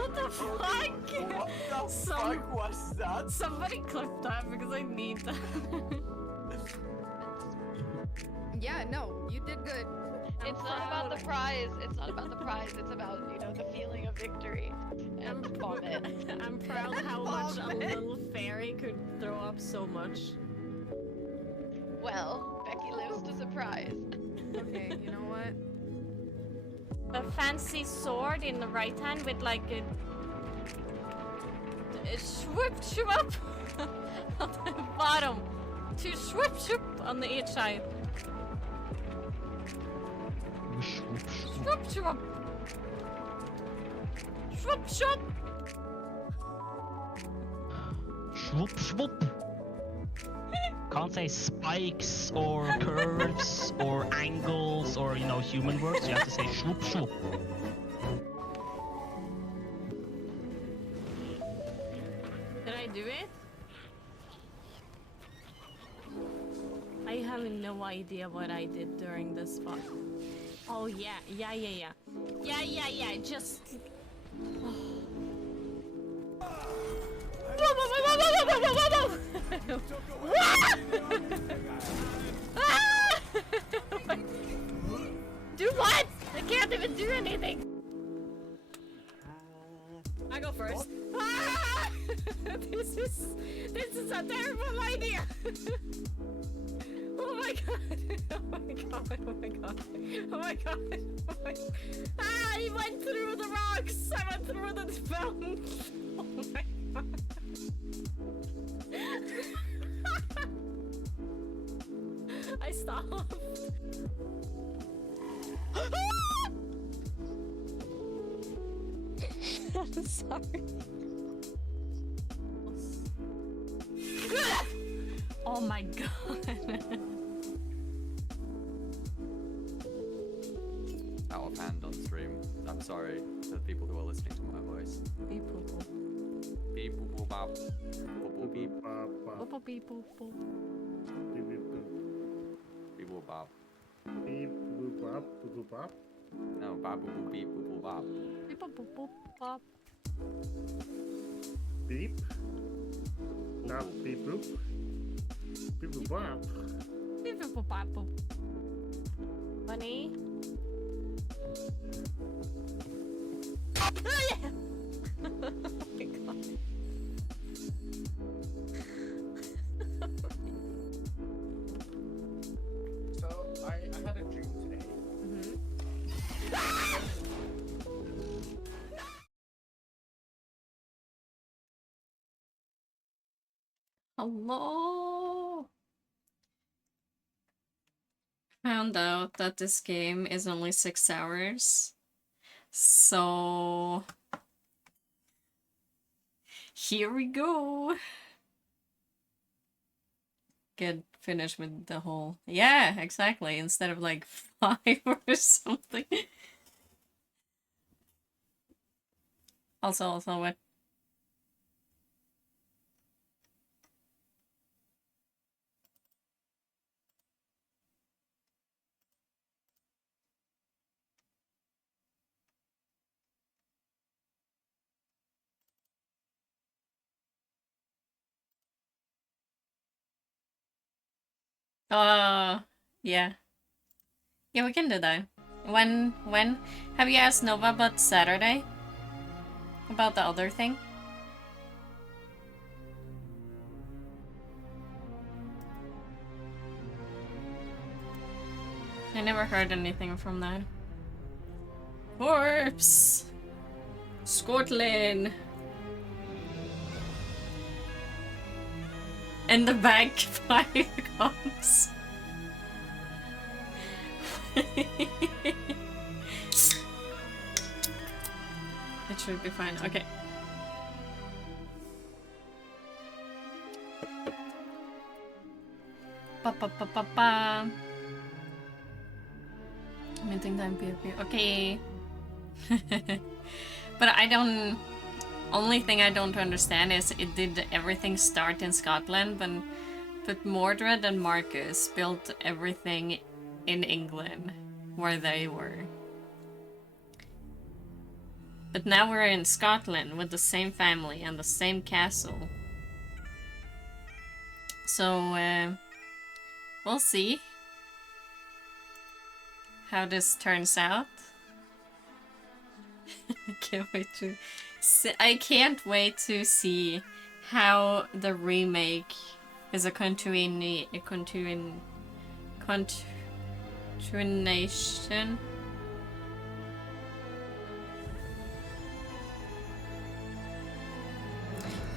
What the fuck? What the fuck was that? Somebody clip that because I need that. Yeah, no, you did good. It's not about the prize. It's not about the prize. It's about, you know, the feeling of victory and vomit. I'm proud how much a little fairy could throw up so much. Well, Becky lives to surprise. Okay, you know what? A fancy sword in the right hand with like a swoop swoop on the bottom. Two swoop swoop on the each side. Swoop swoop. Swoop swoop. Swoop swoop. Can't say spikes or curves or angles or, you know, human words. You have to say swoop swoop. Did I do it? I have no idea what I did during this spot. Oh yeah, just... Do what? I can't even do anything. I go first. This is a terrible idea. Oh my god! Oh my god! Oh my god! Oh my god! Oh my... Ah! He went through the rocks. I went through the fountain. Oh my god! I stopped. I'm sorry. Oh my god. Out of hand on stream. I'm sorry to the people who are listening to my voice. Beep boop boop. Beep boop boop bop. Boop boop beep. Boop boop beep boop boop. Beep boop bop. Beep boop bop boop boop bop. No, bop boop boop beep boop boop bop. Beep boop boop boop bop. Beep. Bop beep boop. Beep boop bop. Beep boop boop bop boop. Bunny. Oh yeah! Oh my god. So I had a dream today. Hello. Found out that this game is only 6 hours. So here we go. Get finished with the whole... Yeah, exactly. Instead of like 5 or something. Also what? Yeah. Yeah, we can do that. When? Have you asked Nova about Saturday? About the other thing? I never heard anything from that. Corpse! Scotland! And the bank fire comes. It should be fine. Okay. Pa pa pa pa pa. Meeting time PvP. Okay. But I don't... Only thing I don't understand is it did everything start in Scotland, but Mordred and Marcus built everything in England, where they were. But now we're in Scotland with the same family and the same castle. So, we'll see how this turns out. I can't wait to see how the remake is a continuation.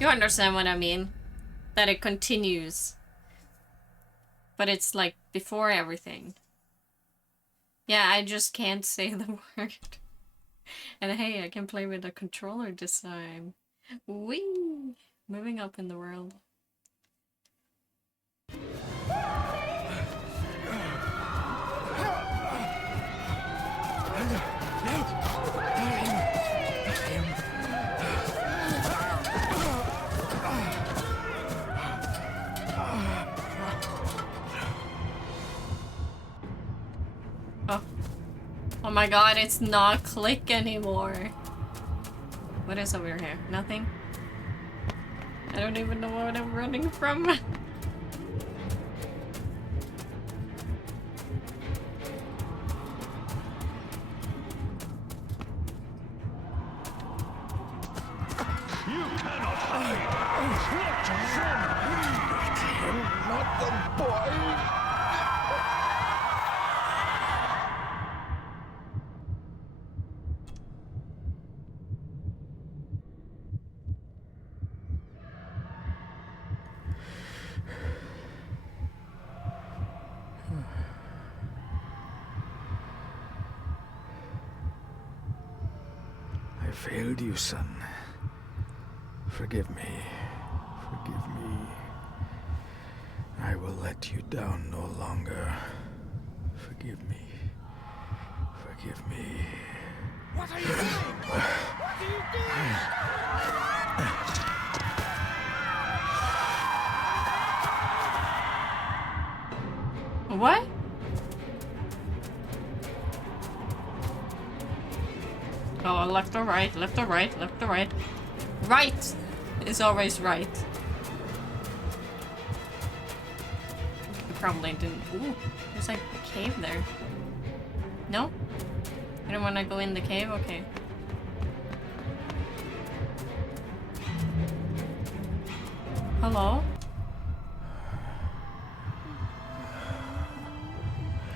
You understand what I mean? That it continues. But it's like before everything. Yeah, I just can't say the word. And hey, I can play with a controller this time. Whee! Moving up in the world. Oh my god, it's not click anymore. What is over here? Nothing? I don't even know what I'm running from. You cannot hide! Not the boy! I failed you, son. Forgive me. Forgive me. I will let you down no longer. Forgive me. Forgive me. What are you doing? What are you doing? What? Oh, left or right, left or right, left or right. Right is always right. I probably didn't. Ooh, there's like a cave there. No? I don't want to go in the cave? Okay. Hello?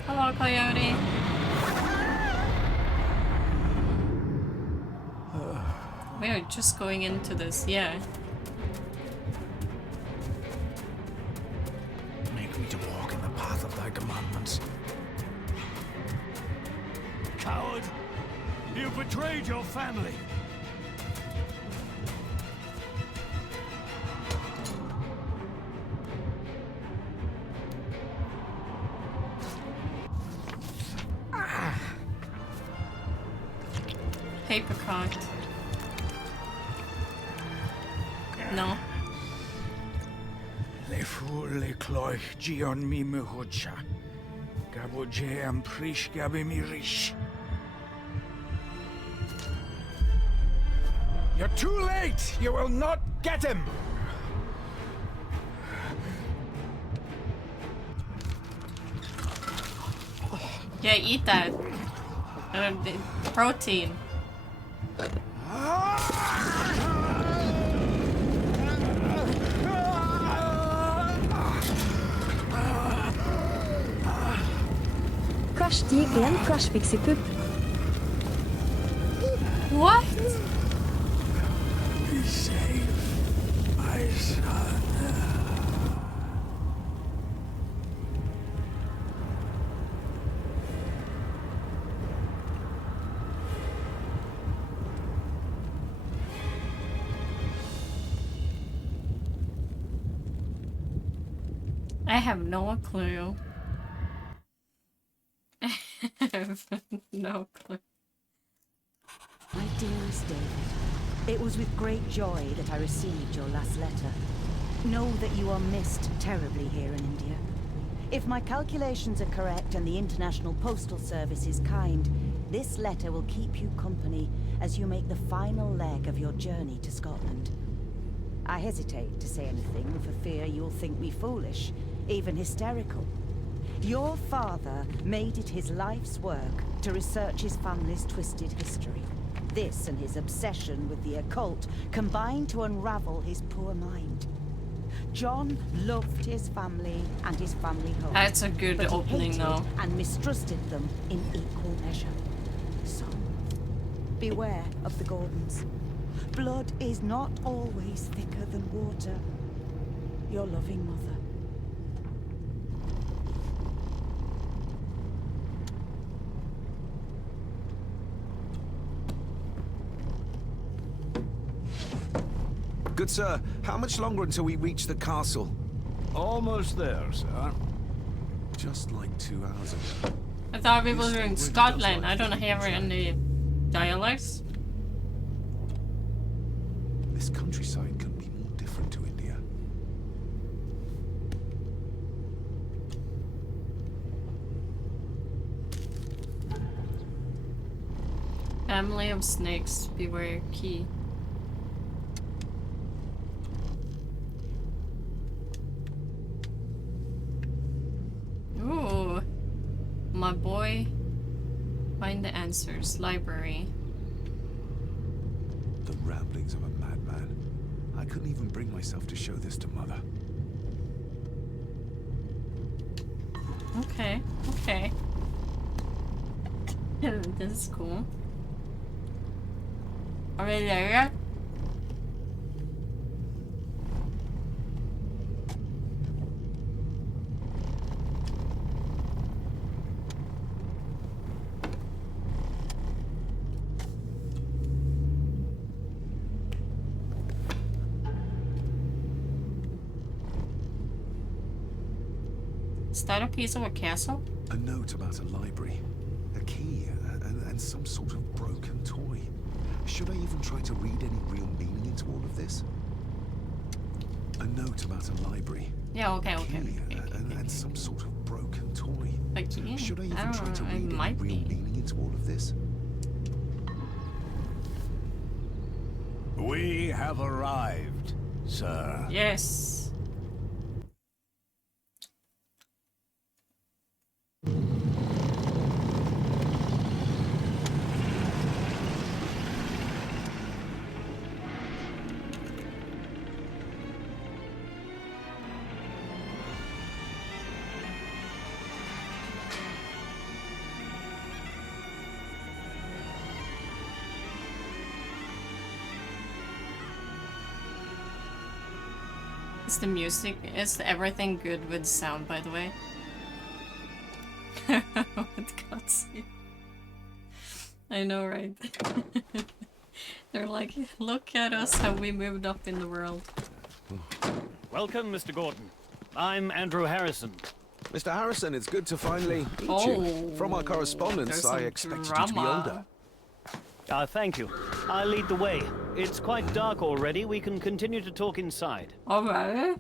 Hello, Coyote. We're just going into this, yeah. Make me to walk in the path of thy commandments. Coward! You betrayed your family! Paper cart. No. Le fur le cloich gion mi mehucha. Gaboje am prish gabe mi rish. You're too late! You will not get him! Yeah, eat that. Protein. Crash dieglen, crash fixie poop. What? Be safe, my son. I have no clue. I have no clue. My dearest David, it was with great joy that I received your last letter. Know that you are missed terribly here in India. If my calculations are correct and the International Postal Service is kind, This letter will keep you company as you make the final leg of your journey to Scotland. I hesitate to say anything for fear you'll think me foolish, even hysterical. Your father made it his life's work to research his family's twisted history. This and his obsession with the occult combined to unravel his poor mind. John loved his family and his family home. That's a good but he opening, hated though. and mistrusted them in equal measure. So, beware of the Gordons. Blood is not always thicker than water. Your loving mother. Good sir, how much longer until we reach the castle? Almost there, sir. Just like 2 hours ago. I thought we were in Really Scotland. does I don't like hear track. any dialects. This countryside couldn't be more different to India. Family of snakes, beware key. Ooh, my boy. Find the answers. Library. The ramblings of a madman. I couldn't even bring myself to show this to Mother. Okay, okay. This is cool. Are we there yet? Is that a piece of a castle? A note about a library, a key, and some sort of broken toy. Should I even try to read any real meaning into all of this? A note about a library, Yeah, okay, okay. key, and some sort of broken toy. A key? Should I I even don't try to know, it read any might real be. meaning into all of this? We have arrived, sir. Yes. Is the music, is everything good with sound, by the way? With cutscene. I know, right? They're like, look at us, how we moved up in the world. Welcome, Mr. Gordon. I'm Andrew Harrison. Mr. Harrison, it's good to finally meet Oh, you. From our correspondence, there's I some expected you to be drama. older. Thank you. I'll lead the way. It's quite dark already. We can continue to talk inside. Alright.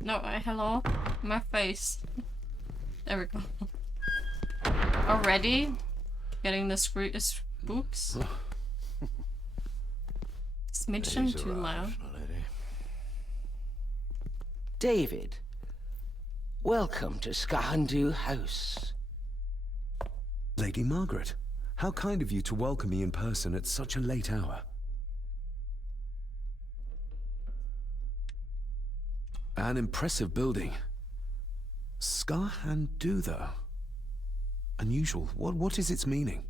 No, hello? My face. There we go. Already? Getting the spooks? Smidgen too loud. David, welcome to Skahandu House. Lady Margaret, how kind of you to welcome me in person at such a late hour. An impressive building. Skahandu, though. Unusual. What is its meaning?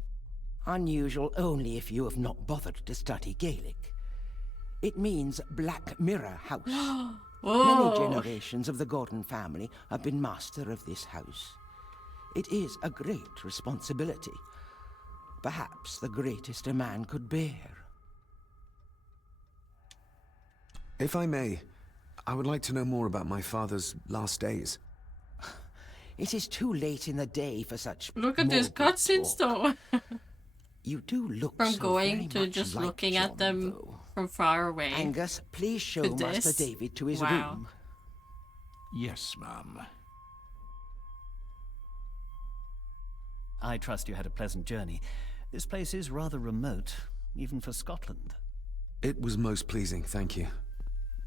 Unusual only if you have not bothered to study Gaelic. It means Black Mirror House. Many Whoa! generations of the Gordon family have been master of this house. It is a great responsibility. Perhaps the greatest a man could bear. If I may, I would like to know more about my father's last days. It is too late in the day for such Look at this morbid cutscenes talk. though. You do look From so going very to much just like looking John, at them though. from far away. Angus, please show to Master this. David to his Wow. room. Yes, ma'am. I trust you had a pleasant journey. This place is rather remote, even for Scotland. It was most pleasing, thank you.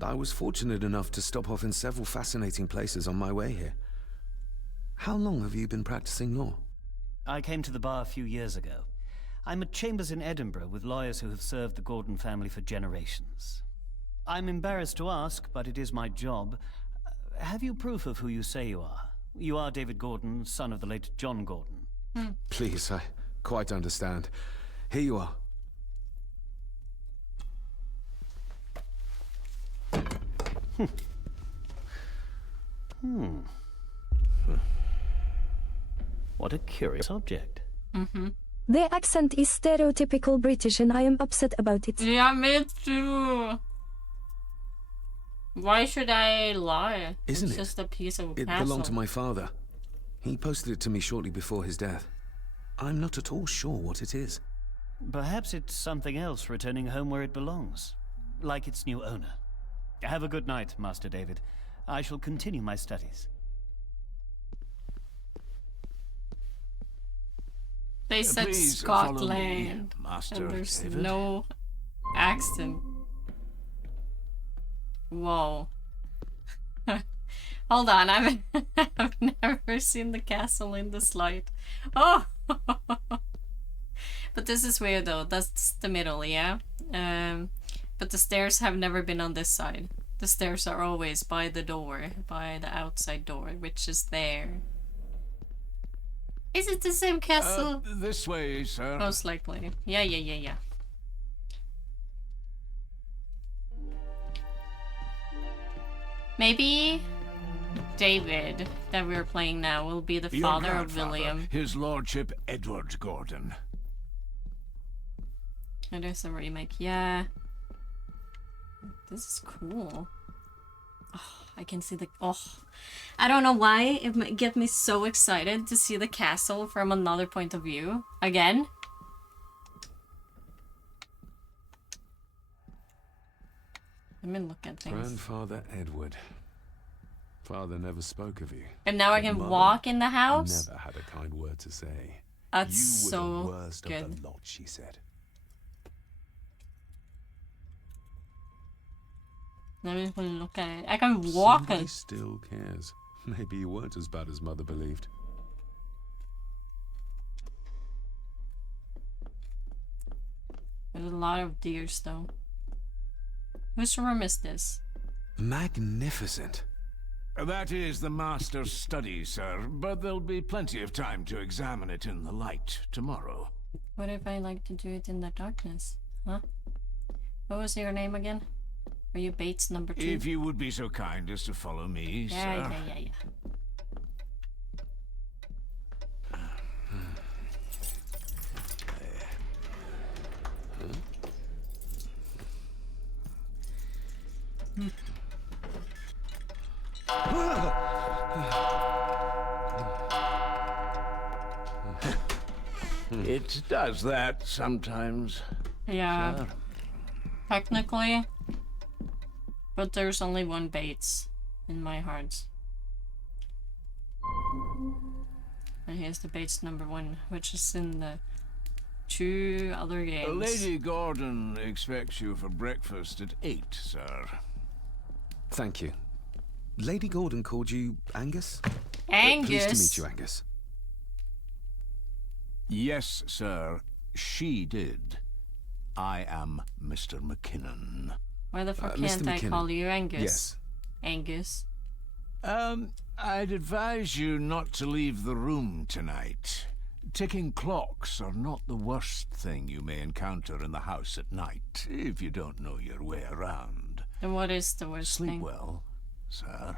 I was fortunate enough to stop off in several fascinating places on my way here. How long have you been practicing law? I came to the bar a few years ago. I'm at chambers in Edinburgh with lawyers who have served the Gordon family for generations. I'm embarrassed to ask, but it is my job. Have you proof of who you say you are? You are David Gordon, son of the late John Gordon. Please, I quite understand. Here you are. What a curious object. The accent is stereotypical British and I am upset about it. Yeah, me too. Why should I lie? Isn't it's it? just a piece of It castle. belonged to my father. He posted it to me shortly before his death. I'm not at all sure what it is. Perhaps it's something else returning home where it belongs, like its new owner. Have a good night, Master David. I shall continue my studies. They said Please follow me, Scotland, Master and there's David. no accent. Whoa. Hold on, I've never seen the castle in this light. Oh! But this is weird though, that's the middle, yeah? But the stairs have never been on this side. The stairs are always by the door, by the outside door, which is there. Is it the same castle? This way, sir. Most likely. Yeah. Maybe David, that we're playing now, will be the Your father of grandfather, William. His Lordship Edward Gordon. It is a remake, yeah. This is cool. Oh, I can see the... Oh, I don't know why it gets me so excited to see the castle from another point of view. Again. Let me look at things. Grandfather Edward. Father never spoke of you. And now I But can Mother walk in the house? Never had a kind word to say. That's you were so the worst good. of the lot, she said. Let me look at it. I can walk Somebody it. still cares. Maybe you weren't as bad as Mother believed. There's a lot of deers though. Whose room is this? Magnificent. That is the master's study, sir, but there'll be plenty of time to examine it in the light tomorrow. What if I like to do it in the darkness? Huh? What was your name again? Are you Bates number 2? If you would be so kind as to follow me, sir. Yeah. It does that sometimes. Yeah. sir. Technically. But there's only one Bates in my heart. And here's the Bates number 1, which is in the 2 other games. Lady Gordon expects you for breakfast at 8, sir. Thank you. Lady Gordon called you Angus? Angus? Pleased to meet you, Angus. Yes, sir. She did. I am Mr. McKinnon. Why the fuck Mr. can't I McKinnon. call you Angus? Yes. Angus. I'd advise you not to leave the room tonight. Ticking clocks are not the worst thing you may encounter in the house at night, if you don't know your way around. Then what is the worst Sleep thing? well, sir.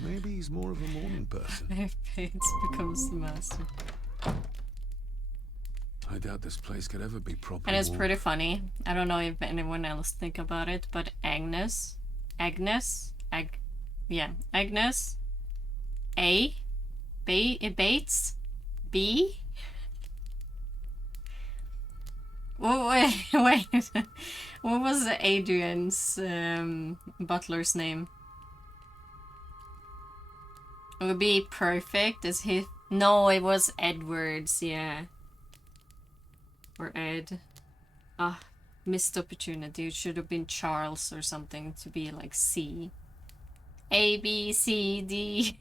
Maybe he's more of a morning person. If Bates becomes the master. I doubt this place could ever be properly And it's warmed. pretty funny. I don't know if anyone else think about it, but Agnes, Bates, Oh, wait. What was Adrian's butler's name? It would be perfect as he. No, it was Edwards, yeah. Or Ed. Ah, missed opportunity. It should have been Charles or something to be like C. A, B, C, D.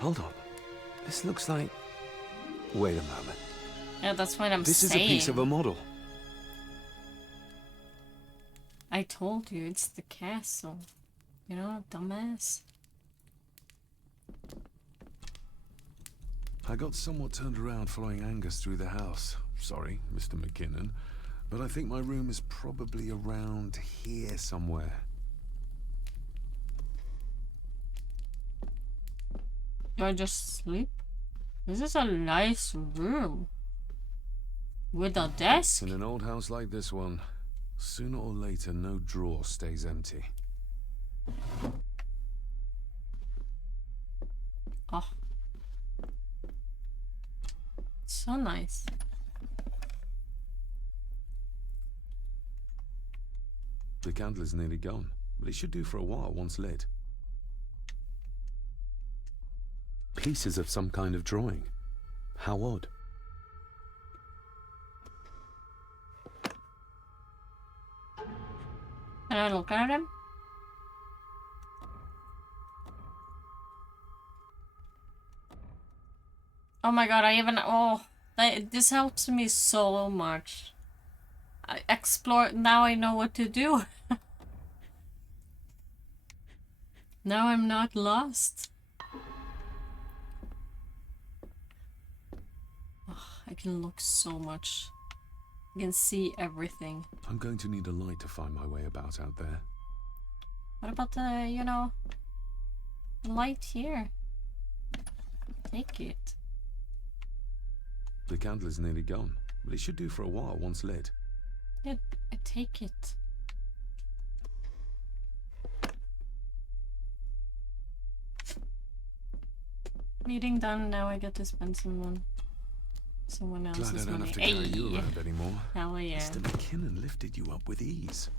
Hold on. This looks like... Wait a moment. Yeah, that's what I'm saying. This is a piece of a model. I told you, it's the castle. You know, dumbass. I got somewhat turned around following Angus through the house. Sorry, Mr. McKinnon. But I think my room is probably around here somewhere. Do I just sleep? This is a nice room. With a desk? In an old house like this one, sooner or later no drawer stays empty. Oh. So nice. The candle is nearly gone, but it should do for a while once lit. Pieces of some kind of drawing. How odd. Can I look at him? Oh my god, I even... Oh, this helps me so much. I explore... Now I know what to do. Now I'm not lost. Oh, I can look so much. I can see everything. I'm going to need a light to find my way about out there. What about the, you know, light here? Take it. The candle is nearly gone, but it should do for a while once lit. Yeah, I take it. Meeting done, now I get to spend someone else's Glad I don't money. have to carry you around anymore. Hell yeah. Mr. McKinnon lifted you up with ease.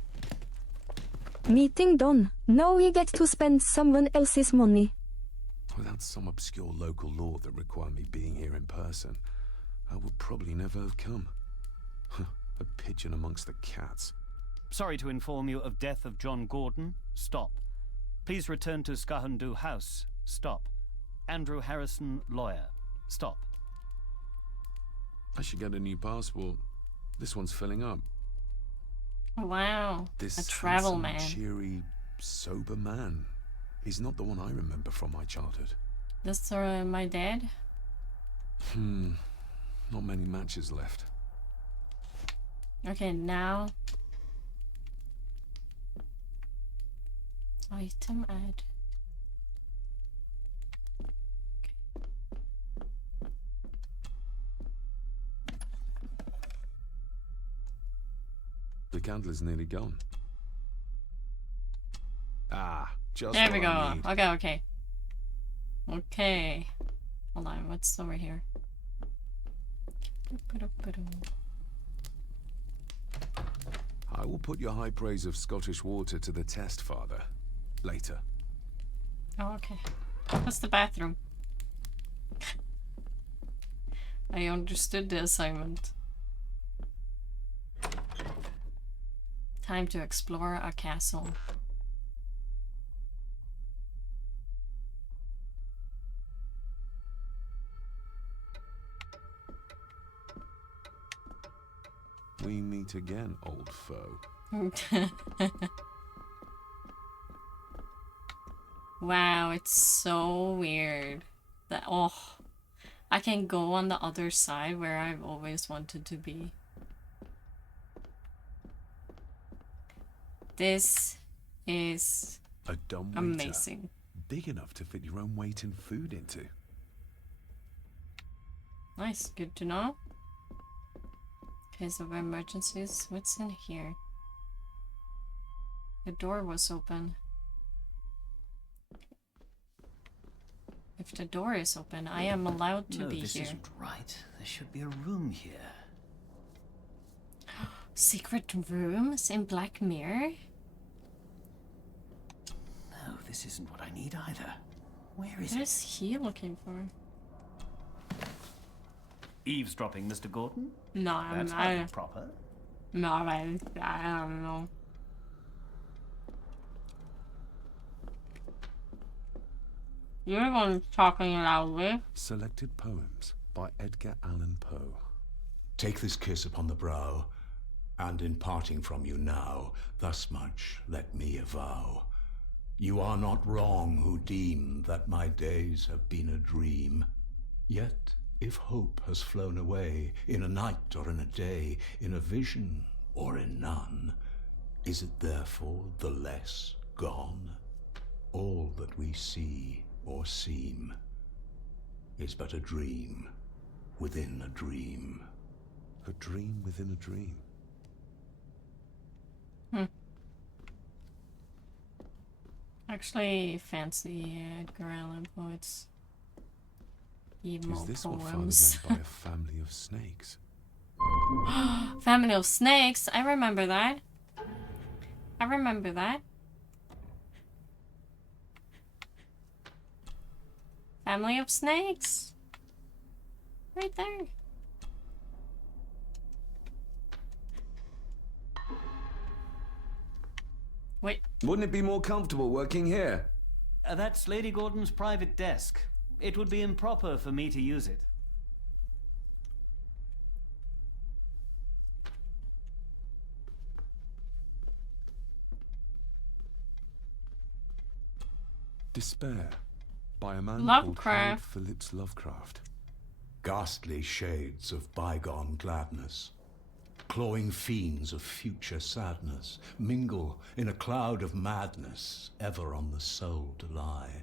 Meeting done. Now we get to spend someone else's money. Without some obscure local law that required me being here in person, I would probably never have come. A pigeon amongst the cats. Sorry to inform you of death of John Gordon. Stop. Please return to Skahandu House. Stop. Andrew Harrison, lawyer. Stop. I should get a new passport. This one's filling up. Wow. This a travel handsome, man. cheery, sober man. He's not the one I remember from my childhood. That's my dad? Not many matches left. Okay, now. Item add. The candle is nearly gone. Ah, just There we what I go. need. Okay. Okay. Hold on, what's over here? I will put your high praise of Scottish water to the test, Father. Later. Oh, okay. That's the bathroom. I understood the assignment. Time to explore a castle. We meet again, old foe. Wow, it's so weird that I can go on the other side where I've always wanted to be. This is A dumb waiter. amazing. Big enough to fit your own weight in food into. Nice, good to know. Case of emergencies. What's in here? The door was open. If the door is open, I am allowed to No, be this here. isn't right. There should be a room here. Secret rooms in Black Mirror? No, this isn't what I need either. Where is What it? is he looking for? Eavesdropping, Mr. Gordon? No, That's hardly proper. No, I don't know. You're the one talking loudly. Selected poems by Edgar Allan Poe. Take this kiss upon the brow, and in parting from you now, thus much let me avow. You are not wrong who deem that my days have been a dream. Yet, if hope has flown away, in a night or in a day, in a vision or in none, is it therefore the less gone? All that we see or seem is but a dream within a dream. A dream within a dream. Actually, fancy Edgar Allan Poe's emo Is this what Father poems. meant by a family of snakes? Family of Snakes. I remember that. I remember that. Family of Snakes. Right there. Wait. Wouldn't it be more comfortable working here? That's Lady Gordon's private desk. It would be improper for me to use it. Despair by a man Lovecraft. called Howard Phillips Lovecraft. Ghastly shades of bygone gladness, clawing fiends of future sadness, mingle in a cloud of madness, ever on the soul to lie.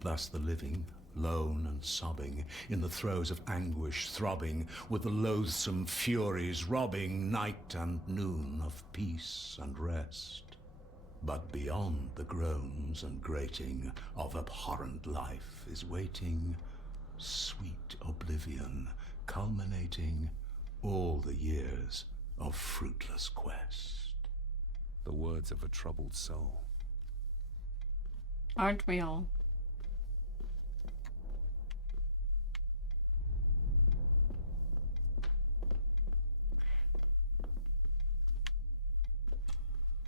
Thus the living, lone and sobbing, in the throes of anguish throbbing, with the loathsome furies robbing night and noon of peace and rest. But beyond the groans and grating of abhorrent life is waiting sweet oblivion, culminating all the years of fruitless quest. The words of a troubled soul. Aren't we all?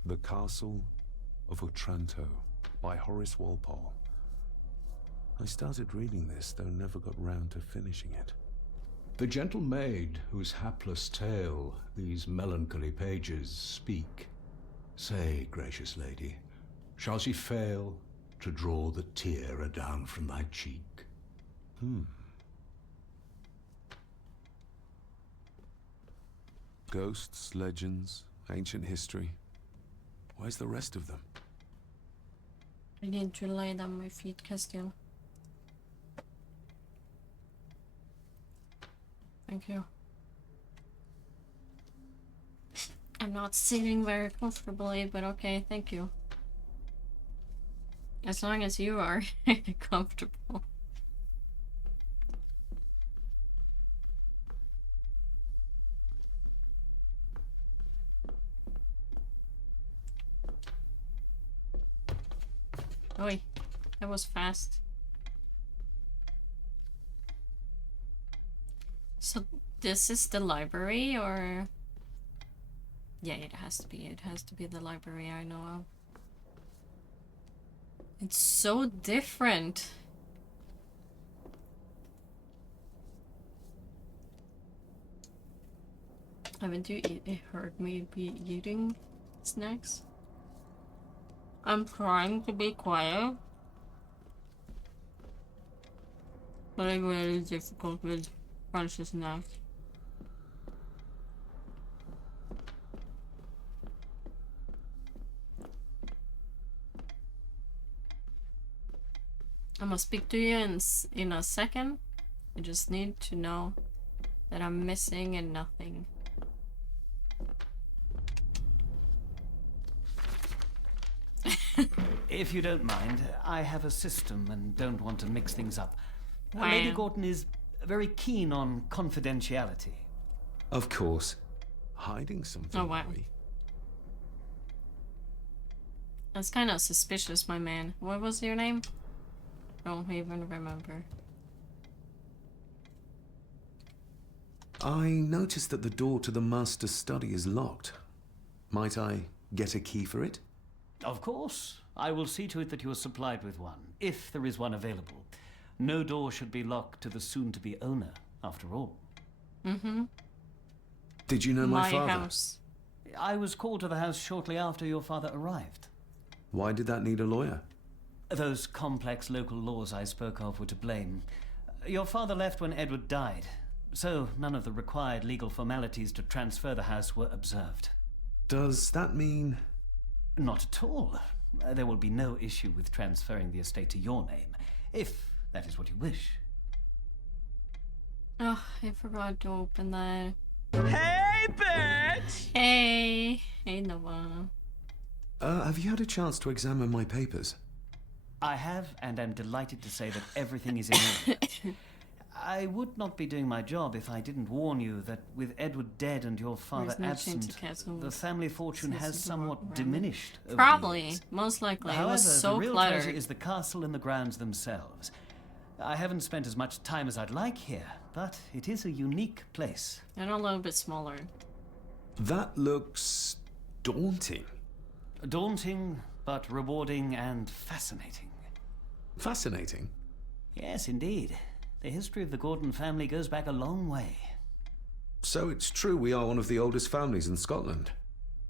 The Castle of Otranto by Horace Walpole. I started reading this, though never got round to finishing it. The gentle maid whose hapless tale these melancholy pages speak, say, gracious lady, shall she fail to draw the tear adown from thy cheek? Ghosts, legends, ancient history. Where's the rest of them? I need to lay down my feet, Castile. Thank you. I'm not sitting very comfortably, but okay, thank you. As long as you are comfortable. Oi, that was fast. So this is the library, or? Yeah, it has to be. It has to be the library I know of. It's so different. Haven't you heard me be eating snacks? I'm trying to be quiet, but it's really difficult with crunchy snacks. I'm gonna speak to you in a second. I just need to know that I'm missing and nothing. If you don't mind, I have a system and don't want to mix things up. Wow. Lady Gordon is very keen on confidentiality. Of course. Hiding something, Oh, wow. are we? That's kind of suspicious, my man. What was your name? Don't even remember. I noticed that the door to the master's study is locked. Might I get a key for it? Of course. I will see to it that you are supplied with one, if there is one available. No door should be locked to the soon-to-be owner, after all. Mm-hmm. Did you know my father? House. I was called to the house shortly after your father arrived. Why did that need a lawyer? Those complex local laws I spoke of were to blame. Your father left when Edward died, so none of the required legal formalities to transfer the house were observed. Does that mean... Not at all. There will be no issue with transferring the estate to your name, if that is what you wish. Oh, I forgot to open that. Hey, bitch! Hey! Hey, Noah. have you had a chance to examine my papers? I have, and am delighted to say that everything is in order. I would not be doing my job if I didn't warn you that with Edward dead and your father absent, the family fortune has somewhat diminished. over the Probably. years. Most likely. However, It was so the real cluttered. treasure is the castle and the grounds themselves. I haven't spent as much time as I'd like here, but it is a unique place. And a little bit smaller. That looks... daunting. Daunting, but rewarding and fascinating. Fascinating? Yes, indeed. The history of the Gordon family goes back a long way. So it's true we are one of the oldest families in Scotland.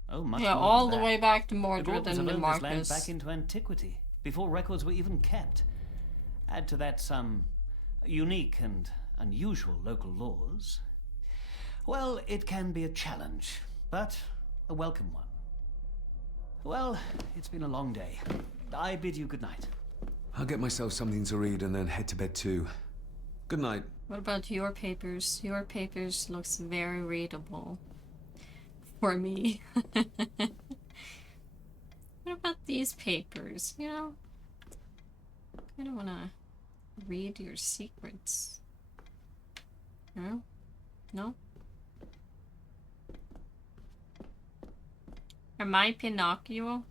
Oh, much Yeah, more all than the that. way back to The Mordred Gordons and have the owned this land Marcus. back into antiquity, before records were even kept. Add to that some unique and unusual local laws. Well, it can be a challenge, but a welcome one. Well, it's been a long day. I bid you good night. I'll get myself something to read and then head to bed too. Good night. What about your papers? Your papers looks very readable. For me. What about these papers? You know? I don't wanna read your secrets. No? No? Am I Pinocchio?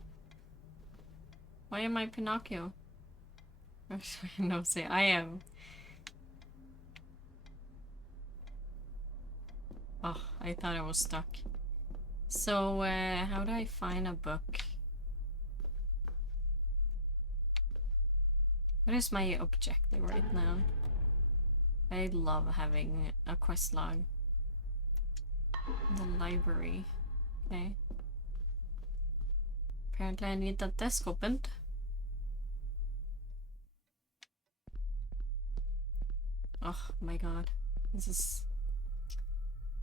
Why am I Pinocchio? No, say I am. Oh, I thought I was stuck. So, how do I find a book? What is my objective right now? I love having a quest log. The library. Okay. Apparently I need that desk opened. Oh my god. This is...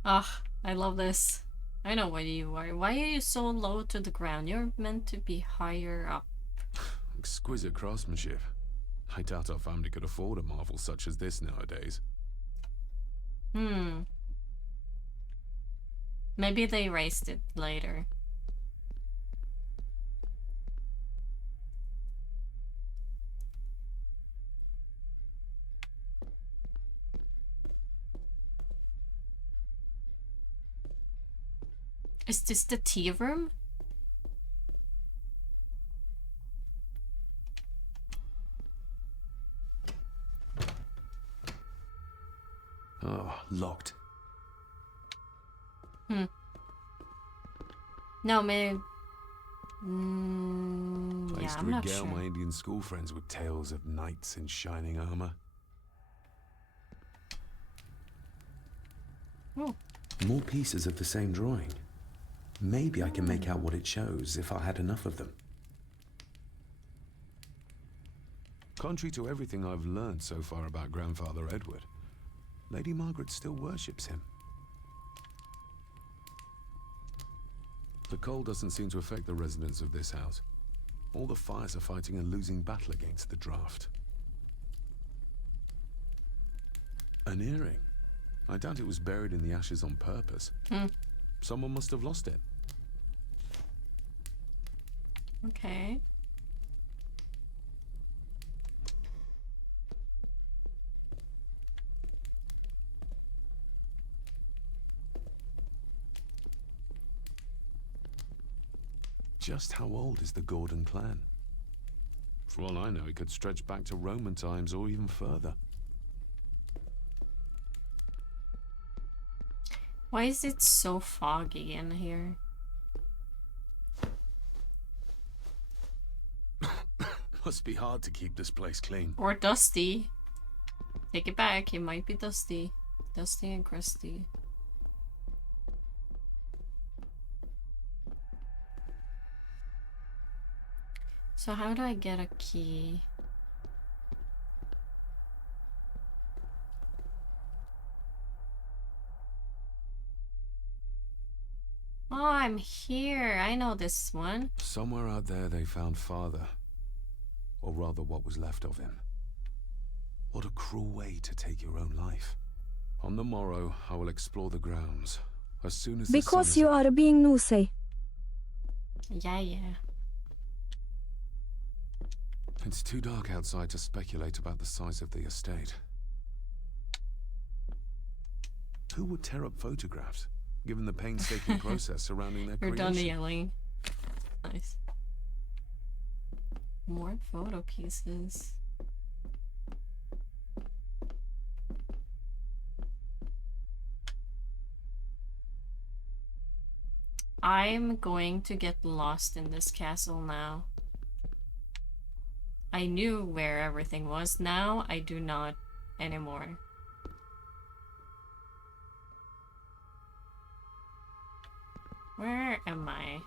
Ah, I love this. I know what you are. Why are you so low to the ground? You're meant to be higher up. Exquisite craftsmanship. I doubt our family could afford a marvel such as this nowadays. Maybe they erased it later. Is this the tea room? Oh, locked. No, maybe... I yeah, used to I'm not regale sure. my Indian school friends with tales of knights in shining armor. Oh. More pieces of the same drawing. Maybe I can make out what it shows if I had enough of them. Contrary to everything I've learned so far about Grandfather Edward, Lady Margaret still worships him. The cold doesn't seem to affect the residents of this house. All the fires are fighting a losing battle against the draft. An earring. I doubt it was buried in the ashes on purpose. Someone must have lost it. Okay. Just how old is the Gordon clan? For all I know, it could stretch back to Roman times or even further. Why is it so foggy in here? Must be hard to keep this place clean. Or dusty. Take it back, it might be dusty. Dusty and crusty. So how do I get a key? Oh, I'm here. I know this one. Somewhere out there they found father. Or rather what was left of him. What a cruel way to take your own life. On the morrow, I will explore the grounds. As soon as Because you are being nosy. Yeah. It's too dark outside to speculate about the size of the estate. Who would tear up photographs, given the painstaking process surrounding their You're creation? done yelling. Nice. More photo pieces. I'm going to get lost in this castle now. I knew where everything was. Now I do not anymore. Where am I?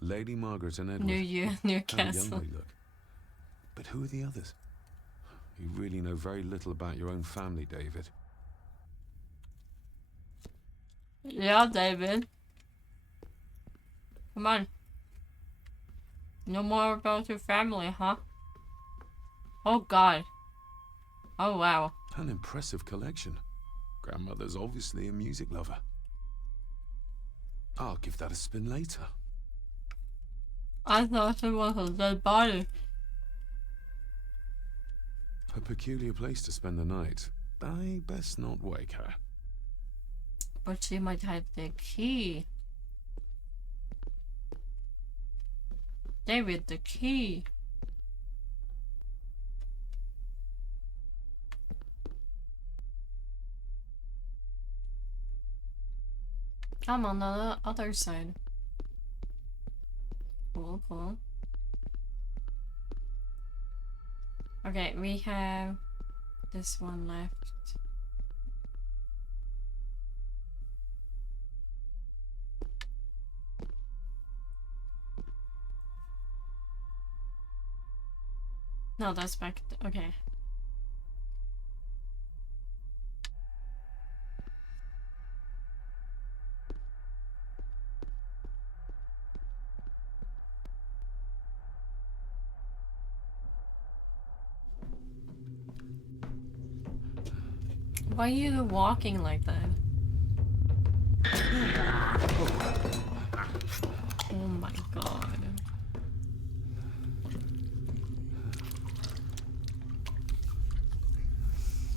Lady Margaret and Edward. New How young Newcastle. they look. But who are the others? You really know very little about your own family, David. Yeah, David. Come on. No more about your family, huh? Oh God. Oh wow. An impressive collection. Grandmother's obviously a music lover. I'll give that a spin later. I thought it was a dead body. A peculiar place to spend the night. I best not wake her. But she might have the key. David, the key. I'm on the other side. Cool. Okay, we have this one left. No, that's back. Okay. Why are you walking like that? Oh my God.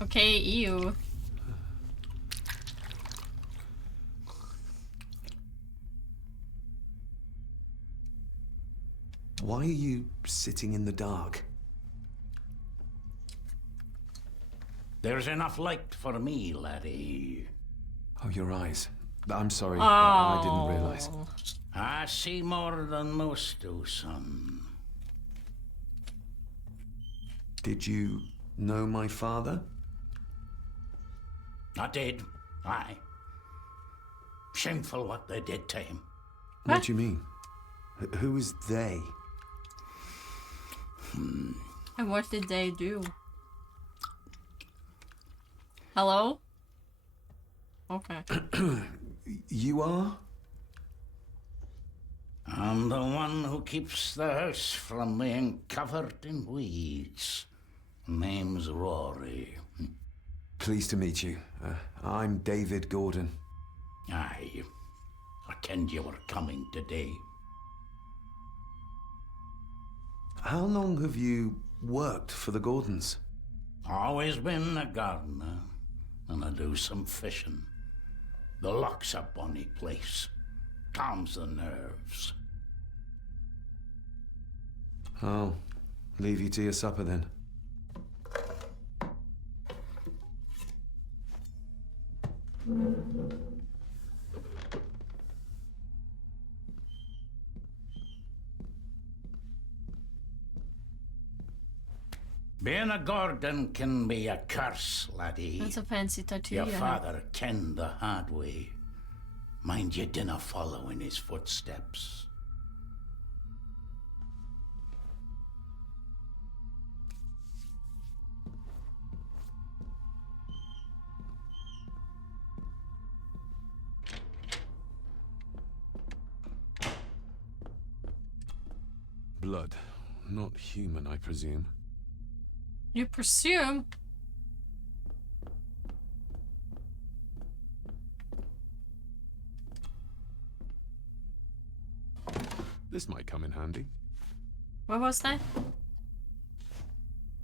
Okay, ew. Why are you sitting in the dark? There's enough light for me, laddie. Oh, your eyes. I'm sorry. I didn't realize. I see more than most do, son. Did you know my father? I did. Aye. Shameful what they did to him. What do you mean? Who is they? And what did they do? Hello? Okay. You are? I'm the one who keeps the house from being covered in weeds. Name's Rory. Pleased to meet you. I'm David Gordon. Aye. I kenned you were coming today. How long have you worked for the Gordons? Always been a gardener, and I do some fishing. The lock's a bonny place. Calms the nerves. I'll leave you to your supper then. Being a Gordon can be a curse, laddie. That's a fancy tattoo. Your you have. father kenned the hard way. Mind you dinna follow in his footsteps. Blood. Not human, I presume. You presume? This might come in handy. What was that?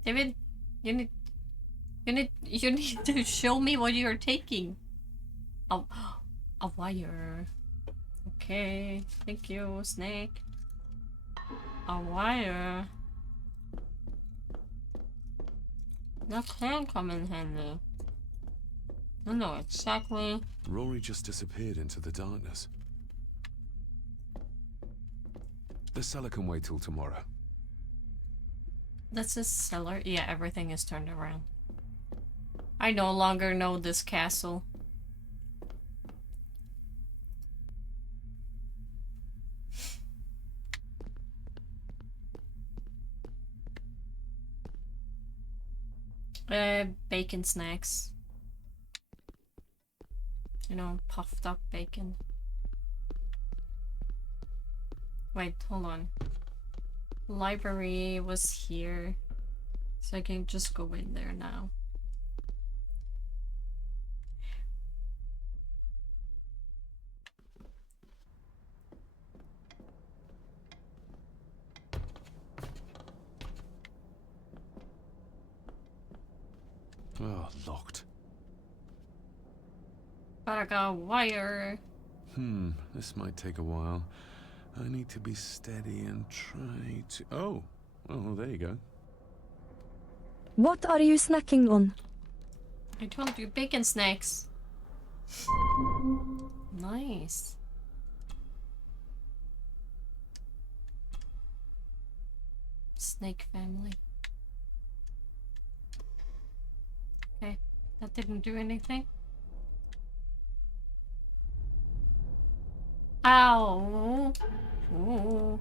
David, you need to show me what you're taking. Oh, a wire. Okay, thank you, Snake. A wire. That can come in handy. I know exactly. Rory just disappeared into the darkness. The cellar can wait till tomorrow. That's a cellar. Yeah, everything is turned around. I no longer know this castle. Bacon snacks. You know, puffed up bacon. Wait, hold on. Library was here. So I can just go in there now. Oh, locked. But I got a wire. This might take a while. I need to be steady and try to... Oh, there you go. What are you snacking on? I told you, bacon snacks. Nice. Snake family. Okay, that didn't do anything. Ow! Ooh.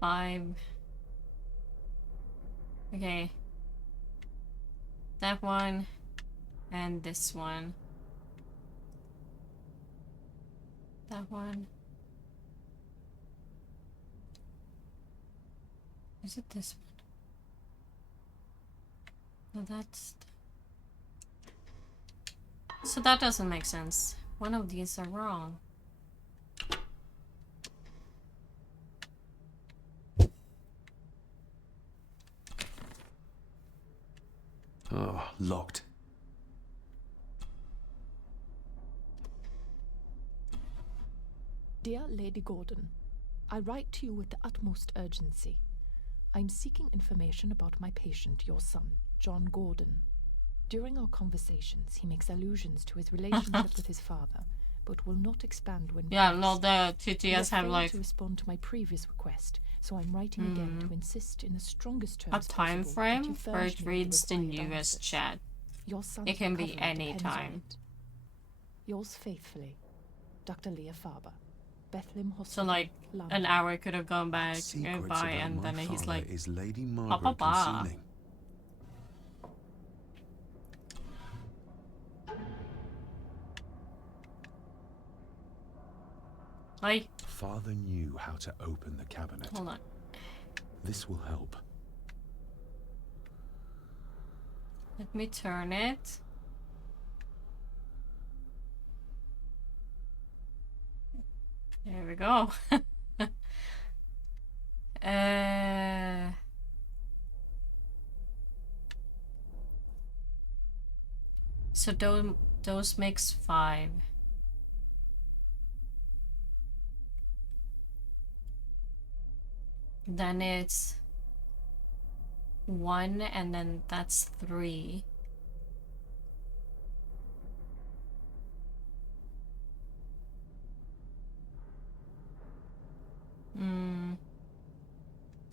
5. Okay. That one. And this one. That one. Is it this one? No, that's... So that doesn't make sense. One of these are wrong. Oh, locked. Dear Lady Gordon, I write to you with the utmost urgency. I'm seeking information about my patient, your son, John Gordon. During our conversations, he makes allusions to his relationship with his father, but will not expand when yeah, pressed. no, the TTS have like to respond to my previous request, so I'm writing again to insist in the strongest terms a time possible frame that you where furnish it me with reads the required newest answers. chat. Your son's It can be recovery any depends on time. it. Yours faithfully, Dr. Leah Farber, Bethlehem So Hospital, like London. an hour could have gone by, Secrets by about and my then he's father like, is Lady ba, Margaret ba, ba. concealing. Hi. Father knew how to open the cabinet. Hold on. This will help. Let me turn it. There we go. So those makes 5. Then it's 1, and then that's 3.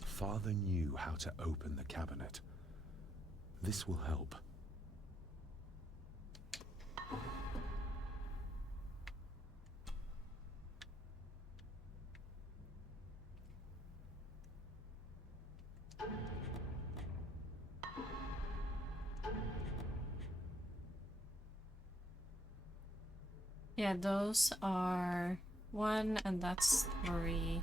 Father knew how to open the cabinet. This will help. Yeah, those are 1, and that's 3.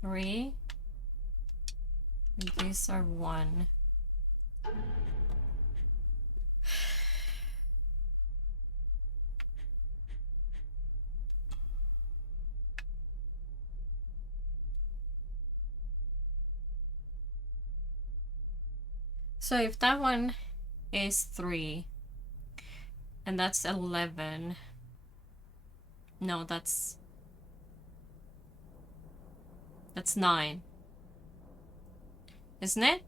3. And these are 1. So if that one is 3, and that's 11. No, that's 9. Isn't it?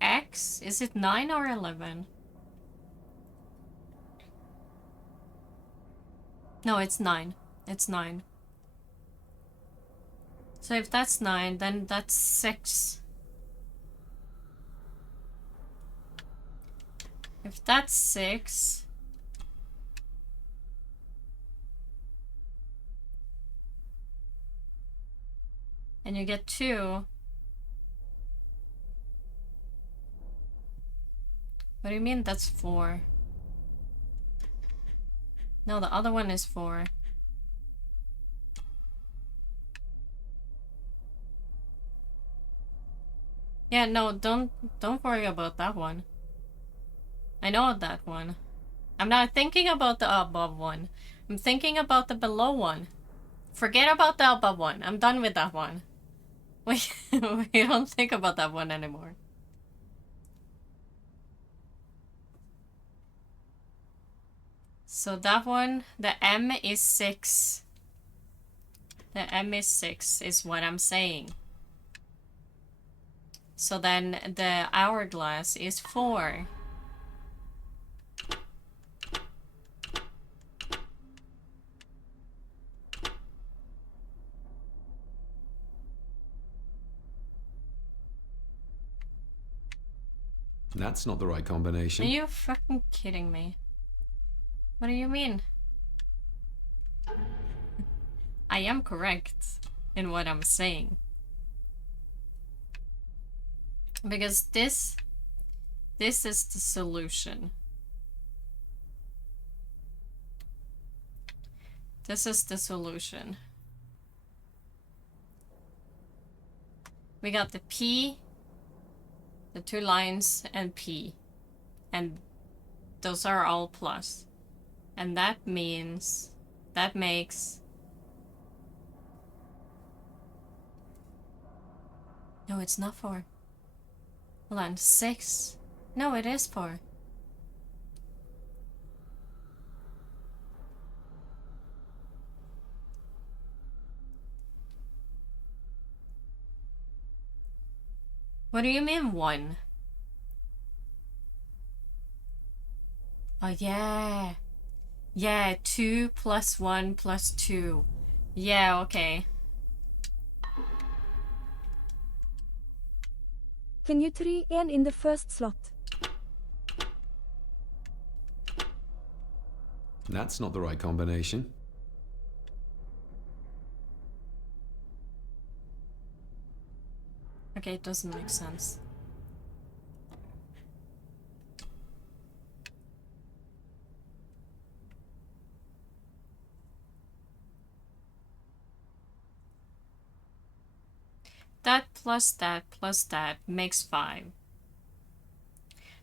X, is it 9 or 11? No, it's 9. It's 9. So if that's 9, then that's 6. If that's 6, and you get 2, what do you mean that's 4? No, the other one is 4. Yeah, no, don't worry about that one. I know that one. I'm not thinking about the above one. I'm thinking about the below one. Forget about the above one. I'm done with that one. We don't think about that one anymore. So that one, the M is 6. The M is 6 is what I'm saying. So then the hourglass is 4. That's not the right Are combination. you fucking kidding me? What do you mean? I am correct in what I'm saying. Because this is the solution. This is the solution. We got the P, the 2 lines, and P. And those are all plus. And that means, that makes... No, it's not 4. Hold on, 6. No, it is 4. What do you mean 1? Oh, yeah. Yeah, 2 plus 1 plus 2. Yeah, okay. Can you try and in the first slot? That's not the right combination. Okay, it doesn't make sense. That plus that makes 5.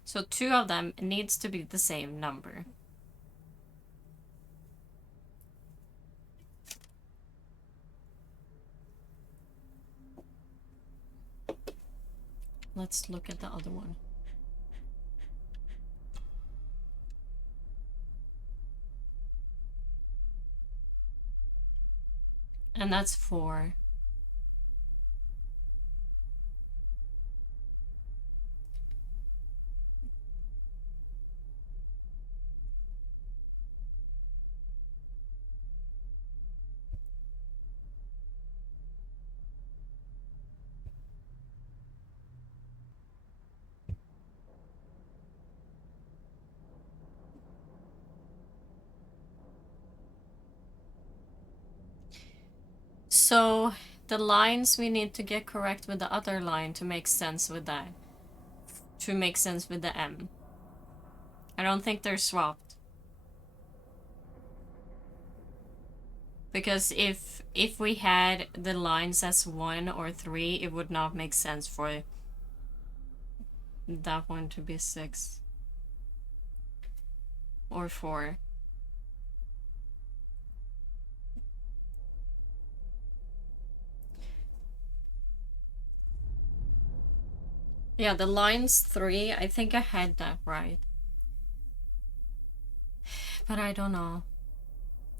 So 2 of them needs to be the same number. let's look at the other one. And that's 4. So the lines we need to get correct with the other line to make sense with that. To make sense with the M. I don't think they're swapped. Because if we had the lines as 1 or 3, it would not make sense for that one to be 6. Or 4. Yeah, the lines 3, I think I had that right. But I don't know.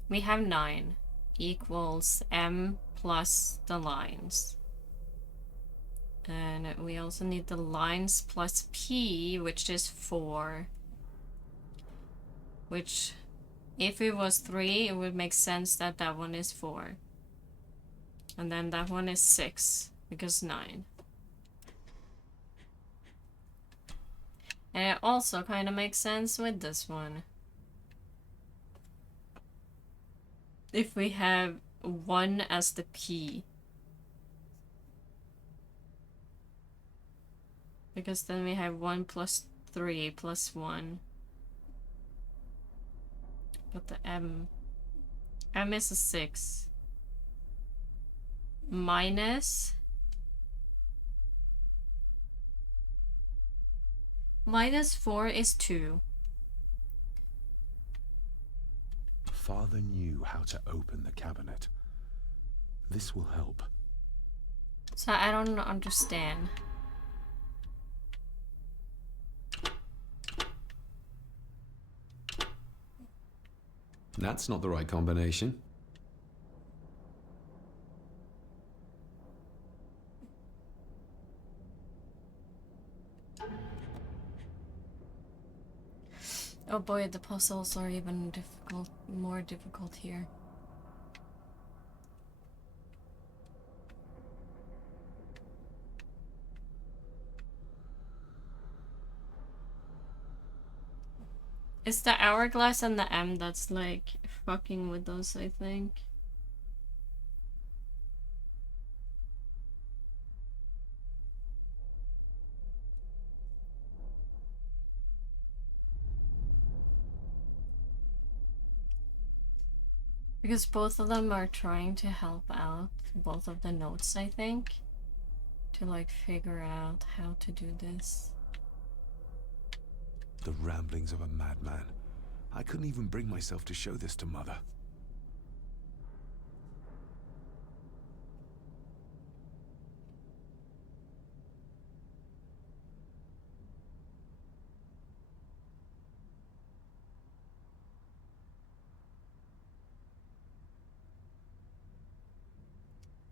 We have 9 equals M plus the lines. And we also need the lines plus P, which is 4. Which, if it was 3, it would make sense that that one is 4. And then that one is 6, because 9. And it also kind of makes sense with this one. If we have 1 as the P. Because then we have 1 plus 3 plus 1. But the M is a 6. Minus 4 is 2. Father knew how to open the cabinet. This will help. So I don't understand. That's not the right combination. Oh boy, the puzzles are even difficult, more difficult here. It's the hourglass and the M that's like fucking with those, I think. Because both of them are trying to help out, both of the notes, I think, to like figure out how to do this. The ramblings of a madman. I couldn't even bring myself to show this to Mother.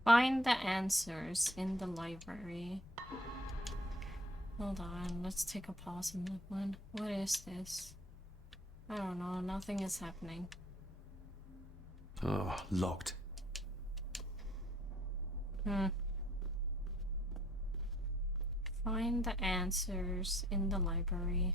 Find the answers in the library. Hold on, let's take a pause on that one. What is this? I don't know, nothing is happening. Oh, locked. Find the answers in the library.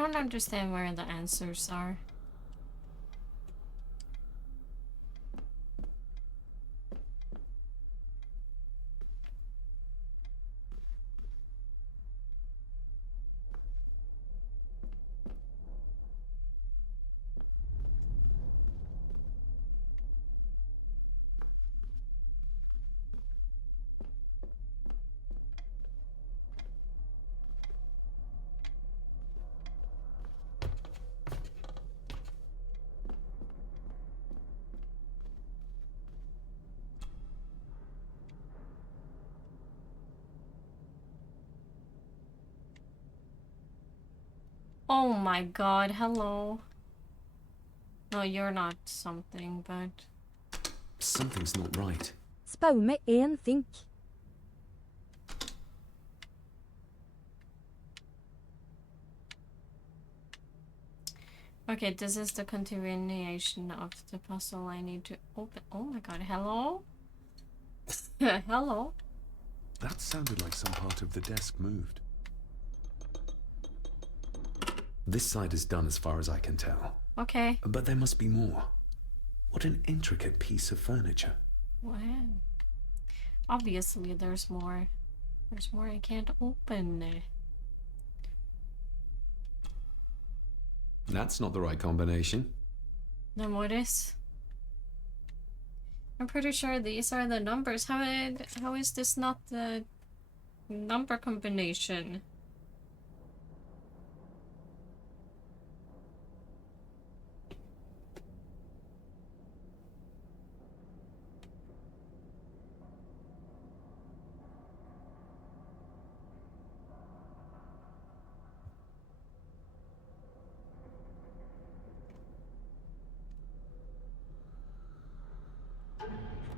don't understand where the answers are. Oh my god, hello. No, you're not something, but... Something's not right. Spør meg én ting. Okay, this is the continuation of the puzzle I need to open. Oh my god, hello? Hello? That sounded like some part of the desk moved. This side is done as far as I can tell. Okay. But there must be more. What an intricate piece of furniture. Wow. Obviously, there's more. There's more I can't open. That's not the right combination. Then what is? I'm pretty sure these are the numbers. How is this not the number combination?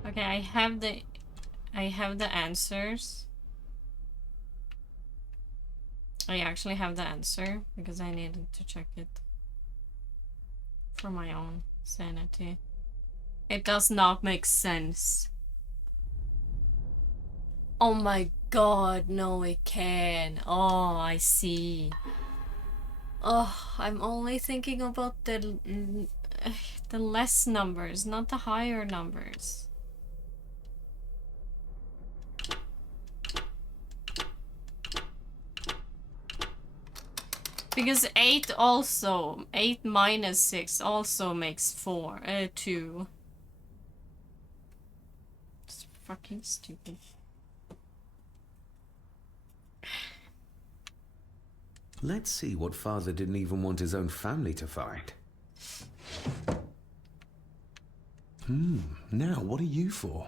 Okay, I have the answers. I actually have the answer because I needed to check it for my own sanity. It does not make sense. Oh my god, no it can. Oh, I see. Oh, I'm only thinking about the less numbers, not the higher numbers. Because 8 minus 6 also makes 2. It's fucking stupid. Let's see what father didn't even want his own family to find. Now what are you for?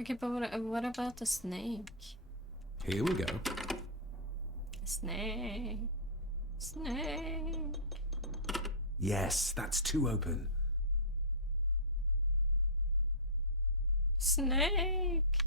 Okay, but what about the snake? Here we go. Snake. Snake. Yes, that's 2 open. Snake.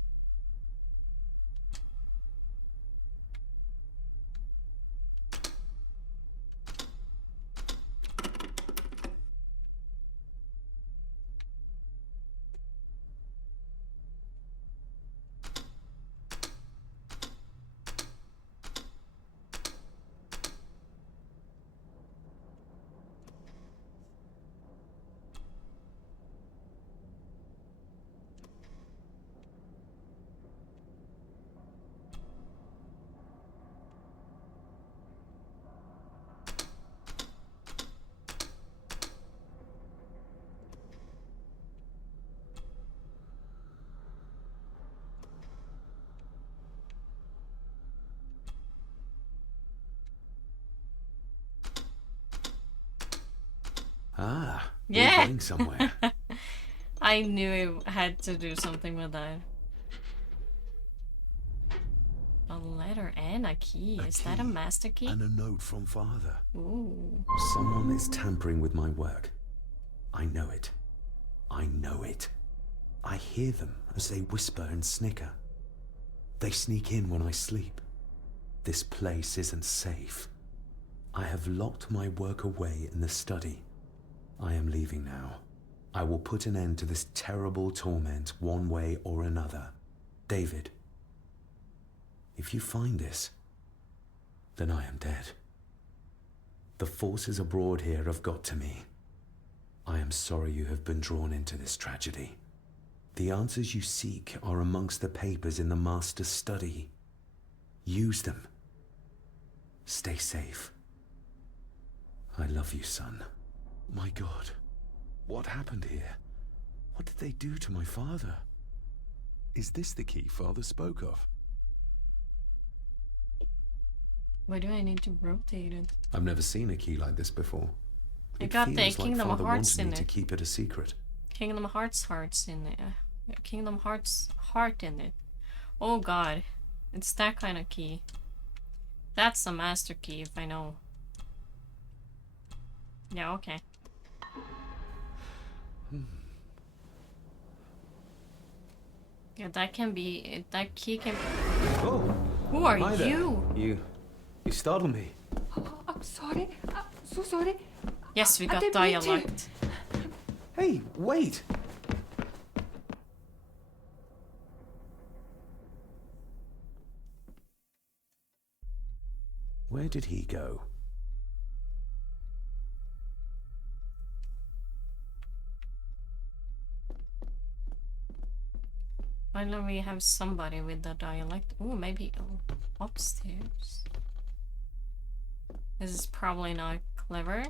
Ah, Yeah. we're going somewhere. I knew it had to do something with that. A letter and a key. Is that a master key? And a note from father. Ooh. Someone is tampering with my work. I know it. I know it. I hear them as they whisper and snicker. They sneak in when I sleep. This place isn't safe. I have locked my work away in the study. I am leaving now. I will put an end to this terrible torment one way or another. David, if you find this, then I am dead. The forces abroad here have got to me. I am sorry you have been drawn into this tragedy. The answers you seek are amongst the papers in the Master's study. Use them. Stay safe. I love you, son. My God, what happened here? What did they do to my father? Is this the key Father spoke of? Why do I need to rotate it? I've never seen a key like this before. It got the feels like Kingdom of Father Hearts wanted in me to it. keep it a secret. Kingdom Hearts hearts in it. Kingdom Hearts heart in it. Oh god. It's that kind of key. That's the master key if I know. Yeah, okay. Yeah, that can be... That key can be... Oh! Who are Hi there. you? You startled me. I'm sorry. I'm so sorry. Yes, we I got didn't mean to. dialect. Hey, wait! Where did he go? Finally we have somebody with the dialect. Oh, maybe upstairs. This is probably not clever.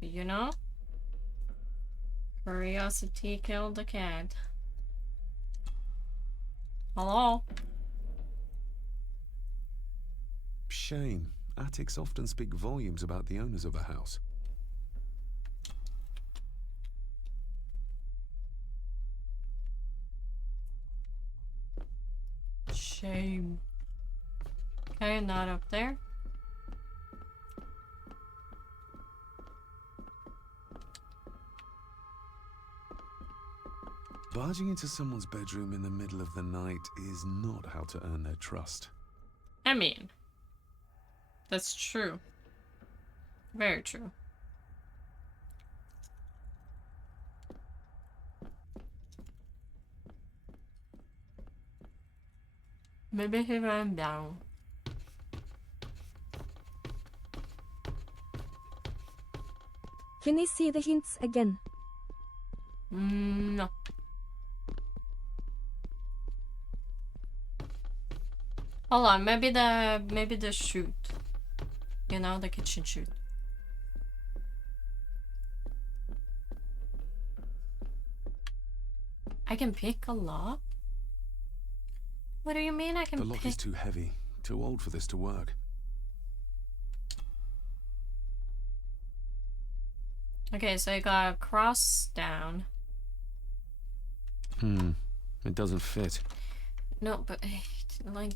But you know? Curiosity killed the cat. Hello? Shame. Attics often speak volumes about the owners of a house. Shame. Okay, not up there. Barging into someone's bedroom in the middle of the night is not how to earn their trust. I mean, that's true. Very true. Maybe he ran down. Can I see the hints again? No. Hold on, maybe the chute. You know, the kitchen chute. I can pick a lock? What do you mean I can The lock pick? is too heavy, too old for this to work. Okay, so you got a cross down. It doesn't fit. No, but like,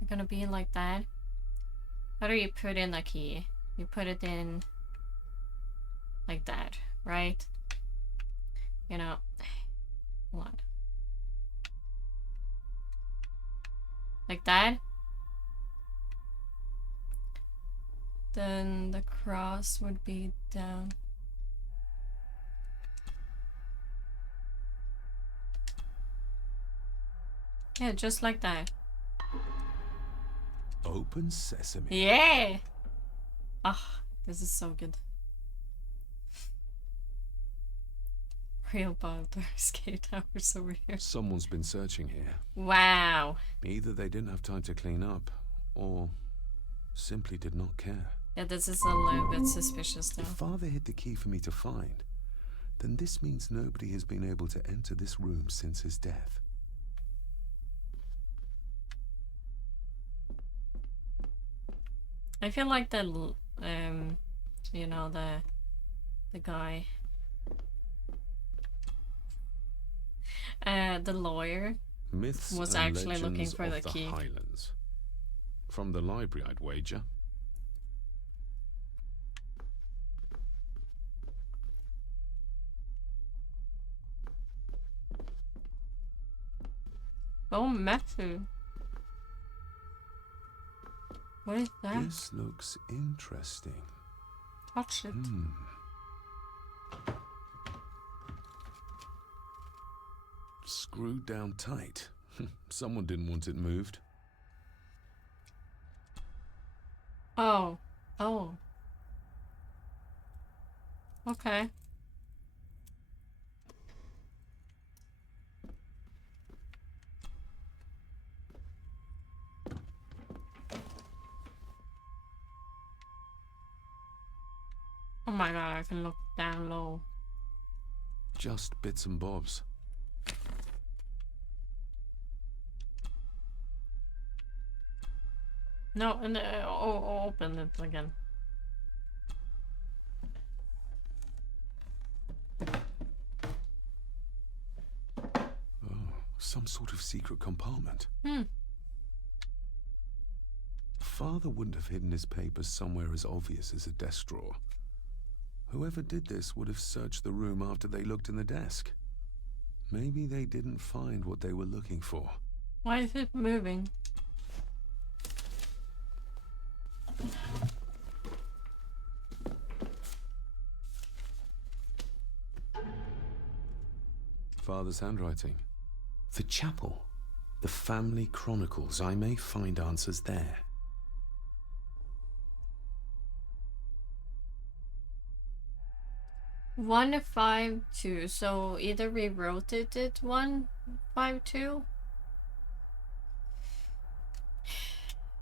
you're gonna be like that. How do you put in the key? You put it in like that, right? You know, hold on. Like that. Then the cross would be down. Yeah, just like that. Open sesame. Yeah! Ah, this is so good. Real Baldur's Gate towers over here. Someone's been searching here. Wow. Either they didn't have time to clean up, or simply did not care. Yeah, this is a little bit suspicious though. If Father hid the key for me to find, then this means nobody has been able to enter this room since his death. I feel like the you know, the guy, the lawyer, Myths was and actually looking legends for of the the key. Highlands. From the library, I'd wager. Oh, Matthew. What is that? This looks interesting. Touch it. Screwed down tight. Someone didn't want it moved. Oh. Oh. Okay. Oh my god, I can look down low. Just bits and bobs. No, and open it again. Oh, some sort of secret compartment. Hmm. Father wouldn't have hidden his papers somewhere as obvious as a desk drawer. Whoever did this would have searched the room after they looked in the desk. Maybe they didn't find what they were looking for. Why is it moving? Father's handwriting. The chapel. The family chronicles. I may find answers there. One 152. So either we rotated it 152.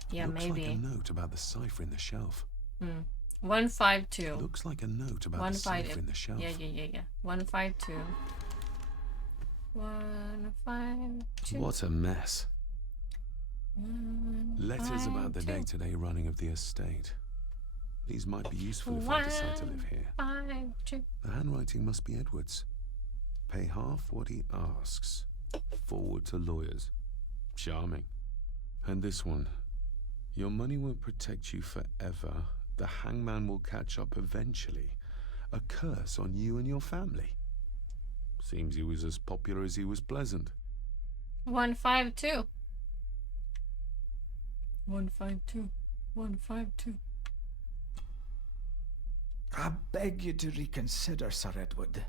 Yeah, Looks maybe. like a note about the cipher in the shelf. 152. Looks like a note about the cipher in the shelf. Yeah. 152. 152. What a mess. Letters about the day-to-day running of the estate. These might be useful if I decide to live here. 152. The handwriting must be Edward's. Pay half what he asks. Forward to lawyers. Charming. And this one. Your money won't protect you forever. The hangman will catch up eventually. A curse on you and your family. Seems he was as popular as he was pleasant. 152. 152. 152. I beg you to reconsider, Sir Edward.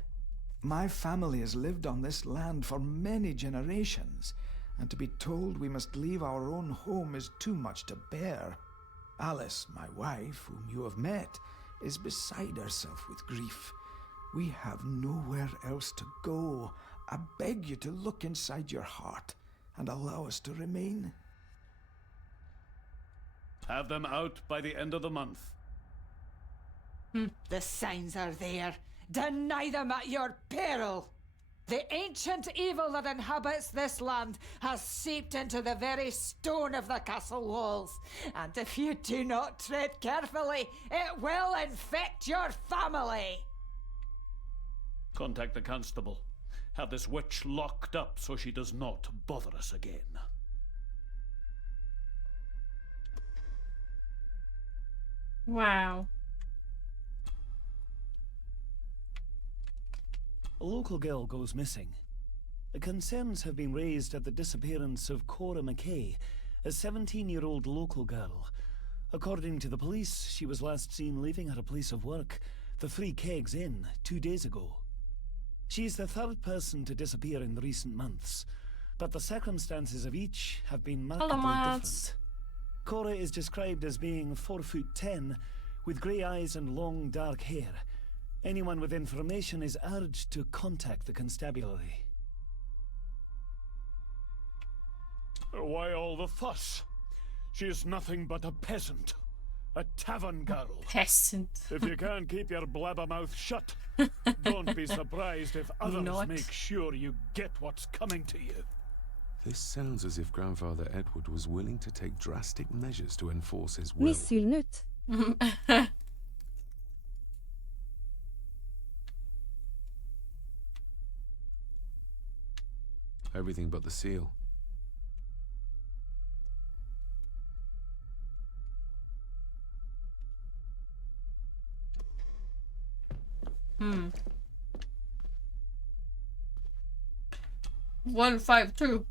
My family has lived on this land for many generations, and to be told we must leave our own home is too much to bear. Alice, my wife, whom you have met, is beside herself with grief. We have nowhere else to go. I beg you to look inside your heart and allow us to remain. Have them out by the end of the month. The signs are there. Deny them at your peril. The ancient evil that inhabits this land has seeped into the very stone of the castle walls. And if you do not tread carefully, it will infect your family. Contact the constable. Have this witch locked up so she does not bother us again. Wow. A local girl goes missing. Concerns have been raised at the disappearance of Cora McKay, a 17-year-old local girl. According to the police, she was last seen leaving her place of work, the Three Kegs Inn, 2 days ago. She is the third person to disappear in the recent months, but the circumstances of each have been markedly different. Cora is described as being 4'10", with grey eyes and long dark hair. Anyone with information is urged to contact the constabulary. Why all the fuss? She is nothing but a peasant. A tavern girl. Peasant. If you can't keep your blabbermouth shut, don't be surprised if others make sure you get what's coming to you. This sounds as if Grandfather Edward was willing to take drastic measures to enforce his will. Missylnyt. Everything but the seal. Hmm. 152.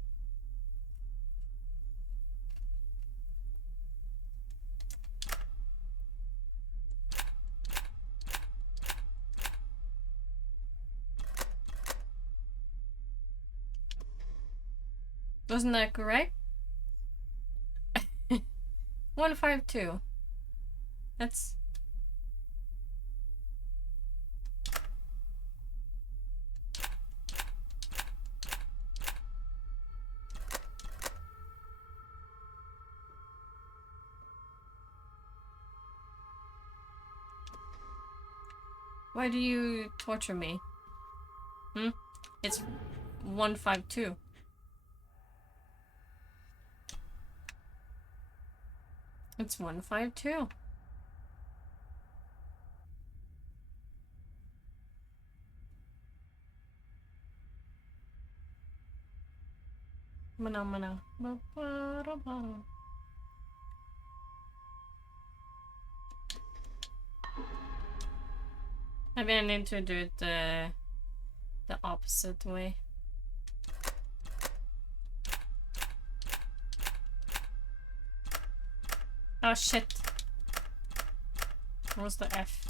Wasn't that correct? 152. That's... Why do you torture me? Hmm? It's 152. It's 152. Mana mana. Maybe I need to do it the opposite way. Oh shit. What's the F?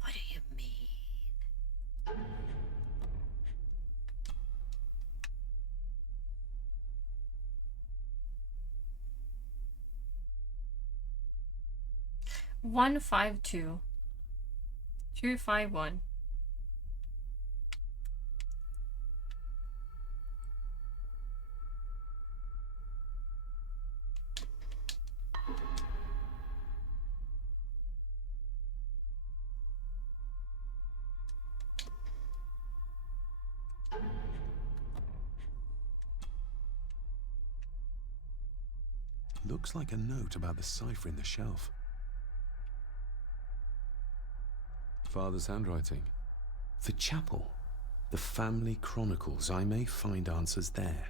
What do you mean? One 5-2. 2-5-1. Looks like a note about the cipher in the shelf. Father's handwriting. The chapel. The family chronicles. I may find answers there.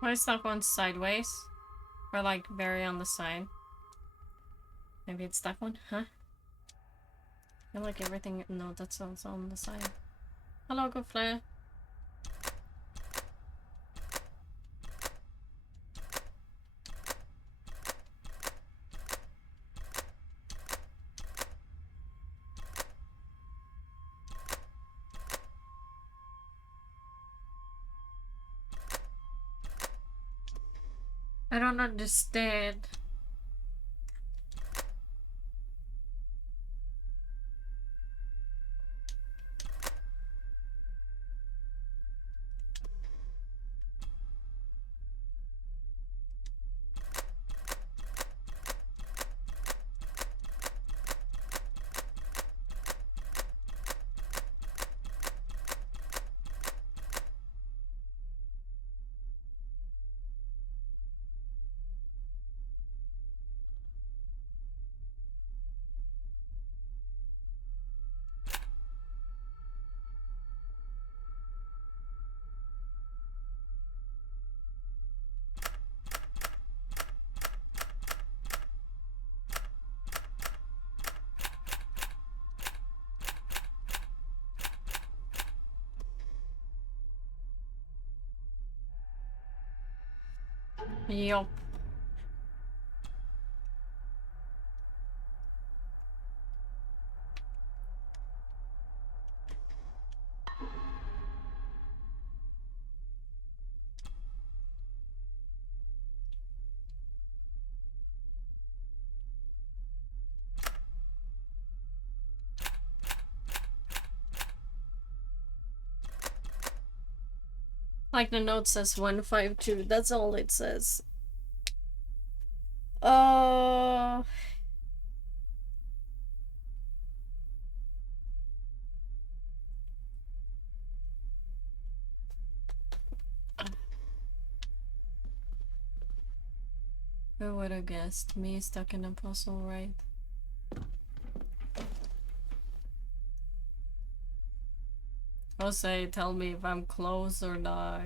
Why is that one sideways? Or like very on the side? Maybe it's that one, huh? I feel like everything. No, that's also on the side. Hello, good flare. I don't understand. Yup. Like the note says 152. That's all it says. Uh. Who would have guessed? Me stuck in a puzzle, right? Jose, tell me if I'm close or not.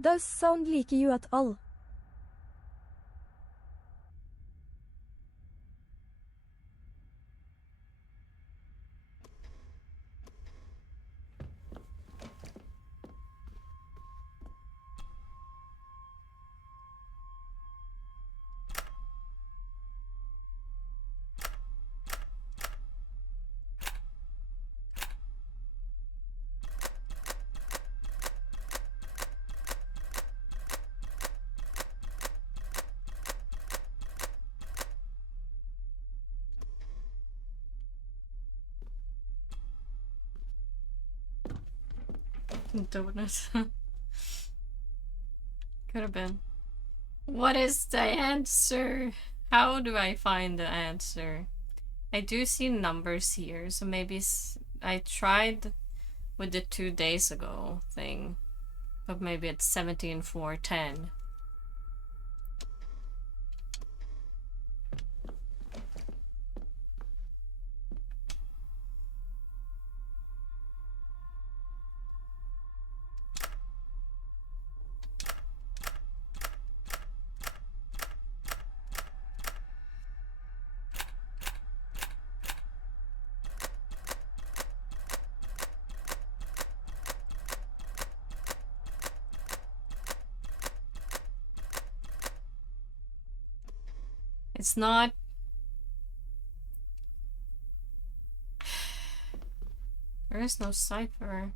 Does sound like you at all. Donut. Could have been. What is the answer? How do I find the answer? I do see numbers here, so maybe I tried with the 2 days ago thing, but maybe it's 17,410. It's not. There is no cipher.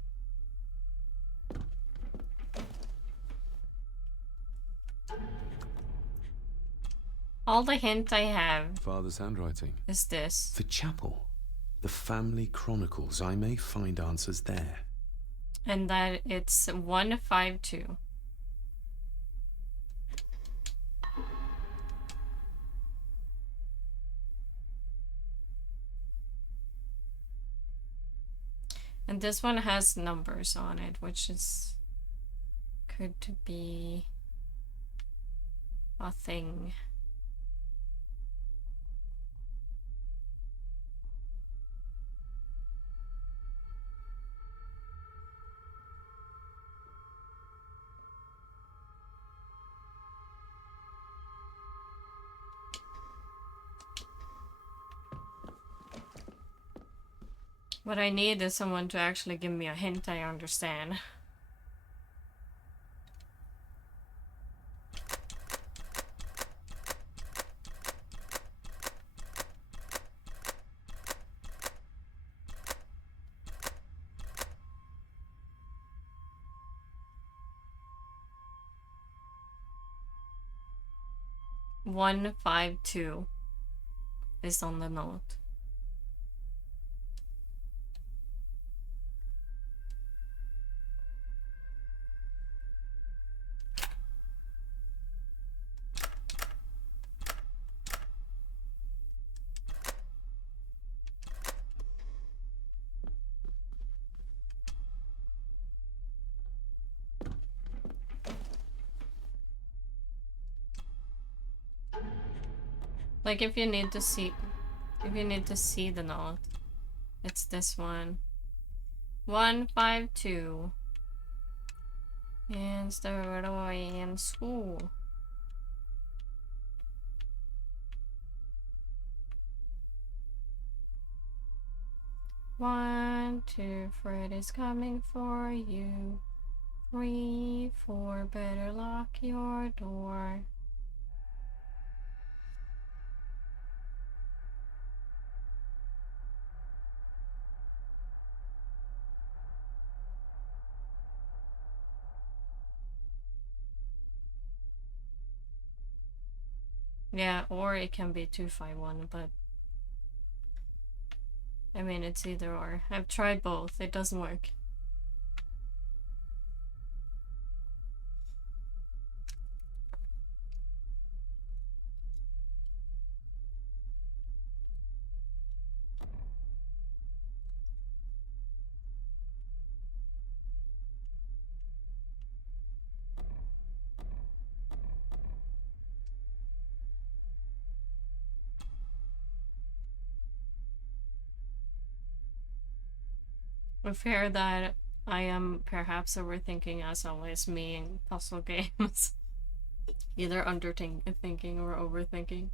All the hint I have Father's handwriting. is this. The chapel. The family chronicles. I may find answers there. And that it's 152. And this one has numbers on it, which is could be a thing. What I need is someone to actually give me a hint I understand. "152" is on the note. Like if you need to see the note, it's this one. 152. And stowed away in school. One, two, Fred is coming for you. 3, 4, better lock your door. Yeah, or it can be 251, but I mean, it's either or. I've tried both. It doesn't work. I fear that I am perhaps overthinking, as always, me in puzzle games. Either underthinking or overthinking.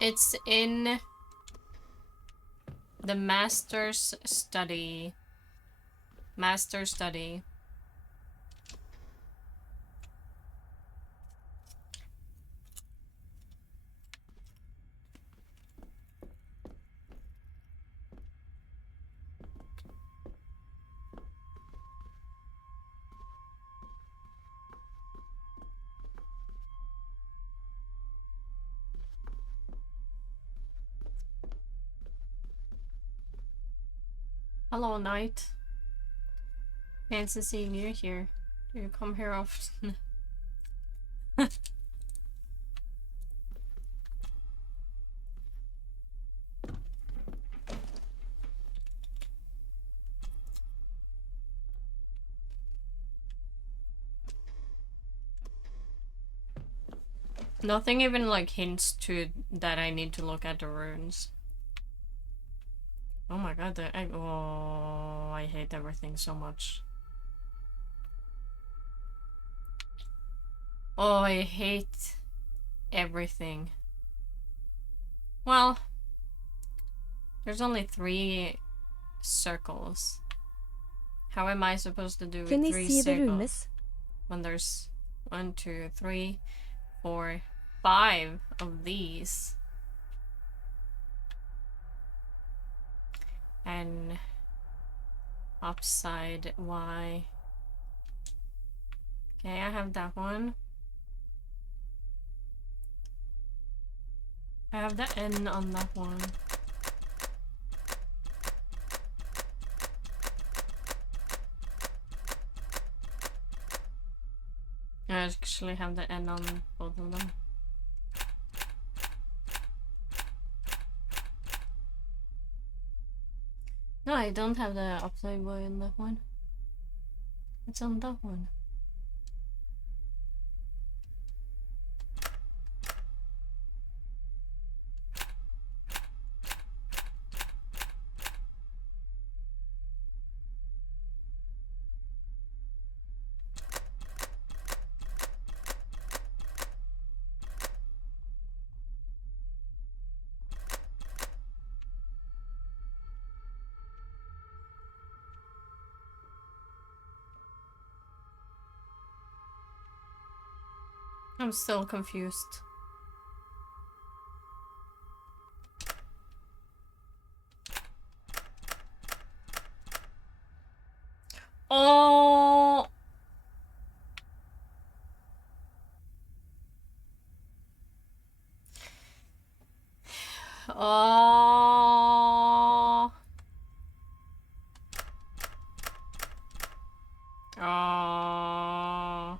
It's in the master's study. Master study. Hello, Knight. Fancy seeing you here. Do you come here often? Nothing even like hints to that I need to look at the runes. Oh my god, oh, I hate everything so much. Oh, I hate everything. Well, there's only 3 circles. How am I supposed to do with 3 circles? When there's 1, 2, 3, 4, 5 of these. And upside Y. Okay, I have that one. I have the N on that one. I actually have the N on both of them. No, I don't have the upside Y on that one. It's on that one. I'm still confused. Oh! Oh! Oh!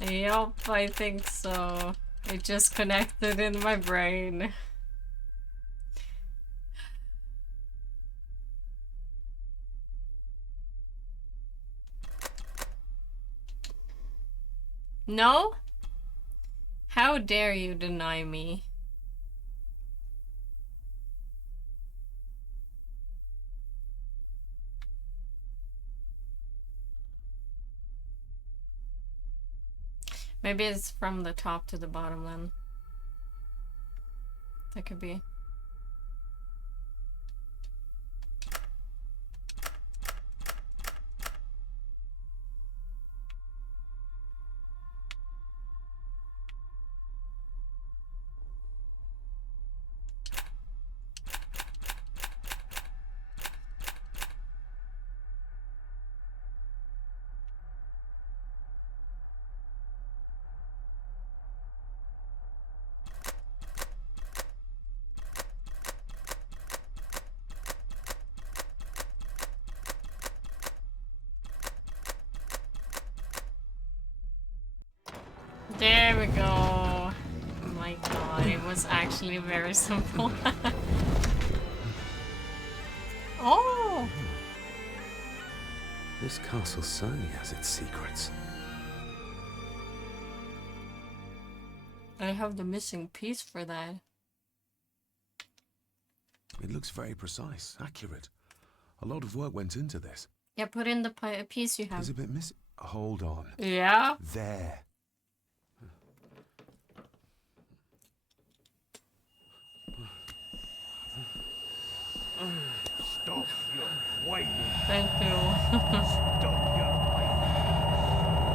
Yup, I think so. It just connected in my brain. No? How dare you deny me? Maybe it's from the top to the bottom then. That could be. There we go. Oh my god, it was actually very simple. Oh! This castle certainly has its secrets. I have the missing piece for that. It looks very precise, accurate. A lot of work went into this. Yeah, put in the piece you have. There's a bit missing. Hold on. Yeah? There. Stop your whining. Thank you. Stop your whining.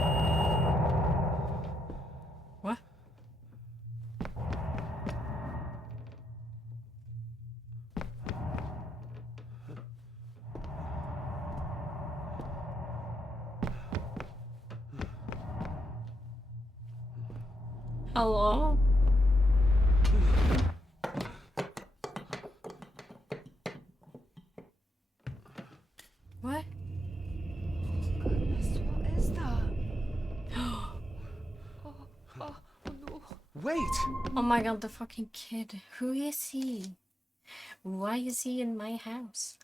What? Hello? What? Goodness, what is that? Oh, oh no. Wait! Oh my god, the fucking kid. Who is he? Why is he in my house?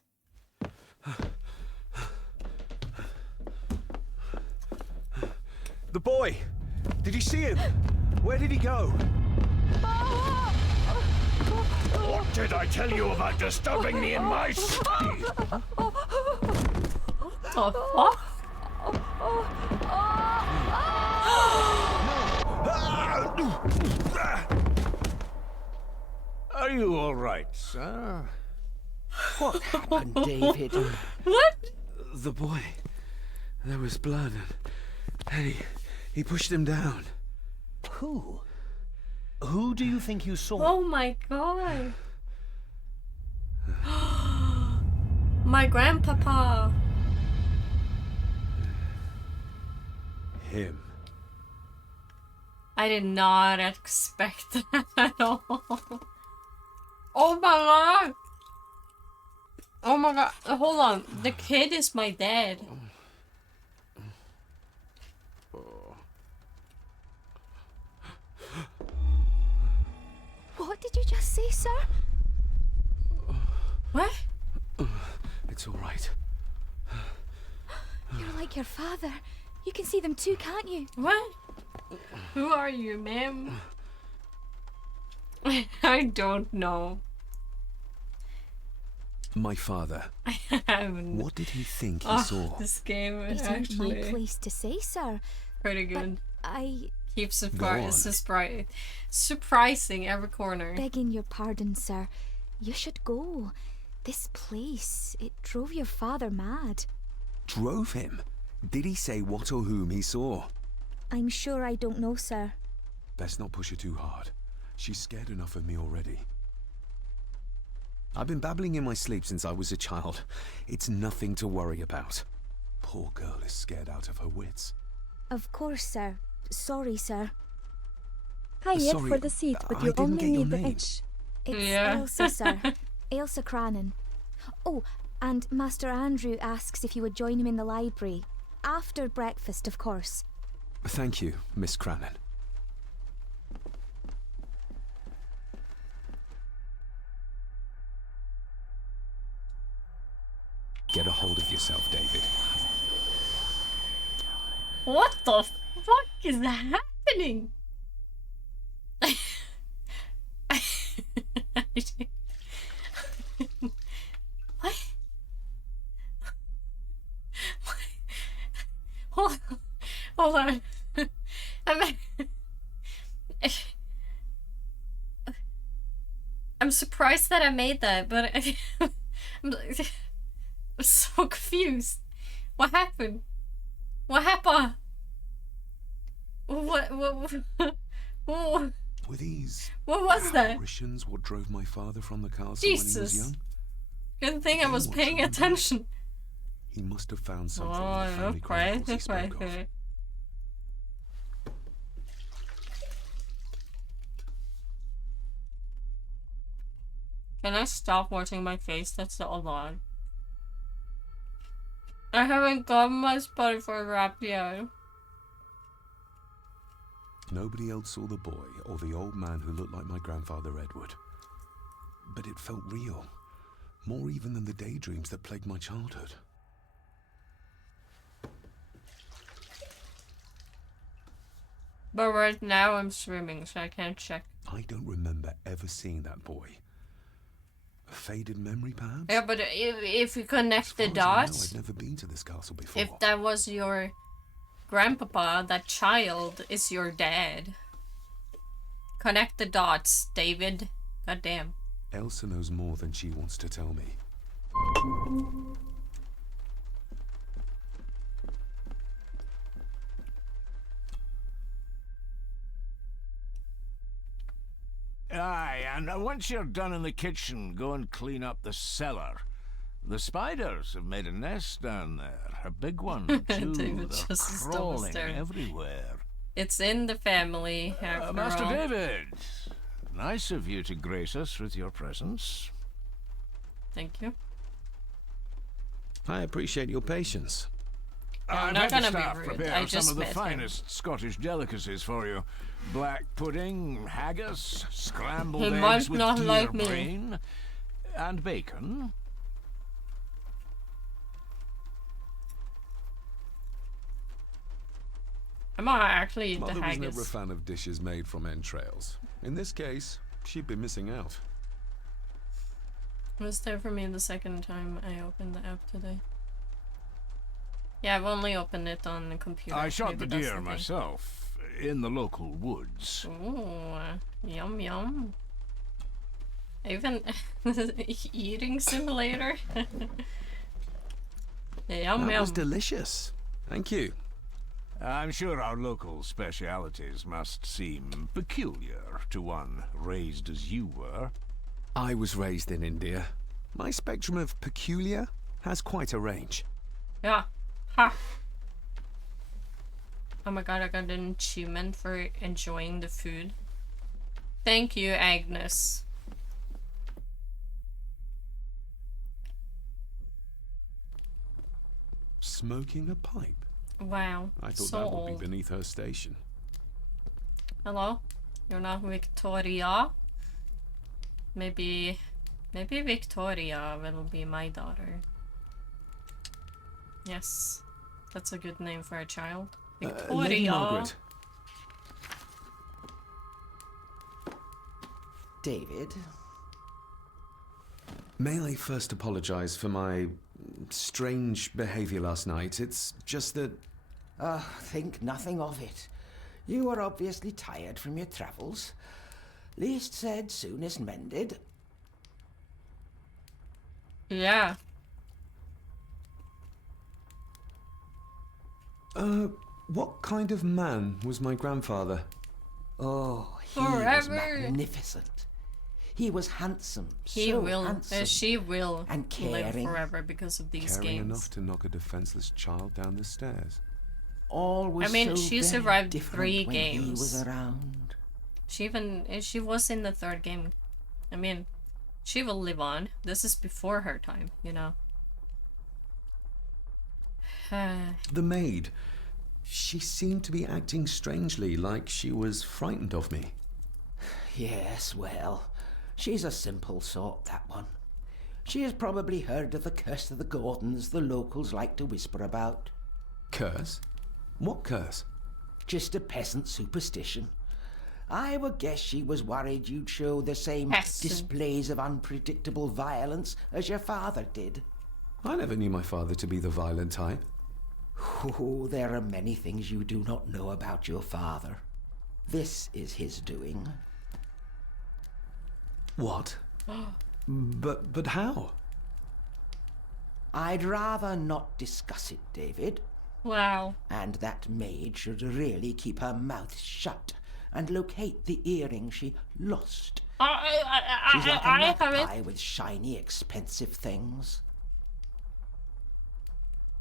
The boy! Did you see him? Where did he go? What did I tell you about disturbing me in my study? The fuck? Are you all right, sir? What happened, David? What? The boy. There was blood and he pushed him down. Who? Who do you think you saw? Oh my god. My grandpapa. Him. I did not expect that at all. Oh my god. Oh my god. Hold on. The kid is my dad. What did you just say, sir? What? It's all right. You're like your father. You can see them too, can't you? What? Who are you, ma'am? I don't know. My father. What did he think he saw? This game It isn't actually my place to say, sir. pretty good. I Keeps Go on. surprising every corner. begging your pardon, sir. You should go. This place, it drove your father mad. Drove him? Did he say what or whom he saw? I'm sure I don't know, sir. Best not push her too hard. She's scared enough of me already. I've been babbling in my sleep since I was a child. It's nothing to worry about. Poor girl is scared out of her wits. Of course, sir. Sorry, sir. Hi, yet Sorry, for the seat, but I you didn't only get your need the name. edge. It's Yeah. Ailsa, sir. Ailsa Cranon. Oh, and Master Andrew asks if you would join him in the library. After breakfast, of course. Thank you, Miss Cranon. Get a hold of yourself, David. What the fuck is happening? What? Hold on. I'm surprised that I made that, but I'm so confused. What happened? What happened? What Were these what was that? apparitions what drove my father from the castle when he was Jesus. young? Good thing I was paying attention. He must have found something in Oh, the family okay, chronicles he spoke of. okay. Can I stop watching my face? That's a lot. I haven't gotten my Spotify Wrapped yet. Nobody else saw the boy or the old man who looked like my grandfather Edward. But it felt real, more even than the daydreams that plagued my childhood. But right now I'm streaming, so I can't check. I don't remember ever seeing that boy. A faded memory, perhaps? Yeah, but if you connect the dots, I'd never been to this castle before. if that was your grandpapa, that child is your dad. Connect the dots, David. God damn. Elsa knows more than she wants to tell me. Aye, and once you're done in the kitchen, go and clean up the cellar. The spiders have made a nest down there. A big one, too. David They're just still crawling staring. everywhere. It's in the family, after Master all. David, nice of you to grace us with your presence. Thank you. I appreciate your patience. I'm I've not had the gonna be staff rude. prepare I some just of the met him. finest Scottish delicacies for you. Black pudding, haggis, scrambled He eggs might with not deer like me. brain, and bacon. I might actually eat Mother the was haggis. never a fan of dishes made from entrails. In this case, she'd be missing out. It was there for me the second time I opened the app today. Yeah, I've only opened it on the computer. I shot Maybe the that's deer thing. myself in the local woods. Ooh, yum yum. Even eating simulator. Yum That yum. was delicious. Thank you. I'm sure our local specialities must seem peculiar to one raised as you were. I was raised in India. My spectrum of peculiar has quite a range. Yeah. Ha. Oh my god, I got an achievement for enjoying the food. Thank you, Agnes. Smoking a pipe? Wow. I thought so that would old. be beneath her station. Hello? You're not Victoria? Maybe Victoria will be my daughter. Yes. That's a good name for a child. Victoria. Lady Margaret. David? May I first apologize for my strange behavior last night? It's just that... Think nothing of it. You were obviously tired from your travels. Least said, soonest mended. Yeah. What kind of man was my grandfather? Oh, he was Forever. magnificent. He was handsome, He so will. handsome. She will and live caring. forever because of these Caring games. enough to knock a defenseless child down the stairs. All was I mean, so she very survived different 3 when games. he was around. She was in the 3rd game. I mean, she will live on. This is before her time, you know. The maid. She seemed to be acting strangely, like she was frightened of me. Yes, well, she's a simple sort, that one. She has probably heard of the curse of the Gordons the locals like to whisper about. Curse? What curse? Just a peasant superstition. I would guess she was worried you'd show the same displays of unpredictable violence as your father did. I never knew my father to be the violent type. Oh, there are many things you do not know about your father. This is his doing. What? But how? I'd rather not discuss it, David. Wow. And that maid should really keep her mouth shut and locate the earring she lost. She's like a magpie with shiny, expensive things.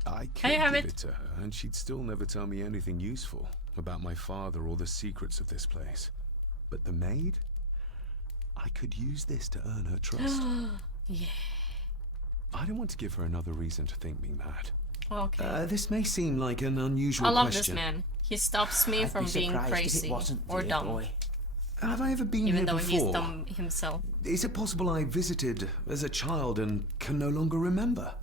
I could give it to her, and she'd still never tell me anything useful about my father or the secrets of this place. But the maid? I could use this to earn her trust. Yeah. I don't want to give her another reason to think me mad. Okay. This may seem like an unusual I love question. this man. He stops me from being crazy or dumb. Have I ever been Even here though before? he's dumb himself. Is it possible I visited as a child and can no longer remember?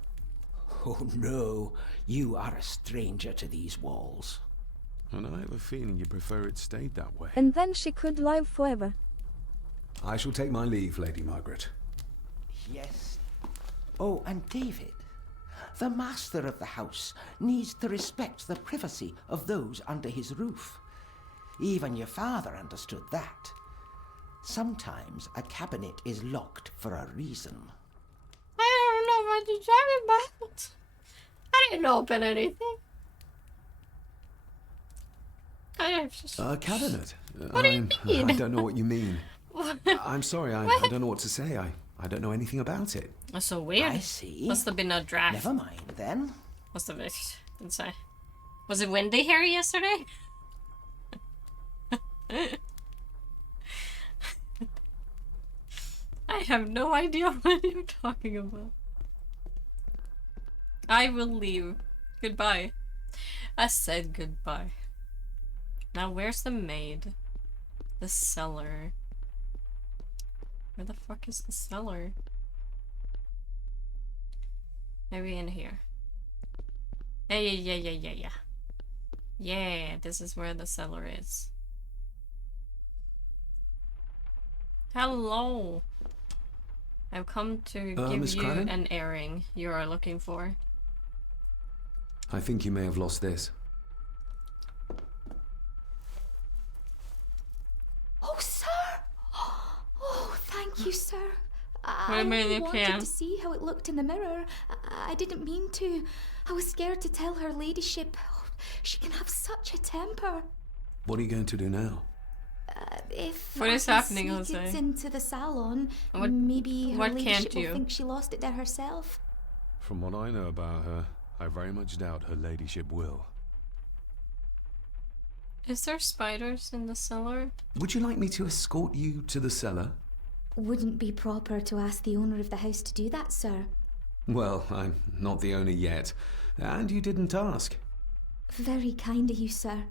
Oh no, you are a stranger to these walls. And I have a feeling you prefer it stayed that way. And then she could live forever. I shall take my leave, Lady Margaret. Yes. Oh, and David, the master of the house needs to respect the privacy of those under his roof. Even your father understood that. Sometimes a cabinet is locked for a reason. I don't know what you're talking about. I didn't open anything. A cabinet? What do you mean? I don't know what you mean. I'm sorry, I don't know what to say. I don't know anything about it. That's so weird. I see. Must have been a draft. Never mind then. Must have been. Didn't say. Was it windy here yesterday? I have no idea what you're talking about. I will leave. Goodbye. I said goodbye. Now where's the maid? The cellar. Where the fuck is the cellar? Maybe in here. Yeah. Yeah, this is where the cellar is. Hello. I've come to give Miss you Craven? an airing you are looking for. I think you may have lost this. Oh, sir! Oh, thank you, sir. Wait a I minute, only you wanted can. to see how it looked in the mirror. I didn't mean to. I was scared to tell her ladyship. Oh, she can have such a temper. What are you going to do now? If What I is can happening, sneak Jose? it into the salon, What- maybe her what ladyship can't will you? think she lost it there herself. From what I know about her, I very much doubt her ladyship will. Is there spiders in the cellar? Would you like me to escort you to the cellar? Wouldn't be proper to ask the owner of the house to do that, sir. Well, I'm not the owner yet. And you didn't ask. Very kind of you, sir.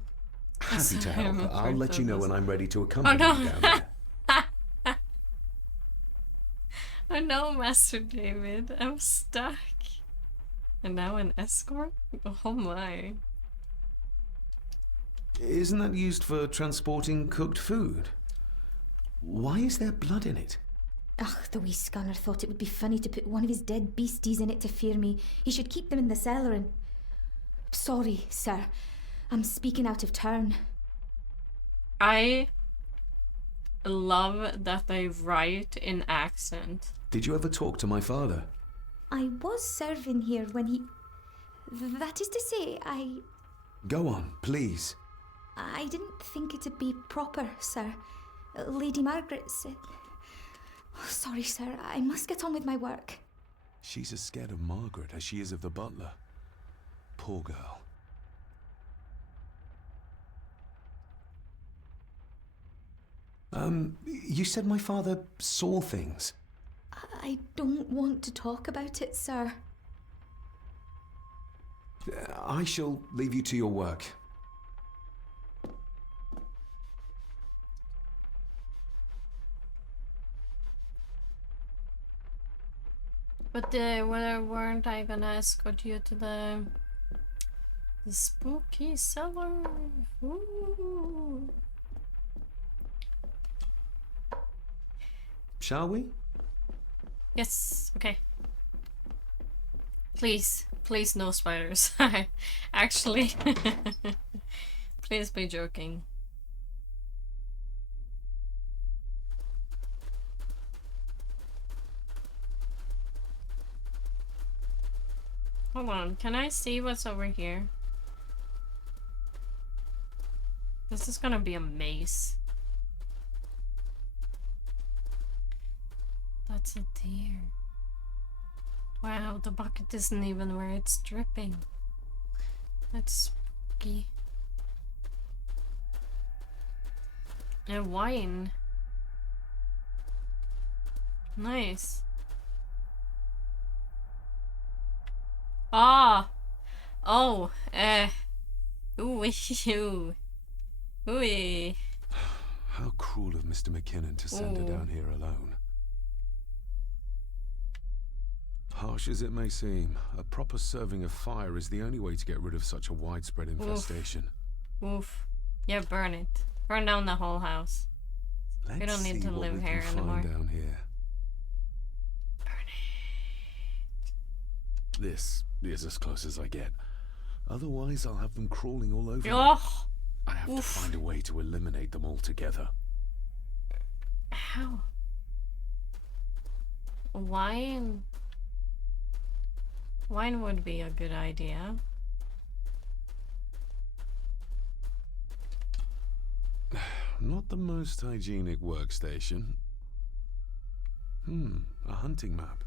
Happy to I'm help. I'll afraid let you of know this. when I'm ready to accompany no. you down there. Oh no, Master David, I'm stuck. And now an escort? Oh my. Isn't that used for transporting cooked food? Why is there blood in it? Ugh, the wee scunner thought it would be funny to put one of his dead beasties in it to fear me. He should keep them in the cellar and... Sorry, sir. I'm speaking out of turn. I love that they write in accent. Did you ever talk to my father? I was serving here when he... That is to say, Go on, please. I didn't think it'd be proper, sir. Lady Margaret said... Oh, sorry, sir. I must get on with my work. She's as scared of Margaret as she is of the butler. Poor girl. You said my father saw things. I don't want to talk about it, sir. I shall leave you to your work. But weren't I gonna escort you to the spooky cellar? Ooh. Shall we? Yes, okay. Please, please no spiders. Actually, please be joking. Hold on, can I see what's over here? This is gonna be a maze. That's a deer. Wow, the bucket isn't even where it's dripping. That's spooky. And wine. Nice. Ah! Oh, ooh, ooh, ooh. How cruel of Mr. McKinnon to send her down here alone. Harsh as it may seem, a proper serving of fire is the only way to get rid of such a widespread infestation. Oof. Yeah, burn it. Burn down the whole house. We don't need to live here anymore. Down here. Burn it. This is as close as I get. Otherwise, I'll have them crawling all over me. Oh. I have to find a way to eliminate them altogether. How? Wine would be a good idea. Not the most hygienic workstation. A hunting map.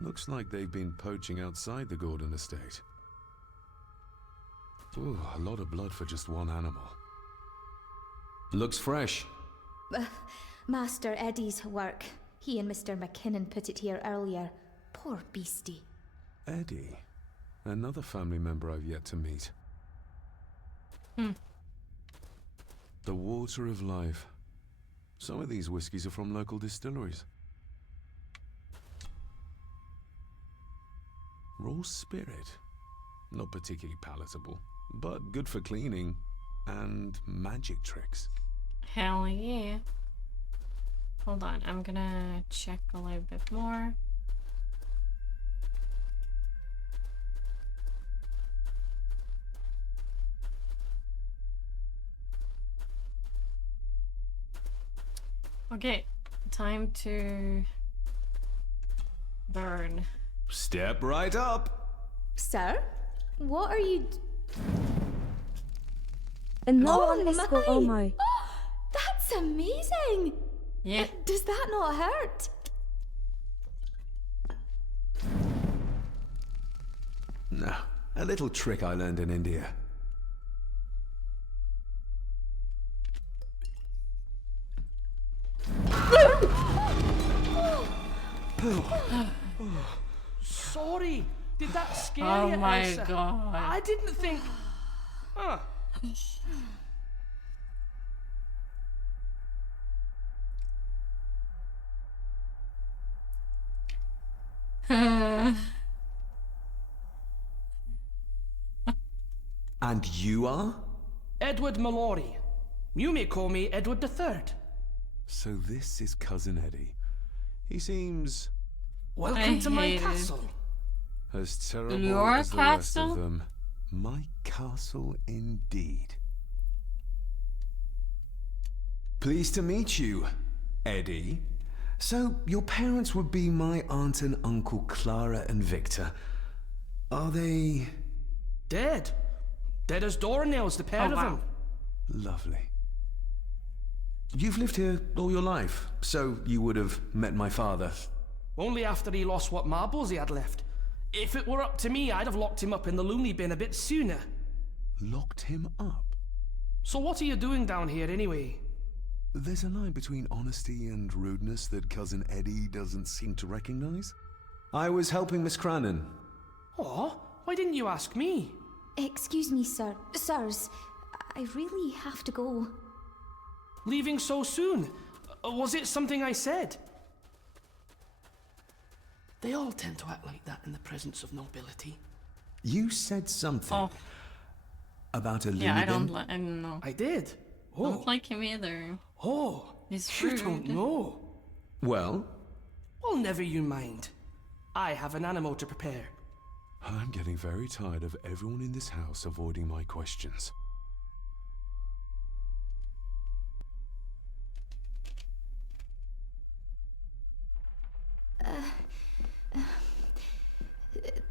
Looks like they've been poaching outside the Gordon estate. Ooh, a lot of blood for just one animal. Looks fresh. Master Eddie's work. He and Mr. McKinnon put it here earlier. Poor beastie. Eddie. Another family member I've yet to meet. The water of life. Some of these whiskies are from local distilleries. Raw spirit. Not particularly palatable, but good for cleaning and magic tricks. Hell yeah. Hold on, I'm gonna check a little bit more. Okay, time to burn. Step right up. Sir? What are you... And now Oh on Esco, oh my. That's amazing! Yeah. Does that not hurt? No, a little trick I learned in India. Sorry, did that scare Oh you, my Elsa? God. I didn't think... Huh. And you are? Edward Mallory. You may call me Edward III. So this is Cousin Eddie. He seems... Welcome to my castle. As terrible Your as the rest castle? of them. My castle indeed. Pleased to meet you, Eddie. So, your parents would be my aunt and uncle Clara and Victor. Are they... Dead. Dead as doornails, the pair of them. Lovely. You've lived here all your life, so you would have met my father. Only after he lost what marbles he had left. If it were up to me, I'd have locked him up in the loony bin a bit sooner. Locked him up? So what are you doing down here anyway? There's a line between honesty and rudeness that Cousin Eddie doesn't seem to recognize. I was helping Miss Crannan. Oh, why didn't you ask me? Excuse me, sir. Sirs, I really have to go. Leaving so soon? Was it something I said? They all tend to act like that in the presence of nobility. You said something about a loony Yeah, I bin? don't know. I did. Don't like him either. Oh, He's you rude. don't know. Well? Well, never you mind. I have an animal to prepare. I'm getting very tired of everyone in this house avoiding my questions.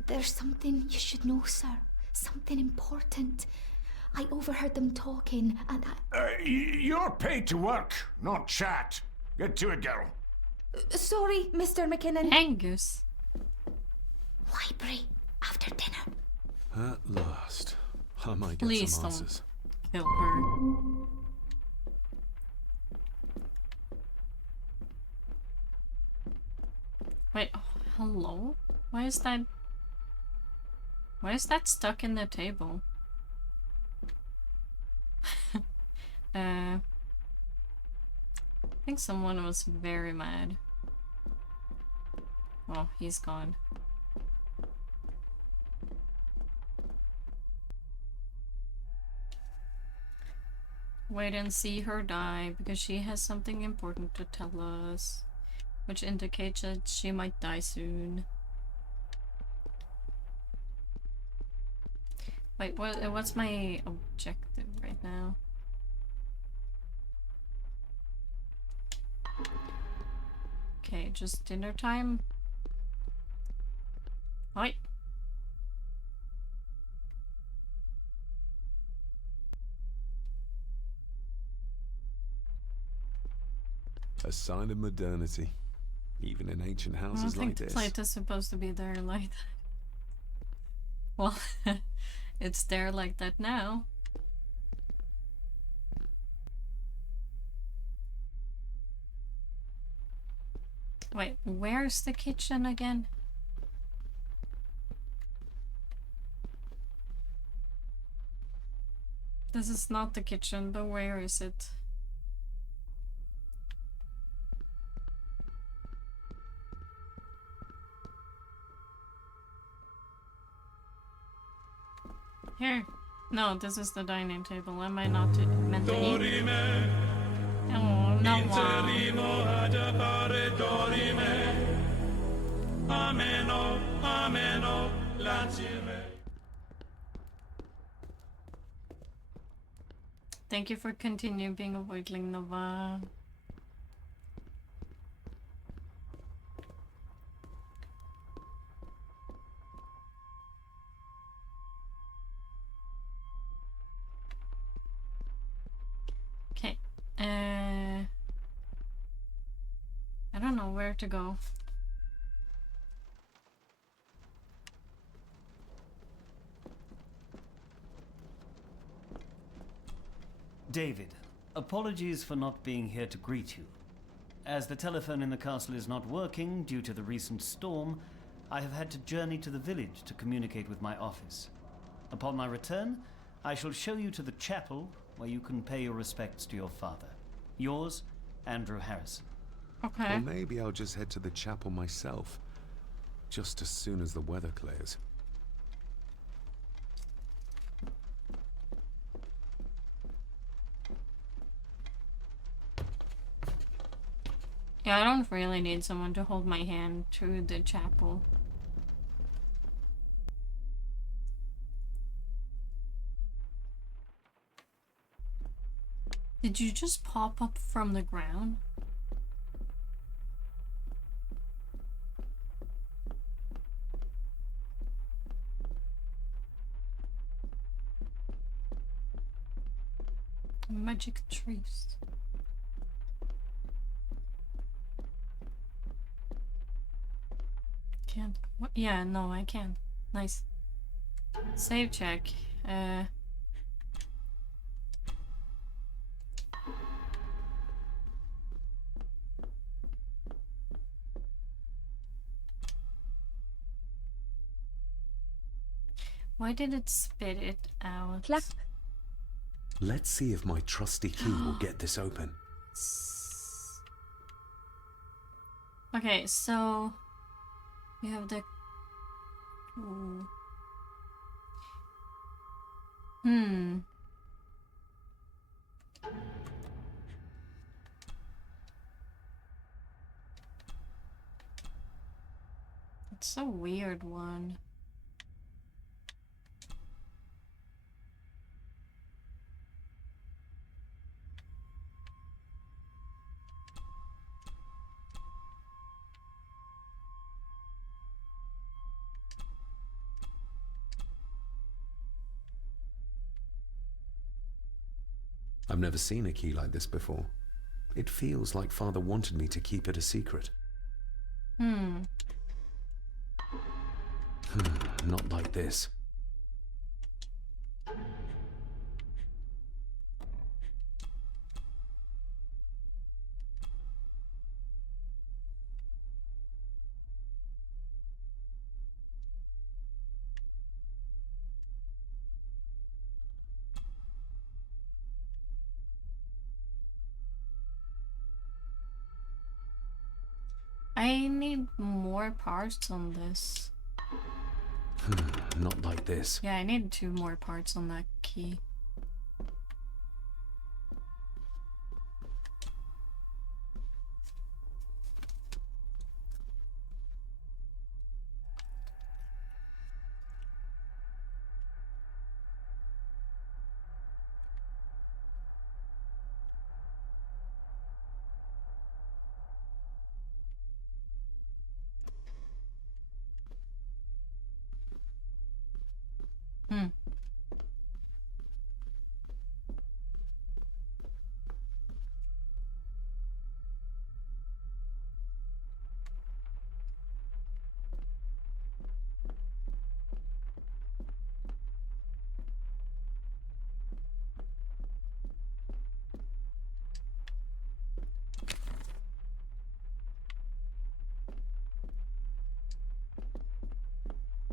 There's something you should know, sir. Something important. I overheard them talking, and You're paid to work, not chat. Get to it, girl. Sorry, Mr. McKinnon. Angus. Library after dinner. At last. I might get Please some don't answers. kill her. Wait, hello? Why is that? Why is that stuck in the table? I think someone was very mad. Well, he's gone. Wait and see her die because she has something important to tell us, which indicates that she might die soon. Wait, what's my objective right now? Okay, just dinner time. Oi. A sign of modernity, even in ancient I don't houses think like the this. plate is supposed to be there like that. Well, it's there like that now. Wait, where's the kitchen again? This is not the kitchen, but where is it? Here. No, this is the dining table. Am I not meant to eat? Oh, no. Thank you for continuing being a voidling, Nova. Okay. I don't know where to go. David, apologies for not being here to greet you. As the telephone in the castle is not working due to the recent storm, I have had to journey to the village to communicate with my office. Upon my return, I shall show you to the chapel where you can pay your respects to your father. Yours, Andrew Harrison. Okay. Or maybe I'll just head to the chapel myself, just as soon as the weather clears. Yeah, I don't really need someone to hold my hand to the chapel. Did you just pop up from the ground? Magic trees. Can't. What? Yeah, no, I can. Nice. Save check. Why did it spit it out? Clap. Let's see if my trusty key will get this open. Okay, so we have the. Ooh. It's a weird one. I've never seen a key like this before. It feels like Father wanted me to keep it a secret. Not like this. I need more parts on this. Not like this. Yeah, I need 2 more parts on that key. Hmm.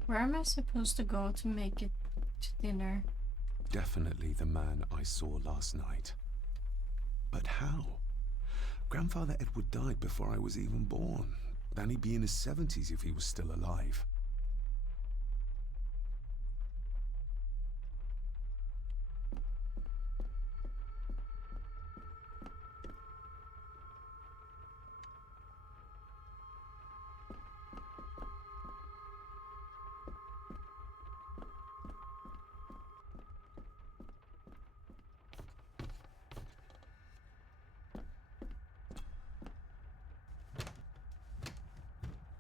Where am I supposed to go to make it to dinner? Definitely the man I saw last night. But how? Grandfather Edward died before I was even born. Then he'd be in his 70s if he was still alive.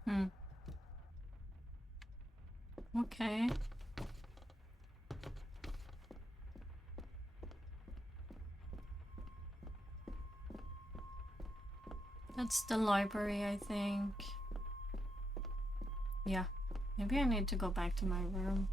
Hmm. Okay. That's the library, I think. Yeah. Maybe I need to go back to my room.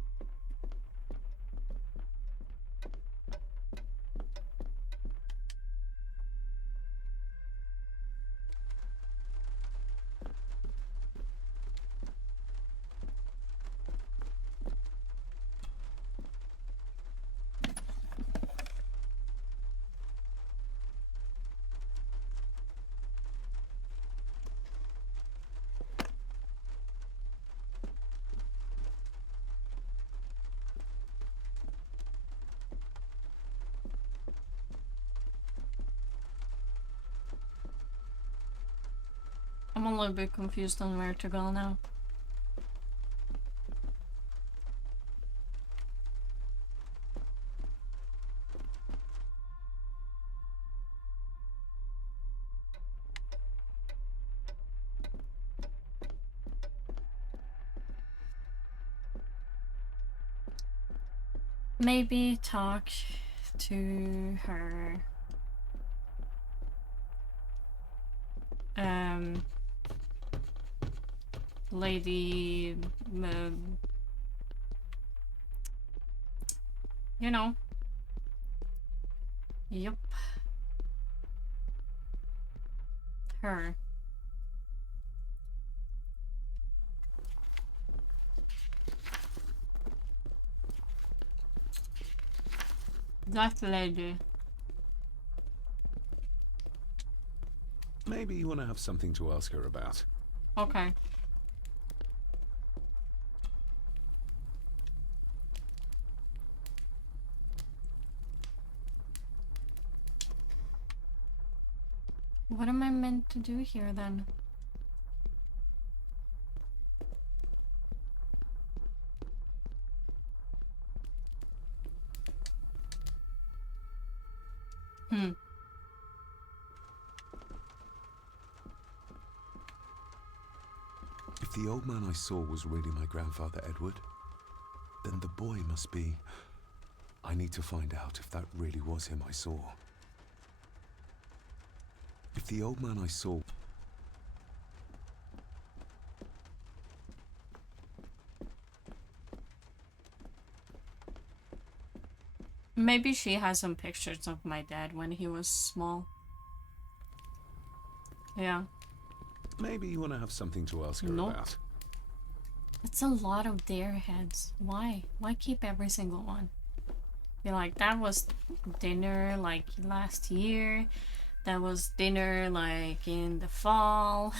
I'm a little bit confused on where to go now. Maybe talk to her. Lady, you know. Yup. Her. That lady. Maybe you want to have something to ask her about. Okay. What am I meant to do here then? Hmm. If the old man I saw was really my grandfather Edward, then the boy must be... I need to find out if that really was him I saw. If the old man I saw... Maybe she has some pictures of my dad when he was small. Yeah. Maybe you want to have something to ask her Nope. about. That's a lot of their heads. Why? Why keep every single one? Be like, that was dinner like last year. That was dinner like in the fall.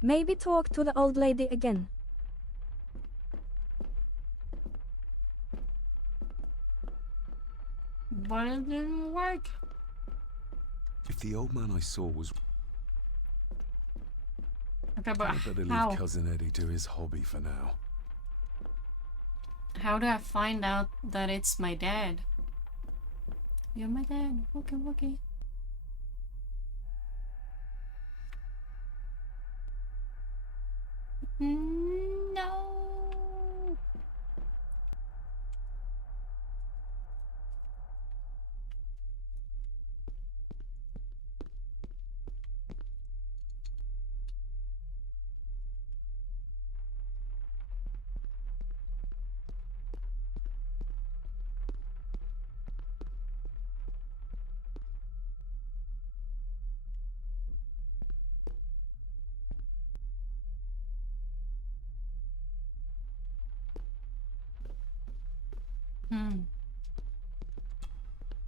Maybe talk to the old lady again. But it didn't work. If the old man I saw was... Okay, but I better how? leave Cousin Eddie to his hobby for now. How do I find out that it's my dad? You're my dad. Okay, okay. No.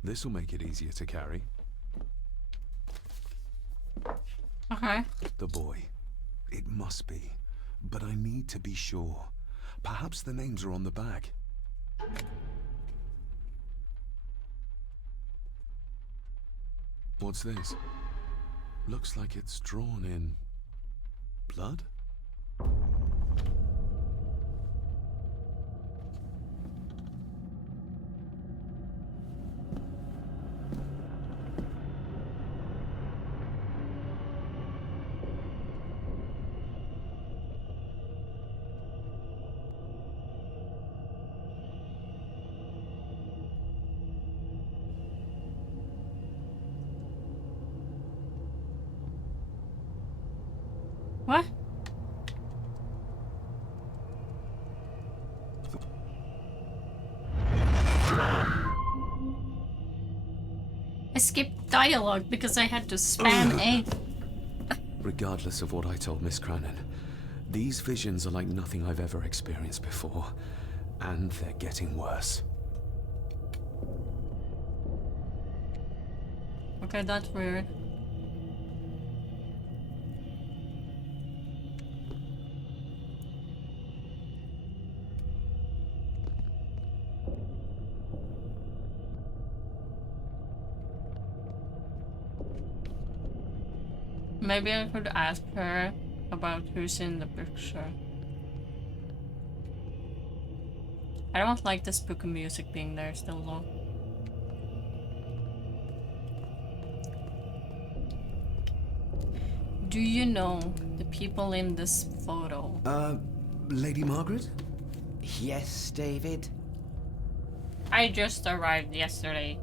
This'll make it easier to carry. Okay. The boy. It must be. But I need to be sure. Perhaps the names are on the bag. What's this? Looks like it's drawn in... blood? What? I skipped dialogue because I had to spam A. Regardless of what I told Miss Cranon, these visions are like nothing I've ever experienced before. And they're getting worse. Okay, that's weird. Maybe I could ask her about who's in the picture. I don't like the spooky music being there still long. Do you know the people in this photo? Lady Margaret? Yes, David? I just arrived yesterday.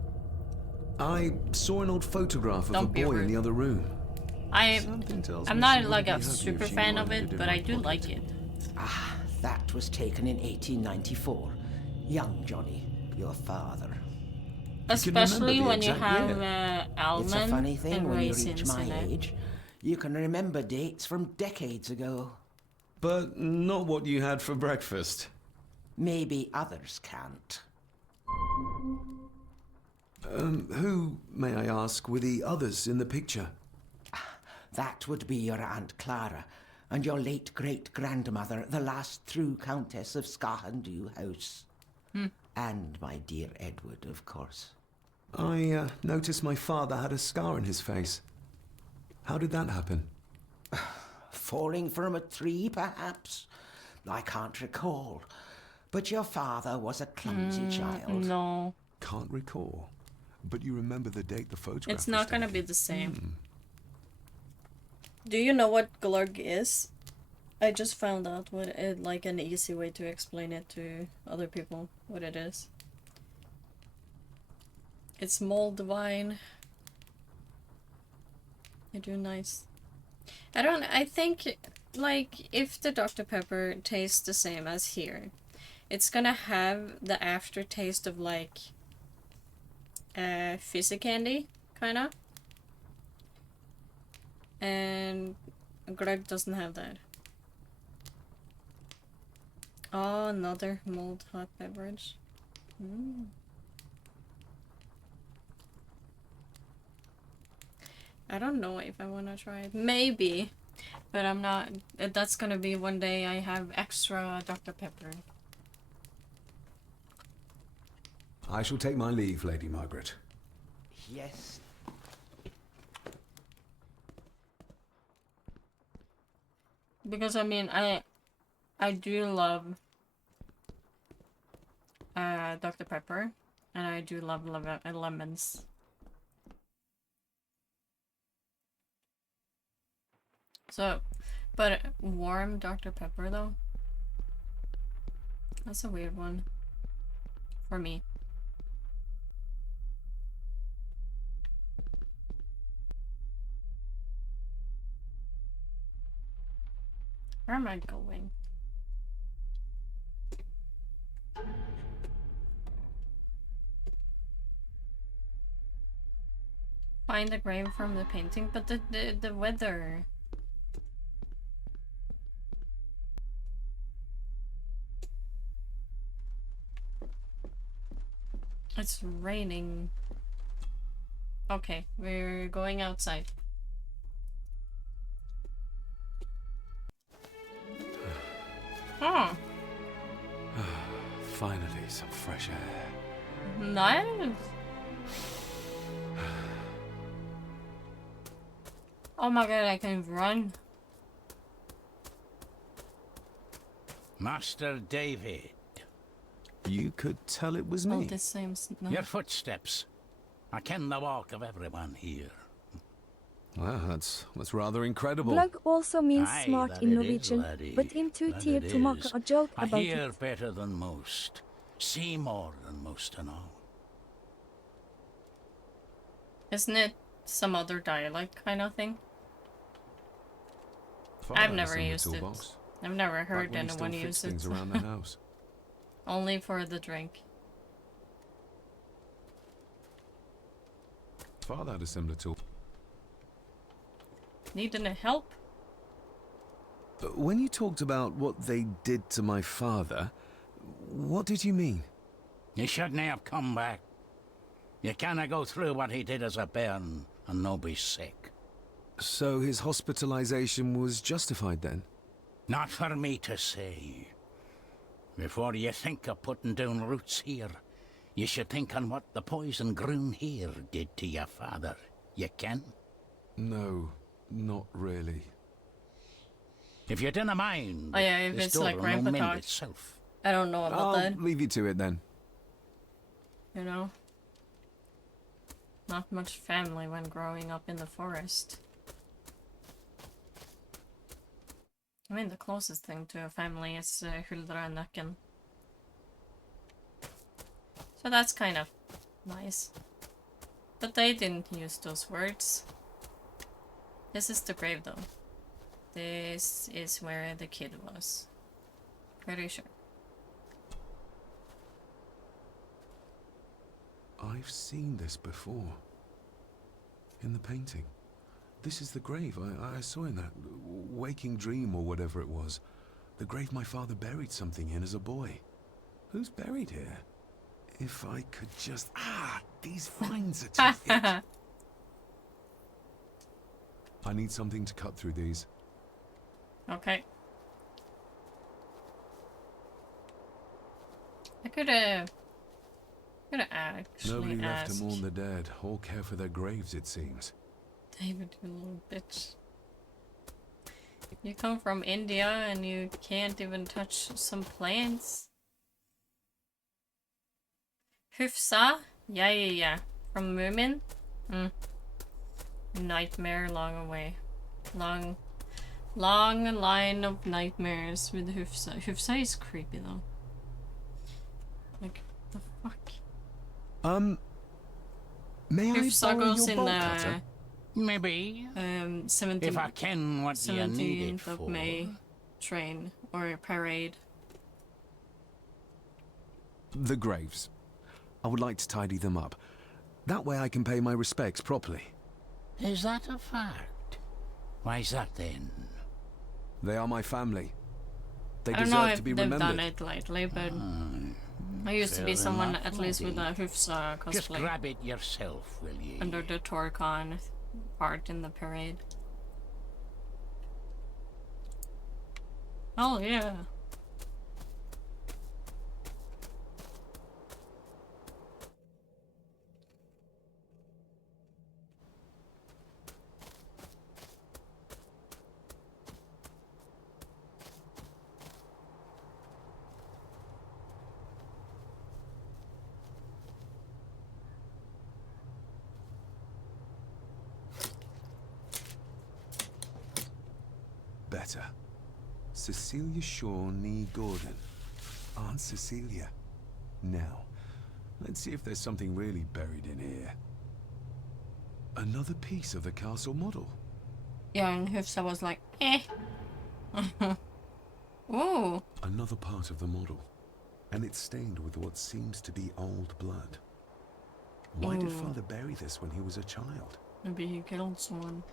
I saw an old photograph of a boy in the other room. I'm not like a super fan of it, but I do like it. Ah, that was taken in 1894. Young Johnny, your father. Especially when you have It's a almond funny thing and when you reach raisins my in it. age. You can remember dates from decades ago. But not what you had for breakfast. Maybe others can't. Who, may I ask, were the others in the picture? That would be your Aunt Clara and your late great-grandmother, the last true Countess of Scahandew House. And my dear Edward, of course. I noticed my father had a scar on his face. How did that happen? Falling from a tree, perhaps? I can't recall. But your father was a clumsy child. No. Can't recall. But you remember the date the photograph It's was not gonna taken? be the same. Do you know what glurg is? I just found out what it, like an easy way to explain it to other people what it is. It's mold wine. They do nice. I think like if the Dr. Pepper tastes the same as here, it's gonna have the aftertaste of like fizzy candy, kinda. And glurg doesn't have that. Oh, another mulled hot beverage. I don't know if I want to try it. Maybe But I'm not. That's gonna be one day I have extra Dr. Pepper. I shall take my leave, Lady Margaret. Yes. Because I mean, I do love Dr. Pepper, and I do love lemons. So, but warm Dr. Pepper though, that's a weird one for me. Where am I going? Find the grave from the painting, but the weather. It's raining. Okay, we're going outside. Oh. Finally, some fresh air. Nice. Oh my god, I can run. Master David. You could tell it was me. Oh, this seems... No. Your footsteps. I ken the walk of everyone here. Well, that's rather incredible. Blug also means Aye, smart that in it Norwegian, is, laddie. but intuitive That to it mock is. a joke I about hear it. better than most. See more than most to know. Isn't it some other dialect kind of thing? Father I've has never in the used it. toolbox. I've never Back heard when he still anyone fixed use things it. around the house. Only for the drink. Father had a similar tool. Need any help? When you talked about what they did to my father, what did you mean? You shouldn't have come back. You canna go through what he did as a bairn and no be sick. So his hospitalization was justified then? Not for me to say. Before you think of putting down roots here, you should think on what the poison grown here did to your father. You can? No, not really. If you didn't mind, Oh yeah, if the it's store like will grandpa mend talk. itself. I don't know about I'll that. leave you to it then. You know? Not much family when growing up in the forest. I mean, the closest thing to a family is Huldra and Nøkken. So that's kind of nice. But they didn't use those words. This is the grave though. This is where the kid was. Pretty sure. I've seen this before. In the painting. This is the grave I saw in that waking dream or whatever it was. The grave my father buried something in as a boy. Who's buried here? If I could just... Ah! These vines are too thick. I need something to cut through these. Okay. I could actually Nobody left ask to mourn the dead, all care for their graves, it seems. David, you little bitch. You come from India and you can't even touch some plants. Hufsa? Yeah. From Moomin? Nightmare long away. Long line of nightmares with Hufsa. Hufsa is creepy though. Like, the fuck? May I Hufsa borrow goes your in bolt the... cutter? Maybe. 17th, If I ken what you need it 17th of for. May train or parade. The graves. I would like to tidy them up. That way I can pay my respects properly. Is that a fact? Why's that then? They are my family. They I don't know deserve if to be they've remembered. done it lately, but I used to be fair someone enough, at least with a laddie. Hufsa cosplay. Just grab it yourself, will ye? Under the Torcon part in the parade. Oh yeah. Better. Cecilia Shaw Nee Gordon. Aunt Cecilia. Now, let's see if there's something really buried in here. Another piece of the castle model. Young Hufsa was like, eh. Ooh. Another part of the model. And it's stained with what seems to be old blood. Why did Ooh. Father bury this when he was a child? Maybe he killed someone.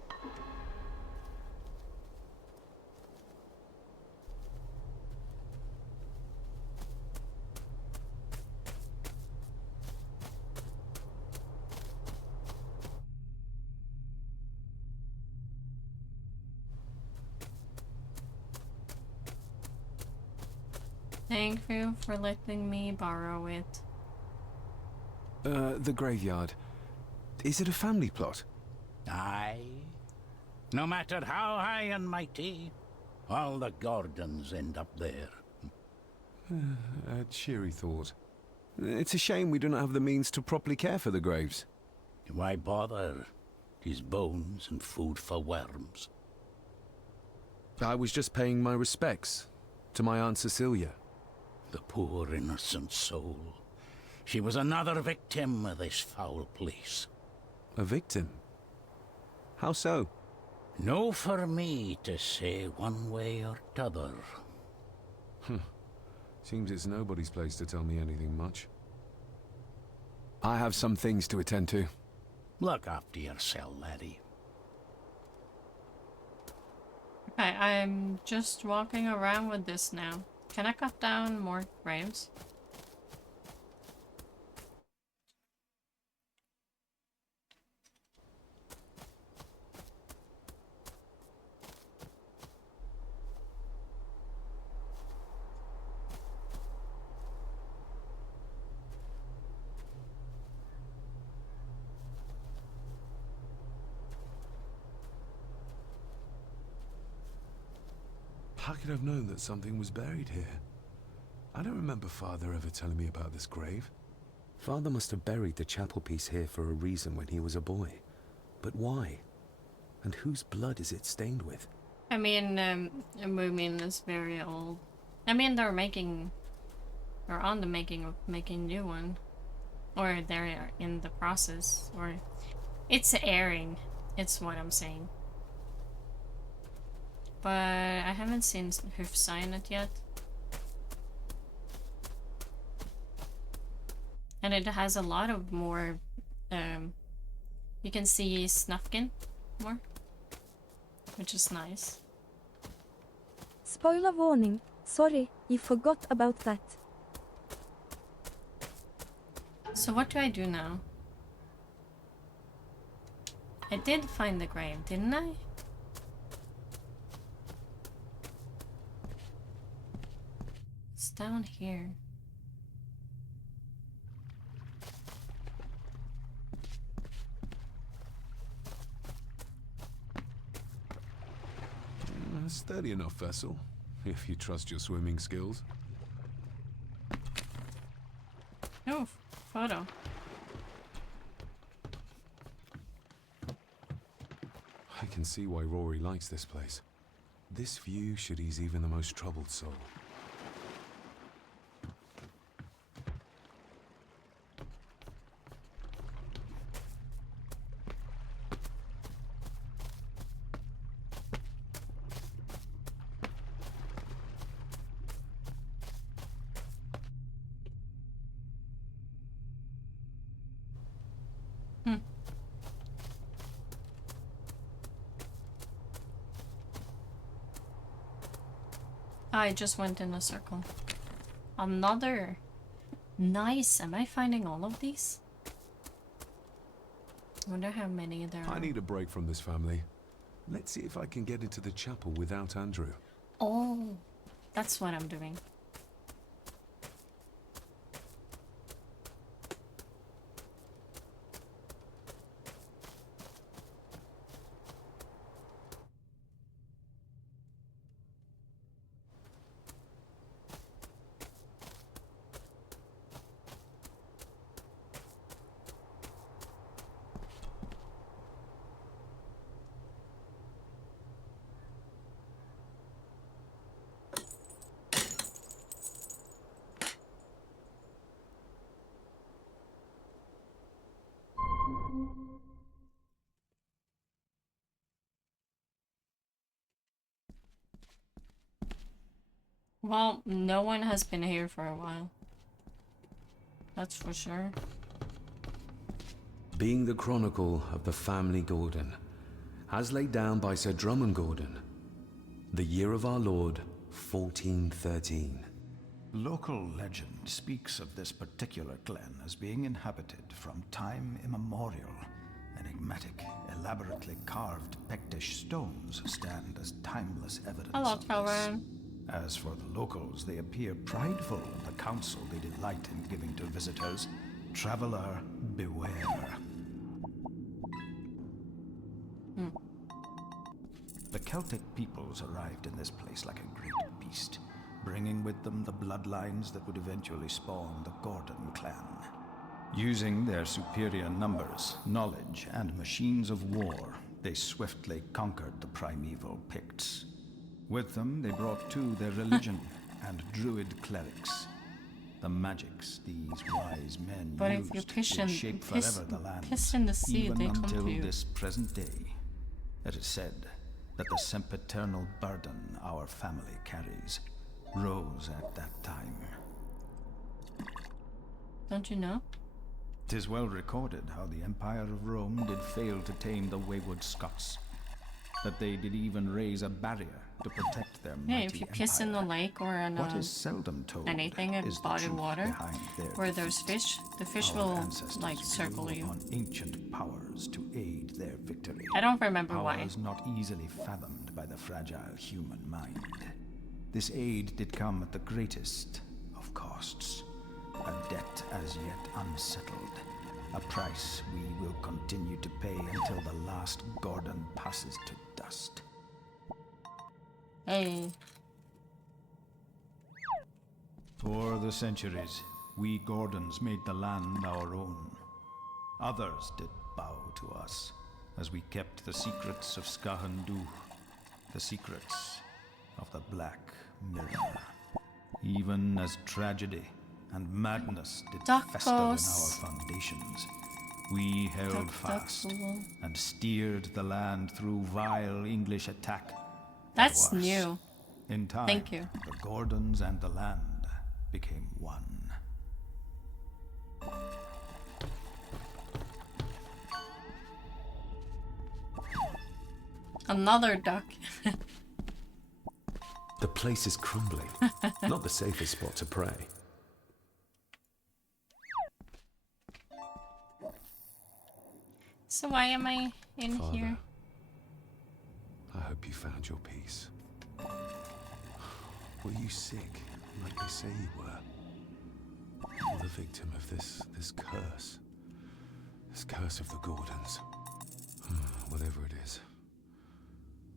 Thank you for letting me borrow it. The graveyard. Is it a family plot? Aye. No matter how high and mighty, all the Gordons end up there. A cheery thought. It's a shame we do not have the means to properly care for the graves. Why bother? His bones and food for worms. I was just paying my respects to my Aunt Cecilia. The poor innocent soul. She was another victim of this foul place. A victim? How so? No for me to say one way or t'other. Seems it's nobody's place to tell me anything much. I have some things to attend to. Look after yourself, laddie. Okay, I'm just walking around with this now. Can I cut down more graves? How could I have known that something was buried here? I don't remember Father ever telling me about this grave. Father must have buried the chapel piece here for a reason when he was a boy. But why? And whose blood is it stained with? I mean, Moomin is very old. I mean, they're on the making of making new one. Or they're in the process. Or it's airing. It's what I'm saying. But I haven't seen Hoof sign it yet. And it has a lot of more, you can see Snufkin more, which is nice. Spoiler warning. Sorry, you forgot about that. So what do I do now? I did find the grave, didn't I? It's down here. A sturdy enough vessel, if you trust your swimming skills. Oh, photo. I can see why Rory likes this place. This view should ease even the most troubled soul. I just went in a circle. Another. Nice. Am I finding all of these? Wonder how many there are. I need a break from this family. Let's see if I can get into the chapel without Andrew. Oh, That's what I'm doing. Well, no one has been here for a while. That's for sure. Being the chronicle of the family Gordon, as laid down by Sir Drummond Gordon, the year of our Lord, 1413. Local legend speaks of this particular glen as being inhabited from time immemorial. Enigmatic, elaborately carved Pictish stones stand as timeless evidence Hello, of this. children. As for the locals, they appear prideful of the counsel they delight in giving to visitors. Traveler, beware. The Celtic peoples arrived in this place like a great beast, bringing with them the bloodlines that would eventually spawn the Gordon clan. Using their superior numbers, knowledge, and machines of war, they swiftly conquered the primeval Picts. With them, they brought too their religion and druid clerics. The magics these wise men But used if you piss would in, shape piss, forever the land, piss in the sea, even they come until to you. this present day. It is said that the sempiternal burden our family carries rose at that time. Don't you know? 'Tis well recorded how the Empire of Rome did fail to tame the wayward Scots, that they did even raise a barrier to protect their Yeah, mighty if you piss in the lake or in What is seldom told anything, a is the body of truth water, behind their where there's fish, the fish Our will ancestors like drew circle you. upon ancient powers to aid their victory. I don't remember powers why. not easily fathomed by the fragile human mind. This aid did come at the greatest of costs, a debt as yet unsettled, a price we will continue to pay until the last Gordon passes to dust. Hey. For the centuries, we Gordons made the land our own. Others did bow to us, as we kept the secrets of Skahandu, the secrets of the Black Mirror. Even as tragedy and madness did fester in our foundations, we held fast and steered the land through vile English attack. That's And worse, new. in time, Thank you. the Gordons and the land became one. Another duck. The place is crumbling. Not the safest spot to pray. So why am I in Father, here? I hope you found your peace. Were you sick, like they say you were? Or the victim of this curse? This curse of the Gordons? Whatever it is.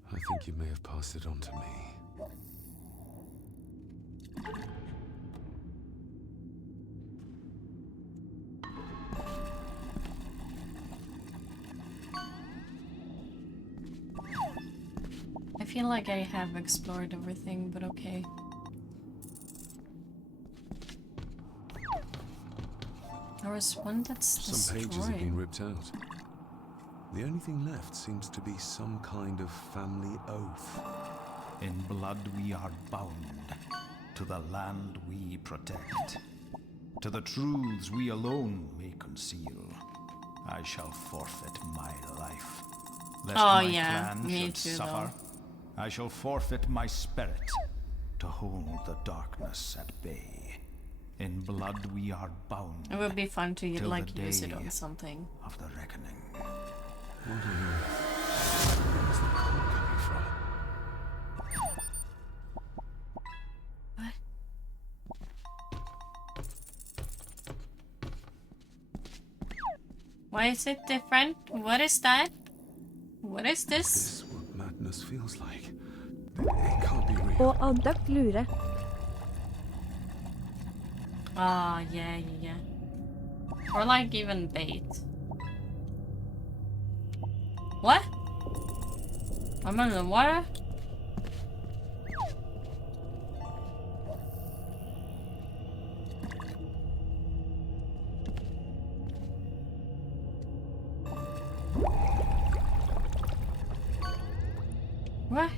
I think you may have passed it on to me. I feel like I have explored everything, but okay. There was one that's Some pages have destroyed. been ripped out. The only thing left seems to be some kind of family oath. In blood we are bound to the land we protect, to the truths we alone may conceal. I shall forfeit my life, lest my clan me should too, suffer. I shall forfeit my spirit to hold the darkness at bay. In blood we are bound. It would be fun to till like the use it day on something. of the reckoning. What on earth? Where's the call coming from? Why is it different? What is that? What is this? This what madness feels like. It can't be real. Og adakt lure. Ah, yeah. Or like even bait. What? I'm under the water? What?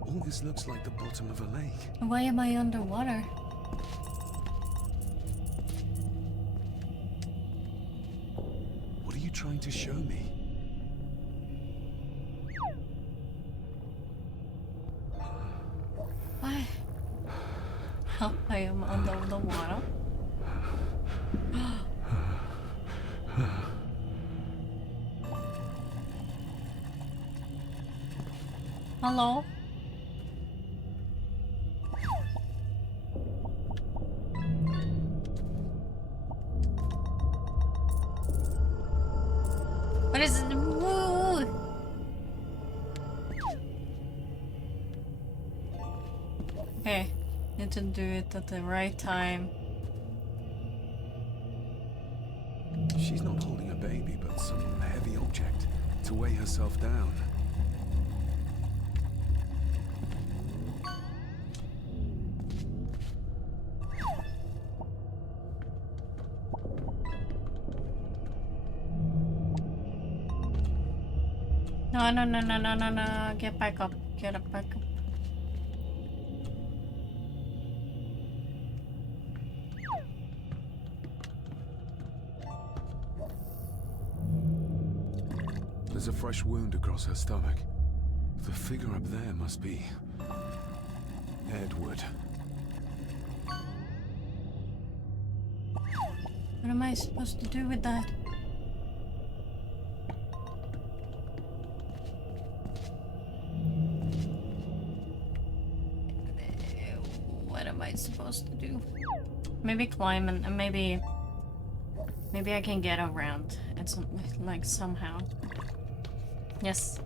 All this looks like the bottom of a lake. Why am I underwater? What are you trying to show me? Why? How I am under the water? Hello? What is it? Woo! Okay, need to do it at the right time. She's not holding a baby, but some heavy object to weigh herself down. No. Get back up. Get up, back up. There's a fresh wound across her stomach. The figure up there must be Edward. What am I supposed to do with that? What am I supposed to do? Maybe climb and maybe I can get around and some like somehow. Yes.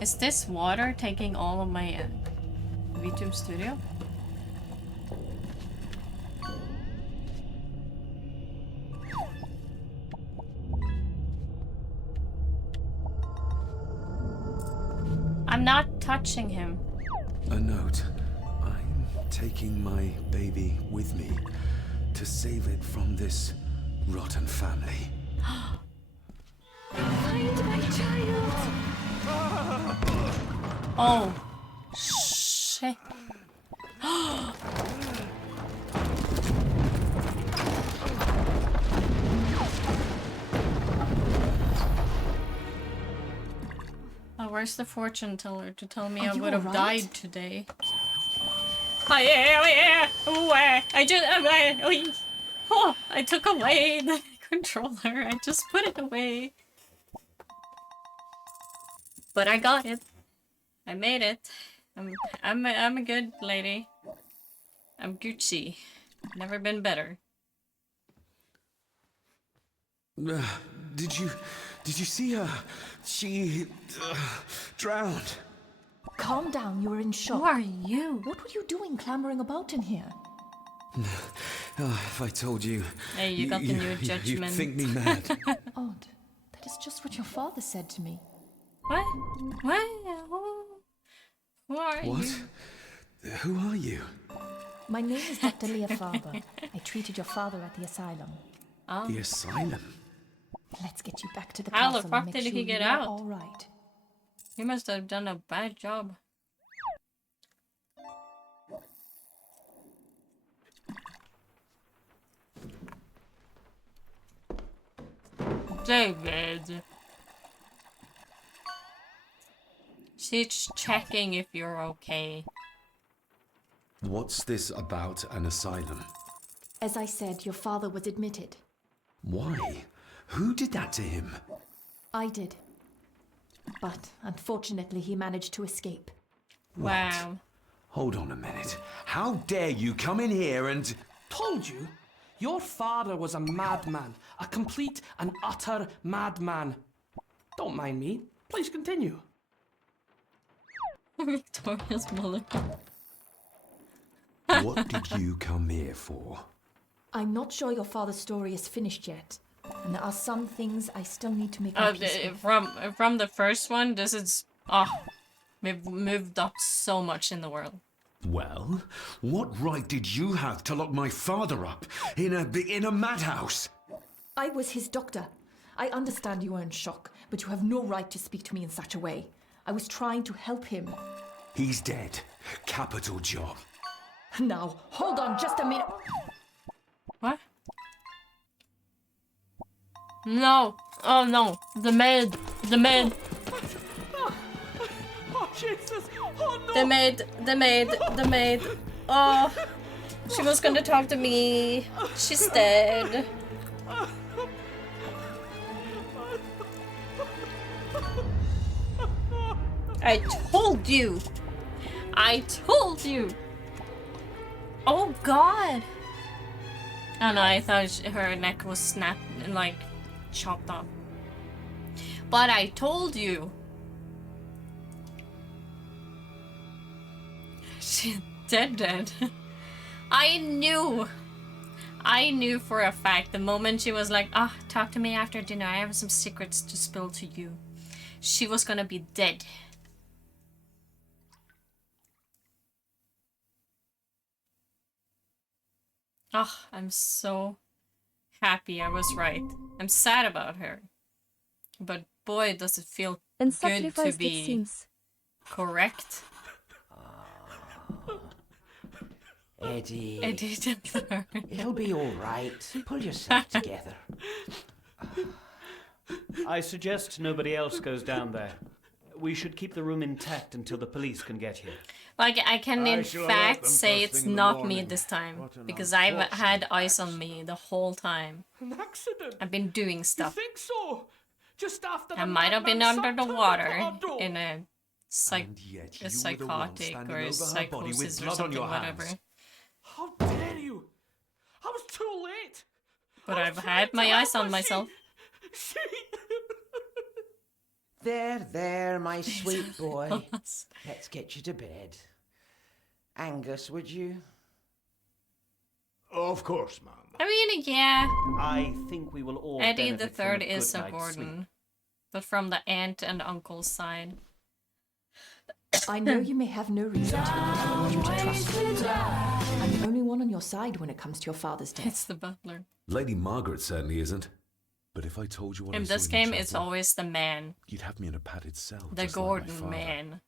Is this water taking all of my VTube studio? I'm not touching him. A note. I'm taking my baby with me to save it from this rotten family. Find my child! Oh. Shit. Oh, where's the fortune teller to tell me I would have died today? Oh yeah. I took away the controller. I just put it away. But I got it. I made it. I'm a good lady. I'm Gucci. Never been better. Did you see her? She drowned. Calm down, you're in shock. Who are you? What were you doing clambering about in here? If I told you... Hey, you got the new judgment. You'd think me mad. Odd. That is just what your father said to me. What? What? Who are you? What? Who are you? My name is Dr. Leah Faber. I treated your father at the asylum. Oh. The asylum? Let's get you back to the How castle the fuck and make did sure he get you are out? all right. He must have done a bad job. David. She's checking if you're okay. What's this about an asylum? As I said, your father was admitted. Why? Who did that to him? I did. But unfortunately, he managed to escape. Wow. Hold on a minute. How dare you come in here and... Told you. Your father was a madman. A complete and utter madman. Don't mind me. Please continue. Victoria's mother. What did you come here for? I'm not sure your father's story is finished yet. And there are some things I still need to make my peace with. From the first one, this is... Oh, we've moved up so much in the world. Well, what right did you have to lock my father up in a madhouse? I was his doctor. I understand you are in shock, but you have no right to speak to me in such a way. I was trying to help him. He's dead. Capital job. Now, hold on just a minute. What? No. Oh no. The maid. The maid. Oh, Jesus. Oh, no. The maid. The maid. The maid. Oh. She was gonna talk to me. She's dead. I told you. I told you. Oh God. Oh no, I thought her neck was snapped and like chopped off. But I told you. She's dead. I knew for a fact the moment she was like, ah, talk to me after dinner. I have some secrets to spill to you. She was gonna be dead. Oh, I'm so happy I was right. I'm sad about her. But boy, does it feel And good to sacrificed, it be seems. correct. Eddie. Eddie Templar. It'll be all right. Pull yourself together. I suggest nobody else goes down there. We should keep the room intact until the police can get here. Like, I can in shall alert fact them say first it's thing in the not me morning. this time. What an Because I've had unfortunate eyes on me the whole time. An accident? I've been doing You stuff. think so? Just after I the might have been madman's under son the turned water up at our door. in a, And yet you a were the one psychotic standing or a over her body with psychosis or blood on something, your whatever. hands. How dare you? I was too late. But I've had my eyes on myself. There, my sweet boy. Let's get you to bed. Angus, would you? Of course, ma'am. I mean, yeah. I think we will all Eddie the benefit from Third a is good a night's Gordon. sleep. But from the aunt and uncle's side. I know you may have no reason to, but I want you to trust me. I'm the only one on your side when it comes to your father's death. It's the butler. Lady Margaret certainly isn't. But if I told you what I In saw this in game, the it's chapel, always the man. you'd have me in a padded cell. The just like my Gordon father. man.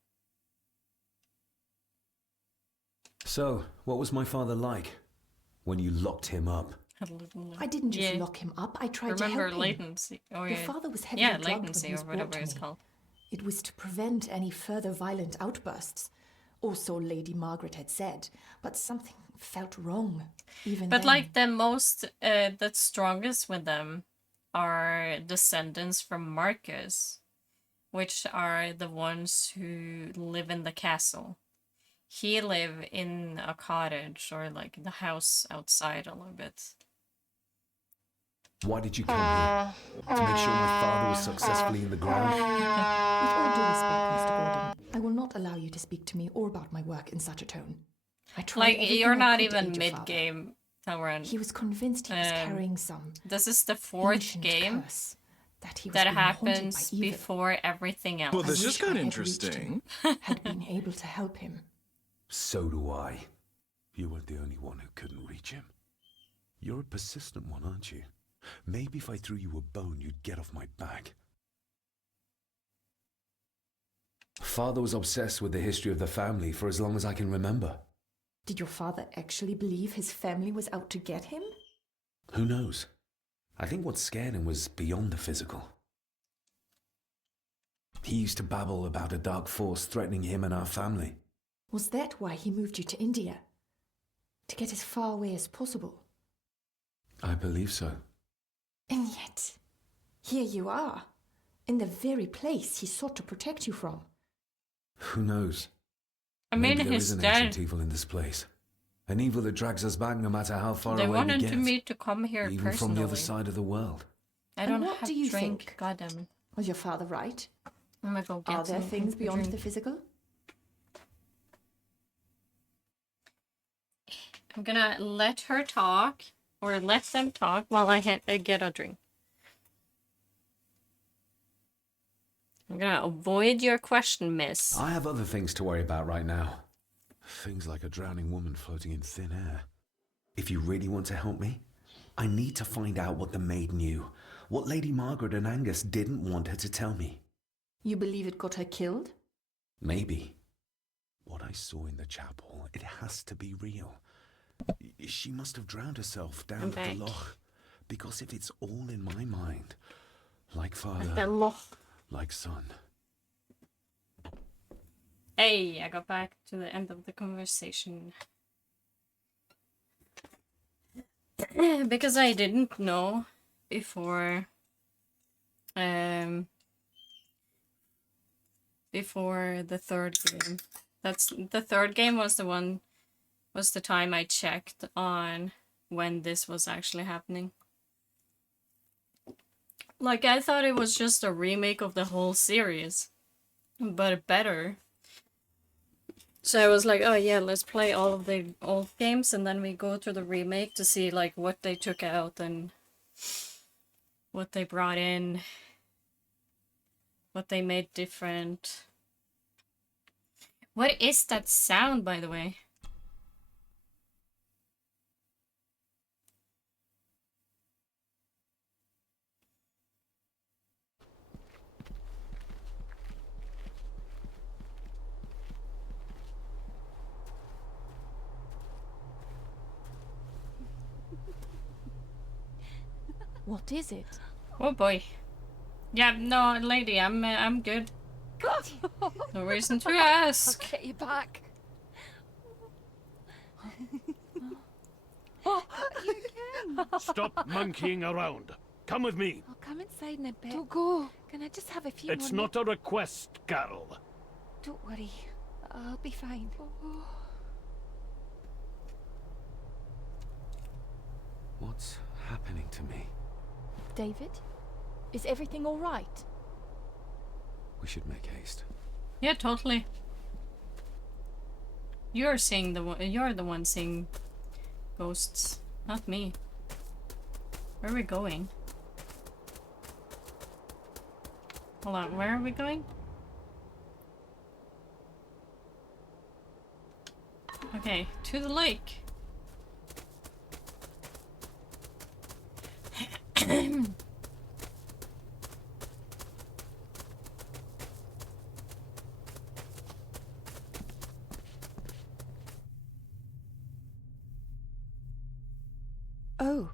So, what was my father like when you locked him up? I didn't just Yeah. lock him up. I tried Remember to help latency. him. Oh, Your yeah. father was heavily Yeah, drugged when latency he was or brought whatever to it's me. called. It was to prevent any further violent outbursts. Also, Lady Margaret had said, but something felt wrong. Even But then. like the most, the strongest with them are descendants from Marcus, which are the ones who live in the castle. He live in a cottage or like the house outside a little bit. Why did you come here? To make sure my father was successfully in the ground? With all due respect, Mr. Gordon, I will not allow you to speak to me or about my work in such a tone. I tried Like, everything you're I not could to even aid your father. mid-game, Talran. He was convinced he was carrying some This is the fourth ancient game curse that he was that being haunted happens by evil. before everything else. Well, this I just wish got I had reached interesting. him, had been able to help him. So do I. You weren't the only one who couldn't reach him. You're a persistent one, aren't you? Maybe if I threw you a bone, you'd get off my back. Father was obsessed with the history of the family for as long as I can remember. Did your father actually believe his family was out to get him? Who knows? I think what scared him was beyond the physical. He used to babble about a dark force threatening him and our family. Was that why he moved you to India? To get as far away as possible? I believe so. And yet, here you are, in the very place he sought to protect you from. Who knows? I mean, Maybe there his is an dad. ancient evil in this place. An evil that drags us back no matter how far They away we wanted get. me to come here Even personally. from the other side of the world. I And don't what have do you drink. think? Goddamn. Was your father right? I'm gonna go get Are there something things to beyond drink. the physical? I'm gonna let her talk, or let them talk while I get a drink. I'm gonna avoid your question, miss. I have other things to worry about right now. Things like a drowning woman floating in thin air. If you really want to help me, I need to find out what the maid knew. What Lady Margaret and Angus didn't want her to tell me. You believe it got her killed? Maybe. What I saw in the chapel, it has to be real. She must have drowned herself down at the loch. Because if it's all in my mind, like father, The loch. like son. Hey, I got back to the end of the conversation. Because I didn't know before before the third game. That's the third game was the time I checked on when this was actually happening. Like, I thought it was just a remake of the whole series, but better. So I was like, oh yeah, let's play all of the old games and then we go to the remake to see like what they took out and what they brought in, what they made different. What is that sound, by the way? What is it? Oh boy. Yeah, no, lady, I'm good. God! No reason to ask. I'll get you back. Oh, you again. Stop monkeying around. Come with me. I'll come inside in a bit. Don't go. Can I just have a few It's more not a request, Carol. Don't worry. I'll be fine. What's happening to me? David? Is everything all right? We should make haste. Yeah, totally. You're the one seeing ghosts, not me. Where are we going? Hold on, where are we going? Okay, to the lake. Oh,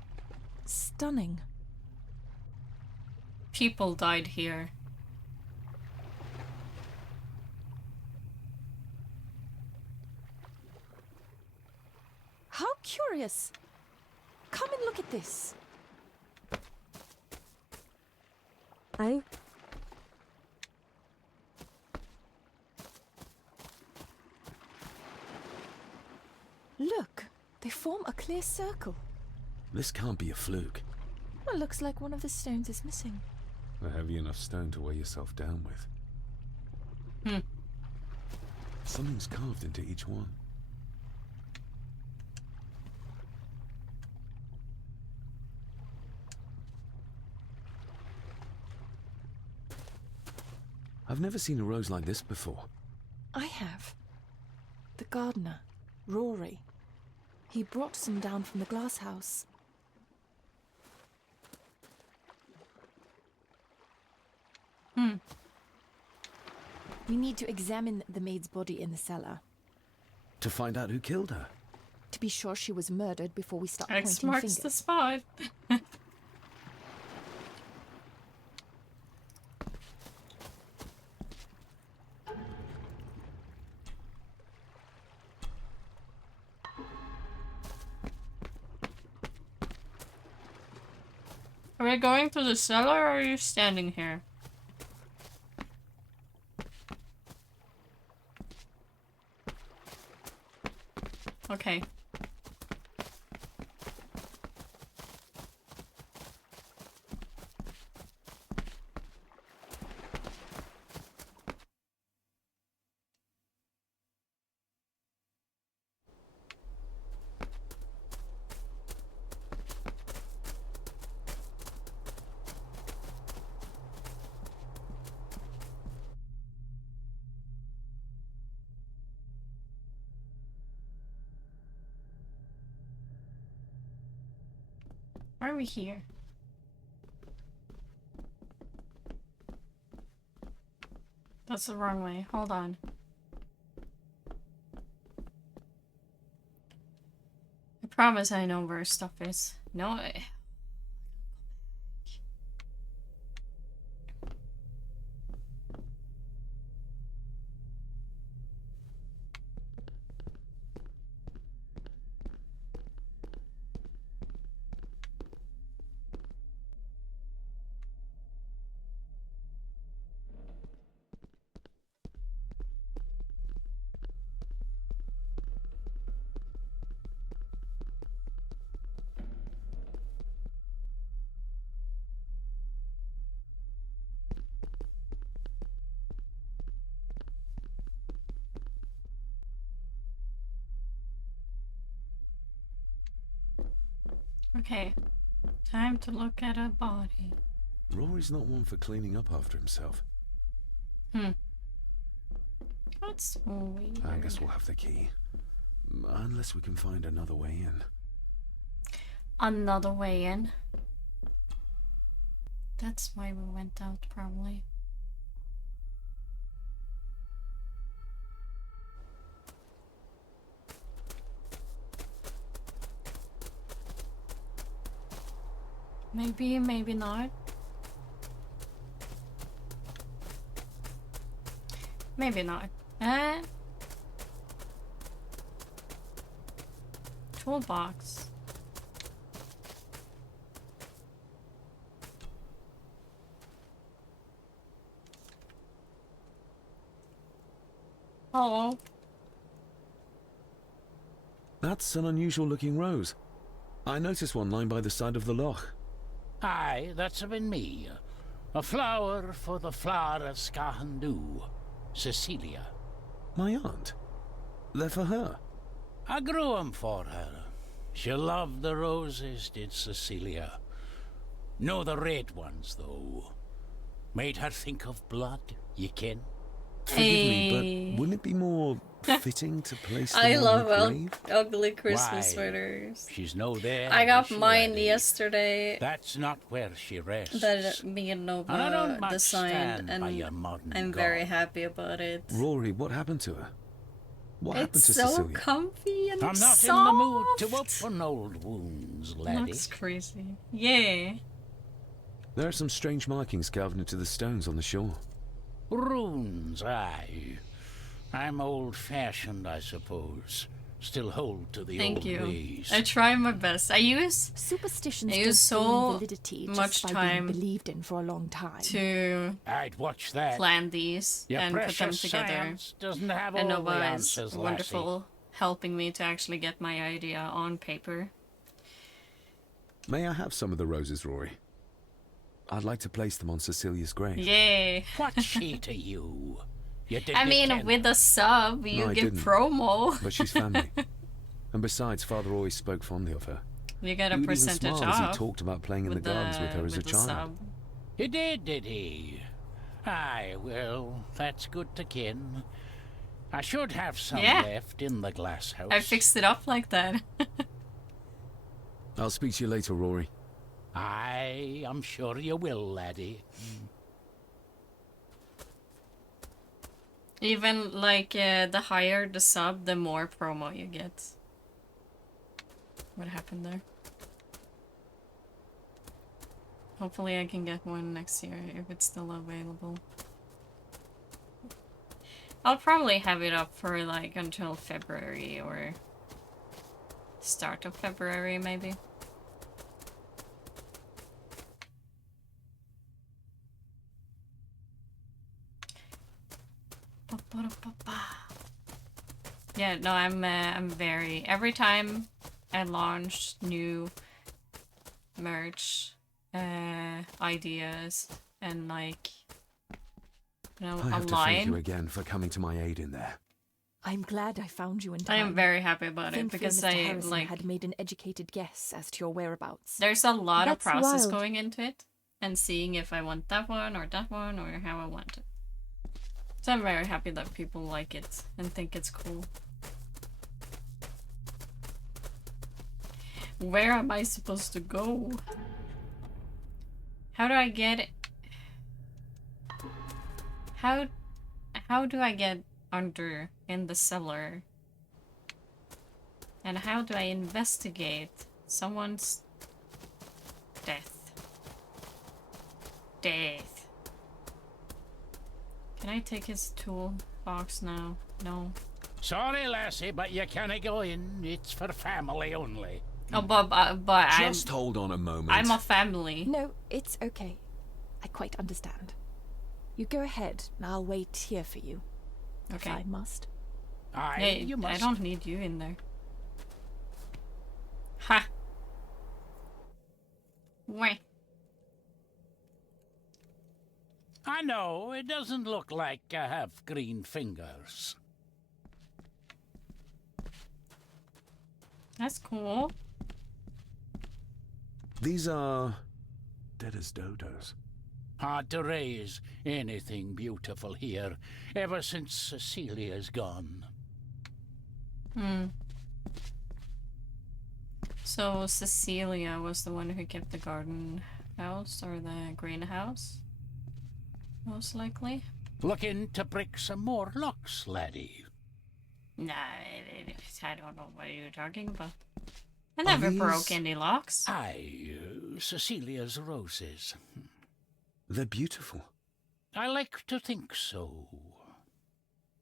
stunning. People died here. How curious. Come and look at this. Look, they form a clear circle. This can't be a fluke. Well, looks like one of the stones is missing. A heavy enough stone to weigh yourself down with. Something's carved into each one. I've never seen a rose like this before. I have. The gardener, Rory. He brought some down from the glass house. We need to examine the maid's body in the cellar. To find out who killed her. To be sure she was murdered before we start X pointing marks fingers. the spot. Are we going to the cellar or are you standing here? Okay. are we here? That's the wrong way. Hold on. I promise I know where stuff is. No. Okay. Time to look at a body. Rory's not one for cleaning up after himself. That's weird. I guess we'll have the key. Unless we can find another way in. Another way in. That's why we went out, probably. Maybe, maybe not. Maybe not. Toolbox. Hello. That's an unusual looking rose. I noticed one lying by the side of the loch. Aye, that's been me. A flower for the flower of Scahandu, Cecilia. My aunt? They're for her? I grew 'em for her. She loved the roses, did Cecilia. No the red ones, though. Made her think of blood, ye ken. Forgive me, but wouldn't it be more fitting to place them I on love her grave? ugly Christmas Why, sweaters. She's no there. I got is she, mine laddie? yesterday. That's not where she rests. That me and And I don't Nova much designed, stand by and your modern I'm very happy about it. Rory, what happened to her? What happened It's to so Cecilia? comfy and I'm not soft. in the mood to open old wounds, laddie. Looks crazy. Yeah. There are some strange markings carved into the stones on the shore. Runes, aye. I'm old-fashioned, I suppose. Still hold to the Thank old you. ways. I try my best. I use Superstitions I use don't gain so validity just much by time being believed in for a long time. to I'd watch that. plan these Your and put them precious together. science doesn't have And all the Nova is answers, wonderful, helping me to actually get my idea on paper. May I have some of the roses, Rory? I'd like to place them on Cecilia's grave. Yay! What's she to you? You didn't I mean, ken with a sub, you No, I get didn't. promo. But she's family. And besides, Father always spoke fondly of her. You get a He would even percentage smile as off he talked about playing in the with gardens with her as a the child. sub. He did he? Aye, well, that's good to ken. I should have some Yeah. left in the glass house. I fixed it up like that. I'll speak to you later, Rory. Aye, I'm sure you will, laddie. Even like the higher the sub, the more promo you get. What happened there? Hopefully I can get one next year if it's still available. I'll probably have it up for like until February or start of February maybe. Yeah, no, I'm very, every time I launch new merch ideas and like, you know, I have a to thank you line, again for coming to my aid in there. I'm glad I found you in time. I am very happy about it Thankfully, because Mr. I Harrison like, had made an educated guess as to your whereabouts. there's a lot of That's process wild. going into it and seeing if I want that one or how I want it. So I'm very happy that people like it and think it's cool. Where am I supposed to go? How do I get it? How do I get under in the cellar? And how do I investigate someone's death? Death. Can I take his toolbox now? No. Sorry, lassie, but you can't go in. It's for family only. Oh, but Just hold on a moment. I'm a family. No, it's okay. I quite understand. You go ahead, and I'll wait here for you. Okay. If I must. Aye, Hey, you must. I don't need you in there. Ha! Wait. I know, it doesn't look like I have green fingers. That's cool. These are dead as dodos. Hard to raise anything beautiful here, ever since Cecilia's gone. Hmm. So Cecilia was the one who kept the garden house or the greenhouse? Most likely. Looking to break some more locks, laddie. Nah, I don't know what you're talking about. I never broke any locks. Aye, Cecilia's roses. They're beautiful. I like to think so.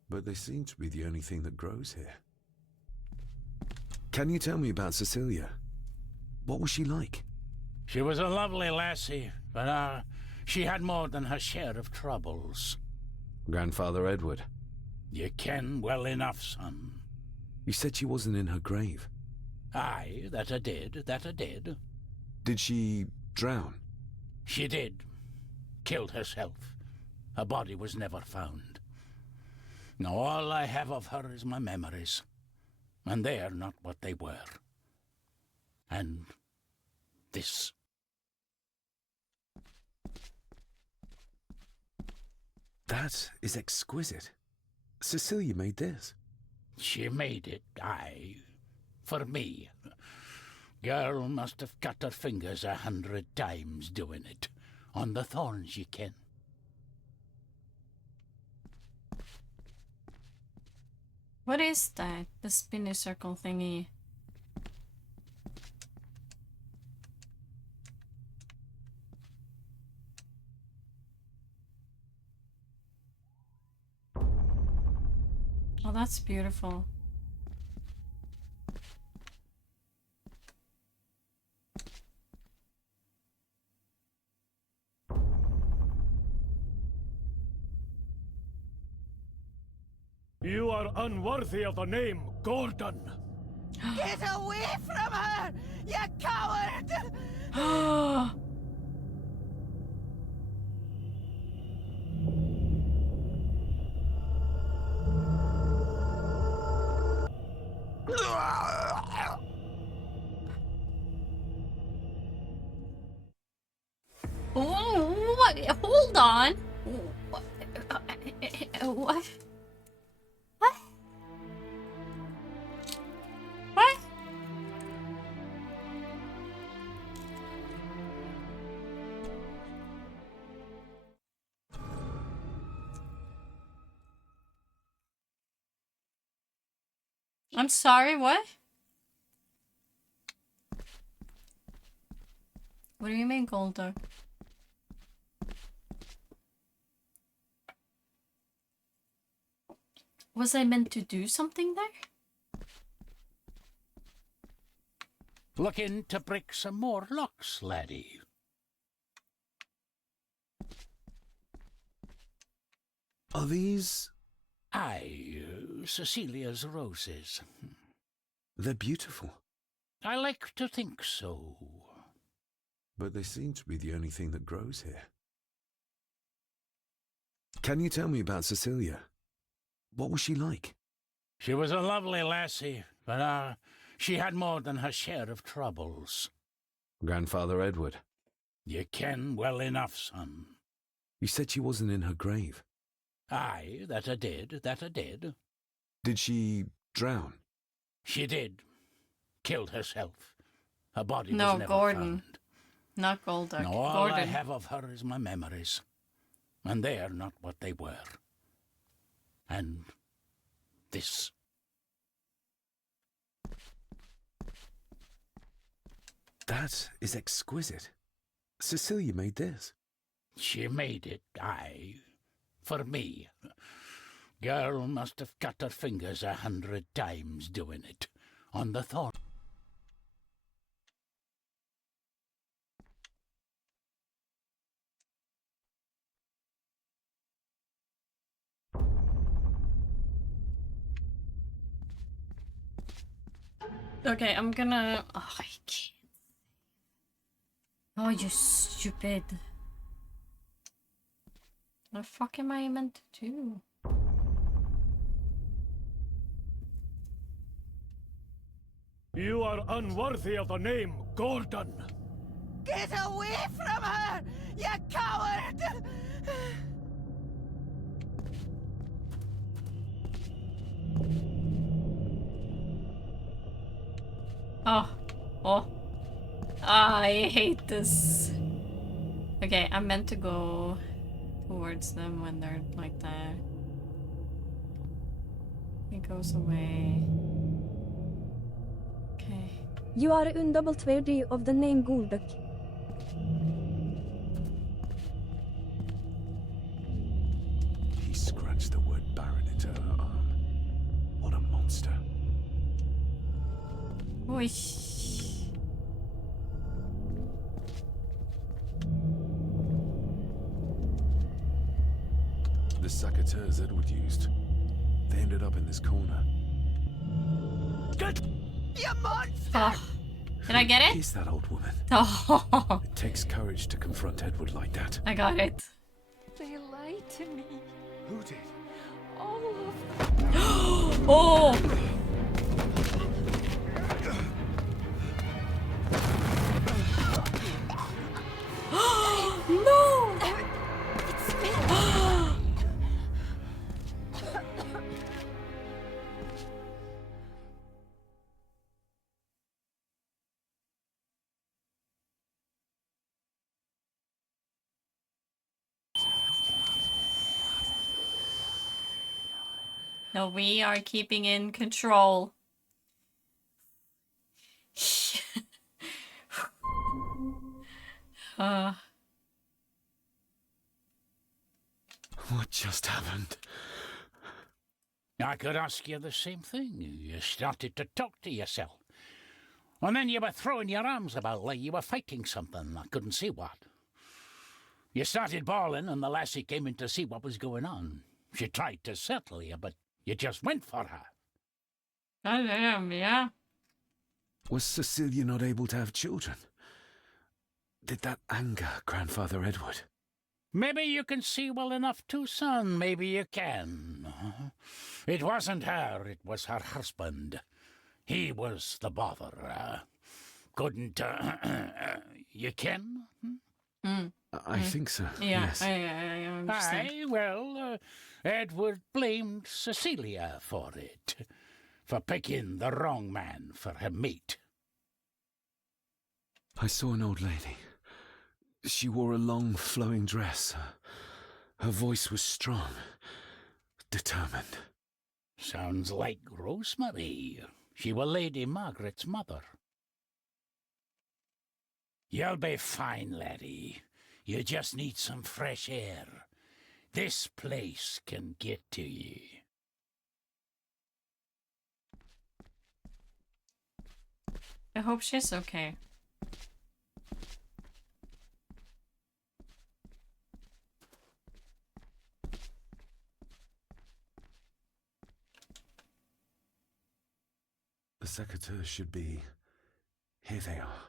But they seem to be the only thing that grows here. Can you tell me about Cecilia? What was she like? She was a lovely lassie, but she had more than her share of troubles. Grandfather Edward. You ken well enough, son. You said she wasn't in her grave. Aye, that I did, that I did. Did she drown? She did. Killed herself. Her body was never found. Now all I have of her is my memories. And they are not what they were. And this. That is exquisite. Cecilia made this. She made it, aye. For me. Girl must have cut her fingers 100 times doing it. On the thorns, ye ken. What is that? The spinny circle thingy. Oh, that's beautiful. You are unworthy of the name Gordon. Get away from her, you coward! Oh, what? Hold on. What? What? What? I'm sorry, what? What do you mean, Golda? Was I meant to do something there? Looking to break some more locks, laddie. Are these... Aye, Cecilia's roses. They're beautiful. I like to think so. But they seem to be the only thing that grows here. Can you tell me about Cecilia? What was she like? She was a lovely lassie, but she had more than her share of troubles. Grandfather Edward. You ken well enough, son. You said she wasn't in her grave. Aye, that I did, that I did. Did she drown? She did. Killed herself. Her body No, was never Gordon. found. Not Golduck. Now all Gordon. I have of her is my memories. And they are not what they were. And this. That is exquisite. Cecilia made this. She made it, aye. For me. Girl must have cut her fingers 100 times doing it. On the thorn. Okay, I'm gonna... Oh, I can't. Oh, you stupid. What the fuck am I meant to do? You are unworthy of the name Gordon. Get away from her, you coward! Oh. Oh. I hate this. Okay, I'm meant to go towards them when they're like that. It goes away. Okay. You are unworthy of the name Golduck. He scratched the word Baron into her arm. What a monster. Oi. The saboteurs Edward used. They ended up in this corner. Good! You monster! Oh. Did I get it? Who is that old woman? Oh. It takes courage to confront Edward like that. I got it. They lied to me. Who did? All of them. Oh! No! It's me. No, we are keeping in control. What just happened? I could ask you the same thing. You started to talk to yourself. And then you were throwing your arms about like you were fighting something. I couldn't see what. You started bawling and the lassie came in to see what was going on. She tried to settle you, but you just went for her. I am, yeah. Was Cecilia not able to have children? Did that anger Grandfather Edward? Maybe you can see well enough too, son. Maybe you can. It wasn't her, it was her husband. He was the bother. Couldn't, you can? I think so, Yeah, yes. I understand. Aye, well, Edward blamed Cecilia for it. For picking the wrong man for her mate. I saw an old lady. She wore a long, flowing dress. Her voice was strong, determined. Sounds like Rosemary. She was Lady Margaret's mother. You'll be fine, laddie. You just need some fresh air. This place can get to you. I hope she's okay. The secateurs should be... Here they are.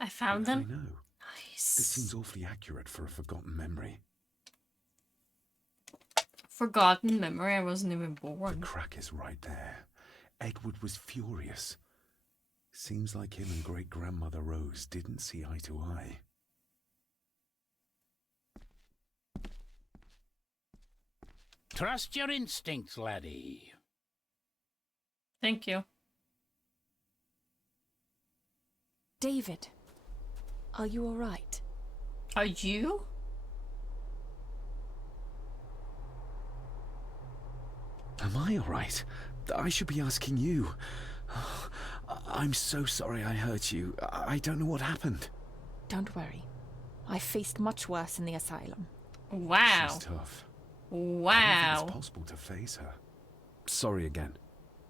I found I them. know. Nice. This seems awfully accurate for a forgotten memory. Forgotten memory, I wasn't even born. The crack is right there. Edward was furious. Seems like him and great-grandmother Rose didn't see eye to eye. Trust your instincts, laddie. Thank you. David, are you alright? Are you? Am I alright? I should be asking you. I'm so sorry I hurt you. I don't know what happened. Don't worry. I faced much worse in the asylum. Wow. She's tough. I Wow. don't think it's possible to face her. Sorry again.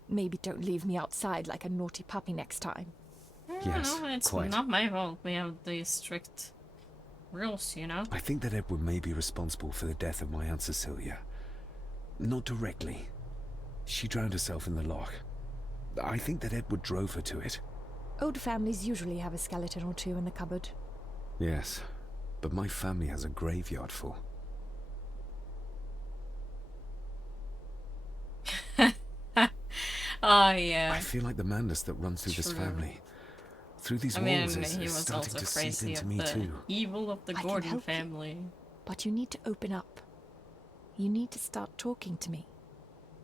Maybe don't leave me outside like a naughty puppy next time. Yes, No, it's quite. not my fault. We have these strict rules, you know? I think that Edward may be responsible for the death of my Aunt Cecilia. Not directly. She drowned herself in the loch. I think that Edward drove her to it. Old families usually have a skeleton or two in the cupboard. Yes, but my family has a graveyard full. Oh, yeah. I feel like the madness that runs through this True. family. Through these I mean, walls is he was starting also to seep crazy into of me the too. evil of the I can Gordon help you. family. But you need to open up. You need to start talking to me.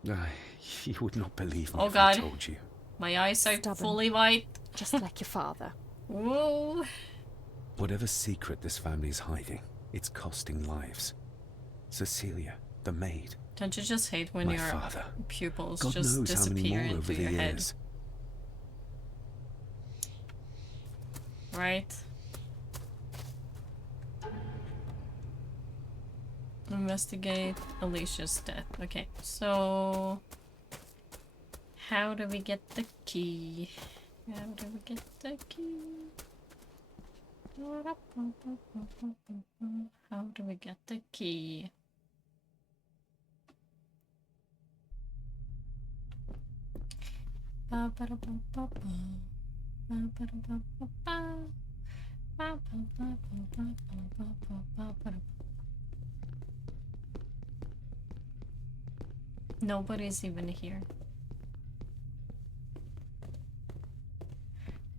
You would not believe me Oh, if God. I told you. My eyes are Stubborn. fully white. Just like your father. Whoa. Whatever secret this family is hiding, it's costing lives. Cecilia, the maid, Don't you just hate when my your father. pupils God just knows how many disappear more over into the your head? years. Right? Investigate Alicia's death. Okay, so how do we get the key? How do we get the key? How do we get the key? Nobody's even here.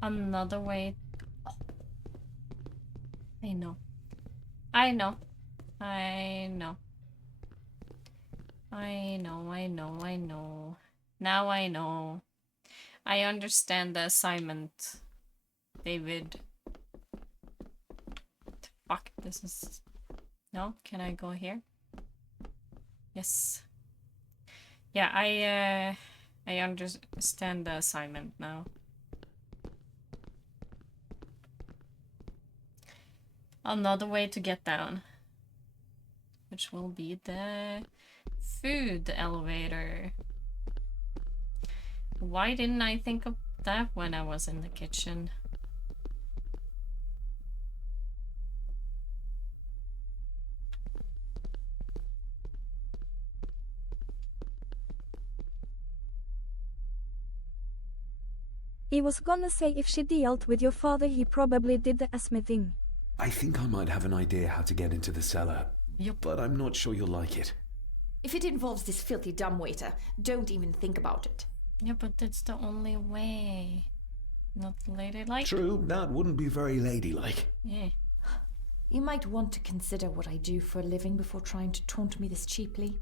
Another way. Oh. I know. I know. I know. I know, I know, I know. Now I know. I understand the assignment, David. Fuck, this is... No? Can I go here? Yes. Yeah, I understand the assignment now. Another way to get down. Which will be the food elevator. Why didn't I think of that when I was in the kitchen? I was gonna say if she dealt with your father, he probably did the Esme thing. I think I might have an idea how to get into the cellar. Yep. But I'm not sure you'll like it. If it involves this filthy dumbwaiter, don't even think about it. Yeah, but it's the only way. Not ladylike. True, that wouldn't be very ladylike. Yeah. You might want to consider what I do for a living before trying to taunt me this cheaply.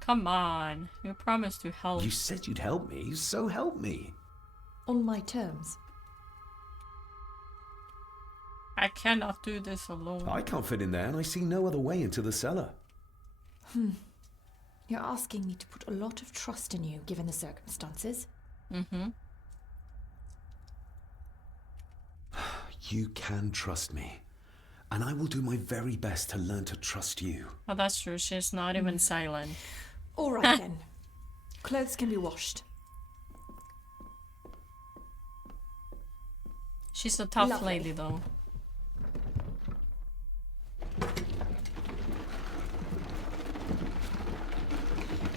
Come on. You promised to help. You said you'd help me, so help me. On my terms. I cannot do this alone. I can't fit in there, and I see no other way into the cellar. You're asking me to put a lot of trust in you, given the circumstances. Mm-hmm. You can trust me, and I will do my very best to learn to trust you. Oh, that's true. She's not even silent. All right, then. Clothes can be washed. She's a tough Lovely. lady, though.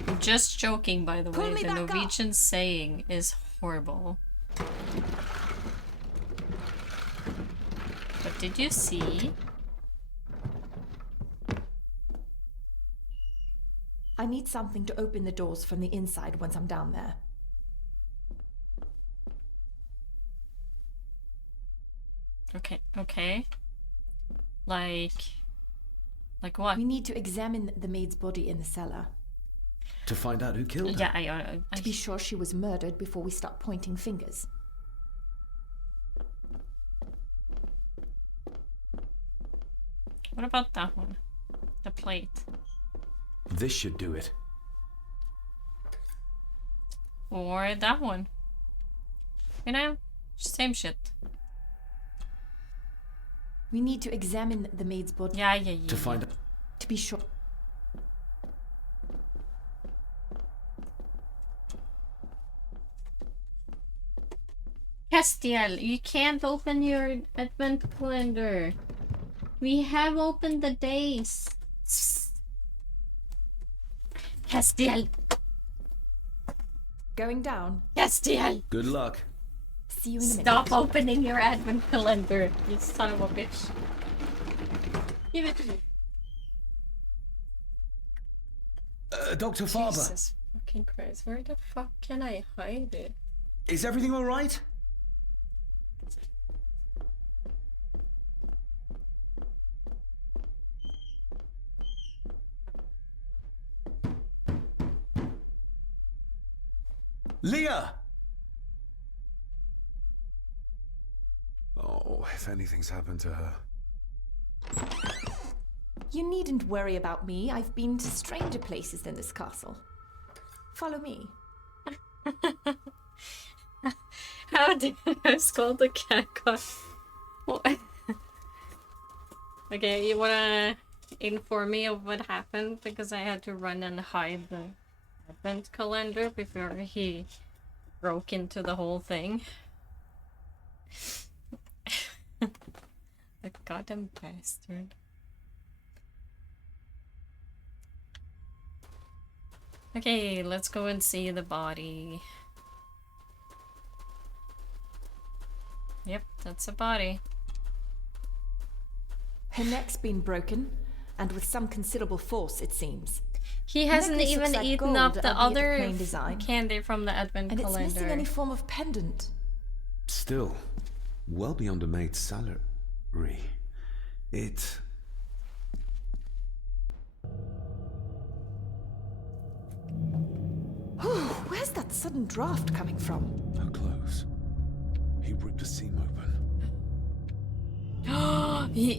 I'm just joking, by the Pull way. me The back up. Norwegian saying is horrible. But did you see? I need something to open the doors from the inside once I'm down there. Okay, okay. Like what? We need to examine the maid's body in the cellar. To find out who killed her? Yeah, I To be sure she was murdered before we start pointing fingers. What about that one? The plate. This should do it. Or that one. You know? Same shit. We need to examine the maid's body. Yeah. To find... To be sure. Castiel, you can't open your advent calendar. We have opened the days. Castiel. Going down. Castiel. Good luck. See you in a minute. Stop opening your advent calendar, you son of a bitch. Give it to me. Dr. Farber. Jesus fucking Christ, where the fuck can I hide it? Is everything all right? Leah! Oh, if anything's happened to her. You needn't worry about me. I've been to stranger places than this castle. Follow me. How did I scold the cat car? Okay, you wanna inform me of what happened? Because I had to run and hide the advent calendar before he broke into the whole thing. The goddamn bastard. Okay, let's go and see the body. Yep, that's a body. Her neck's been broken, and with some considerable force, it seems. He hasn't Necklace even looks like eaten gold, up the albeit other plain design. candy from the advent And calendar. it's missing any form of pendant. Still, well beyond a maid's salary. It... Where's that sudden draft coming from? Her clothes. He ripped a seam open.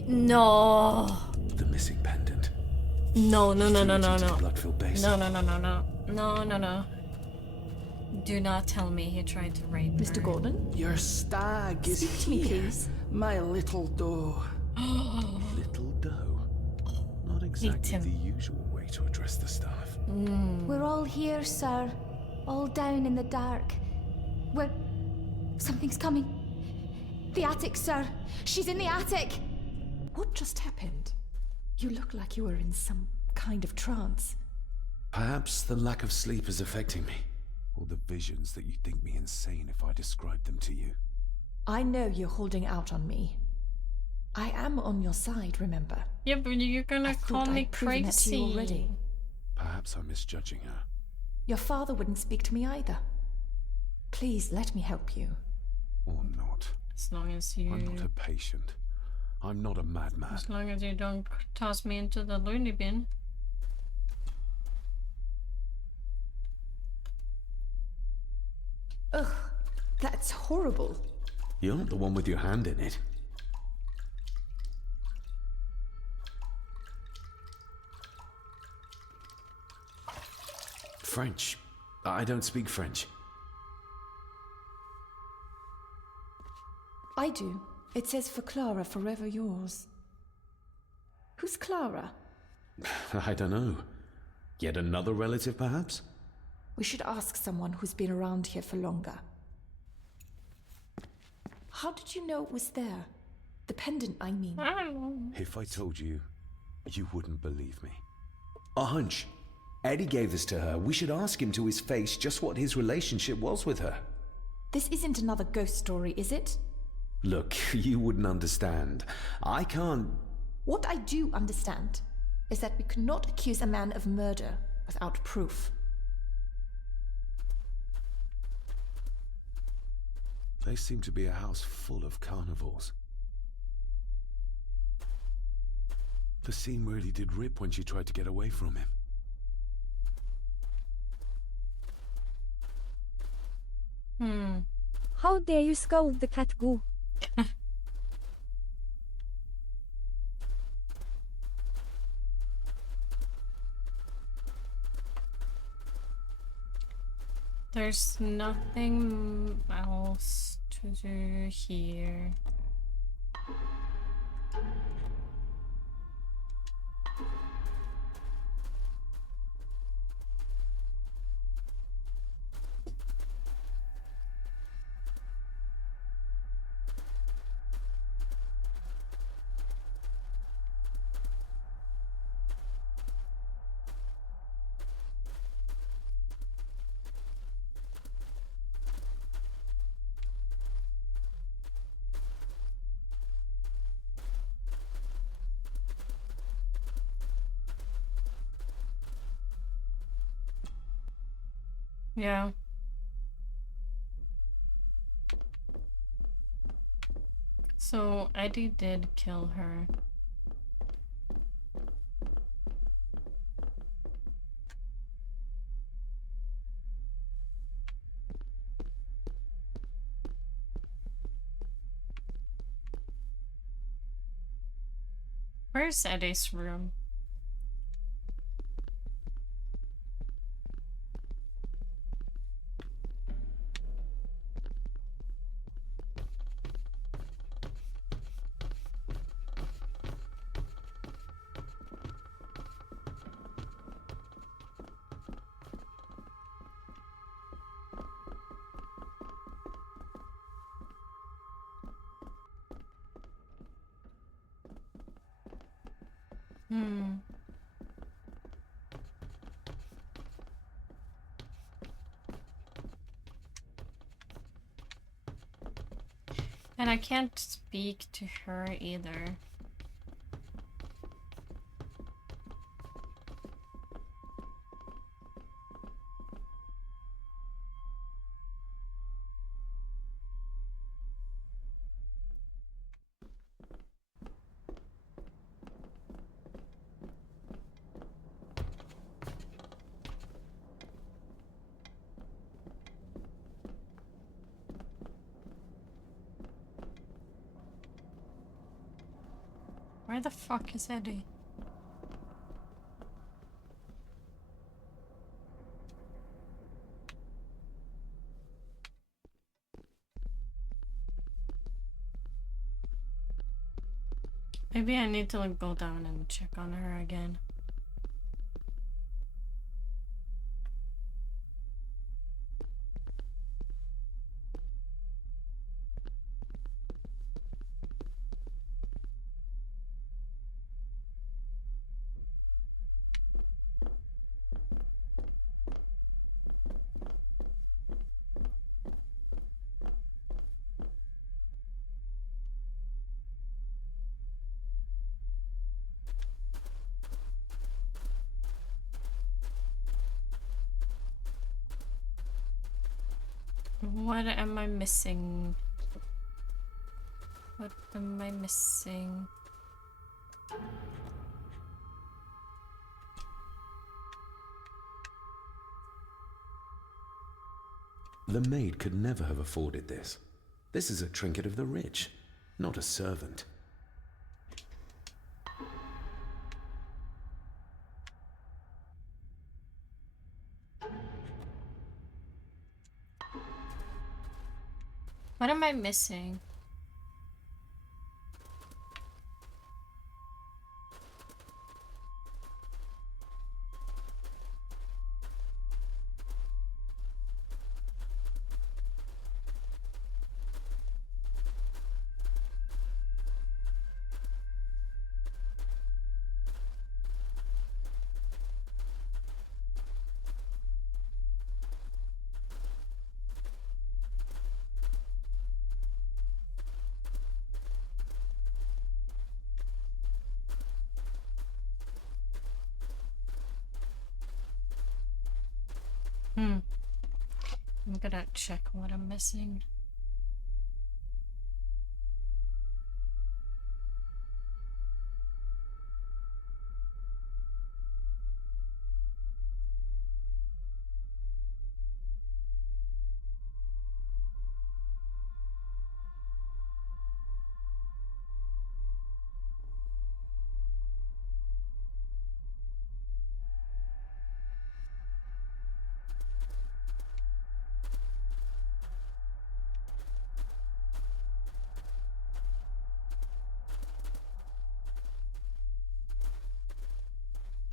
No. The missing pendant. No. Blood-filled basin. No. Do not tell me he tried to rape Mr. her. Gordon? Your stag is Speak to me, here, please. my little doe. Little doe. Not exactly the usual way to address the staff. We're all here, sir. All down in the dark. Something's coming. The attic, sir. She's in the attic. What just happened? You look like you were in some kind of trance. Perhaps the lack of sleep is affecting me. Or the visions that you'd think me insane if I described them to you. I know you're holding out on me. I am on your side, remember? Yeah, but you're gonna call me proven that to you crazy. already. Perhaps I'm misjudging her. Your father wouldn't speak to me either. Please let me help you. Or not. As long as you... I'm not a patient. I'm not a madman. As long as you don't toss me into the loony bin. Ugh, that's horrible. You're not the one with your hand in it. French. I don't speak French. I do. It says for Clara, forever yours. Who's Clara? I don't know. Yet another relative, perhaps? We should ask someone who's been around here for longer. How did you know it was there? The pendant, I mean. I don't know. If I told you, you wouldn't believe me. A hunch. Eddie gave this to her. We should ask him to his face just what his relationship was with her. This isn't another ghost story, is it? Look, you wouldn't understand. I can't... What I do understand is that we cannot accuse a man of murder without proof. They seem to be a house full of carnivores. The seam really did rip when she tried to get away from him. How dare you scold the cat goo? There's nothing else to do here. Yeah. So Eddie did kill her. Where's Eddie's room? Hmm. And I can't speak to her either. Where the fuck is Eddie? Maybe I need to like go down and check on her again. What am I missing? What am I missing? The maid could never have afforded this. This is a trinket of the rich, not a servant. What am I missing? I'm gonna check what I'm missing.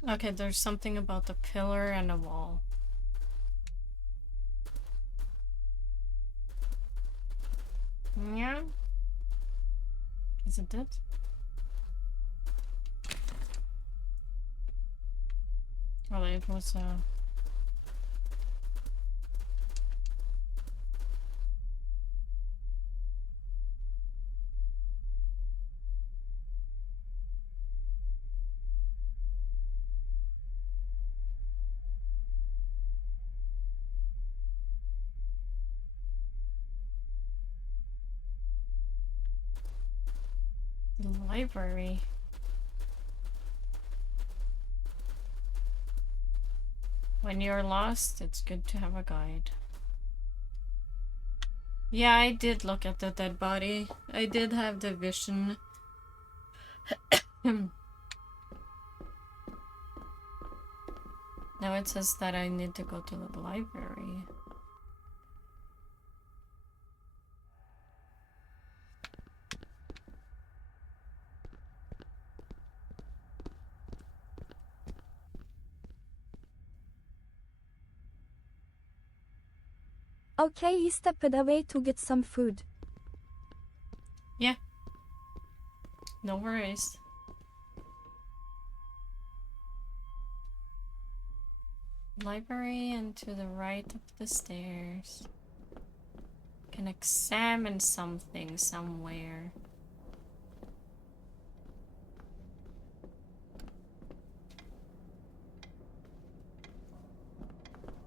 Okay, there's something about the pillar and the wall. Yeah. Is it it? Well, it was the library. When you're lost, it's good to have a guide. Yeah, I did look at the dead body. I did have the vision. Now it says that I need to go to the library. Okay, he stepped away to get some food. Yeah. No worries. Library and to the right of the stairs. Can examine something somewhere.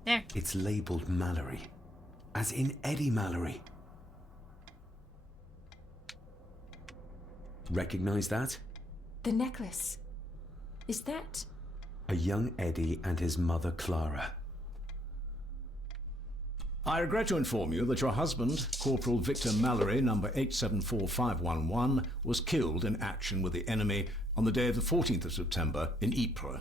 There. It's labeled Mallory. As in Eddie Mallory. Recognize that? The necklace. Is that... A young Eddie and his mother Clara. I regret to inform you that your husband, Corporal Victor Mallory, number 874511, was killed in action with the enemy on the day of the 14th of September in Ypres.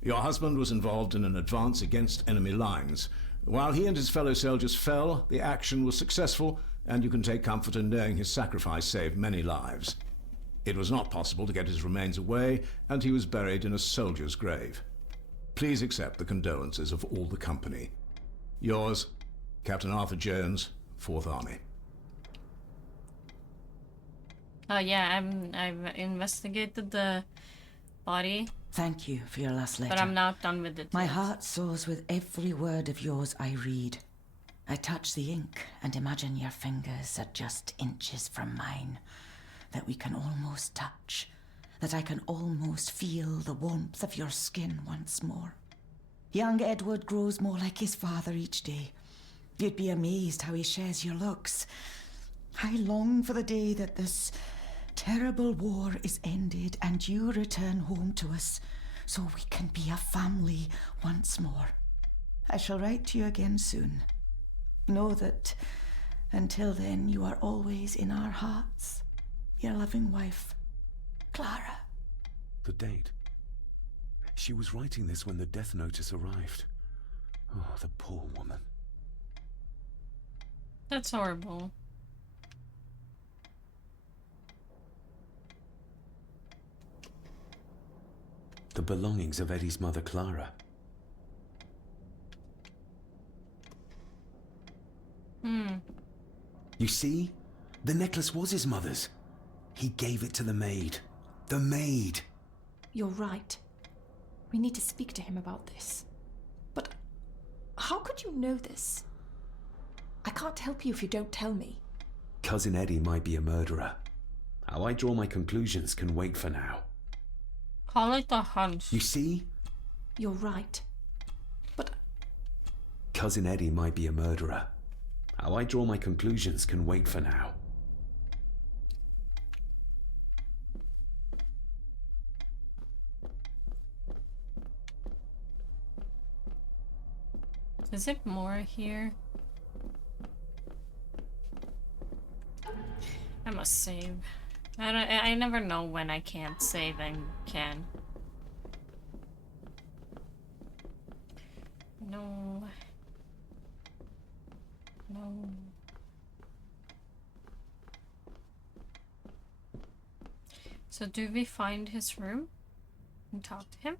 Your husband was involved in an advance against enemy lines. While he and his fellow soldiers fell, the action was successful, and you can take comfort in knowing his sacrifice saved many lives. It was not possible to get his remains away, and he was buried in a soldier's grave. Please accept the condolences of all the company. Yours, Captain Arthur Jones, 4th Army. Yeah, I've investigated the body. Thank you for your last letter. But I'm not done with it. My yet. heart soars with every word of yours I read. I touch the ink and imagine your fingers are just inches from mine, that we can almost touch, that I can almost feel the warmth of your skin once more. Young Edward grows more like his father each day. You'd be amazed how he shares your looks. I long for the day that this terrible war is ended and you return home to us so we can be a family once more. I shall write to you again soon. Know that until then you are always in our hearts. Your loving wife, Clara. The date. She was writing this when the death notice arrived. Oh, the poor woman. That's horrible. The belongings of Eddie's mother, Clara. You see? The necklace was his mother's. He gave it to the maid. The maid! You're right. We need to speak to him about this. But how could you know this? I can't help you if you don't tell me. Cousin Eddie might be a murderer. How I draw my conclusions can wait for now. Call it a hunch. You see? You're right. But Cousin Eddie might be a murderer. How I draw my conclusions can wait for now. Is it more here? I must save. I never know when I can't save and can. No. No. So do we find his room and talk to him?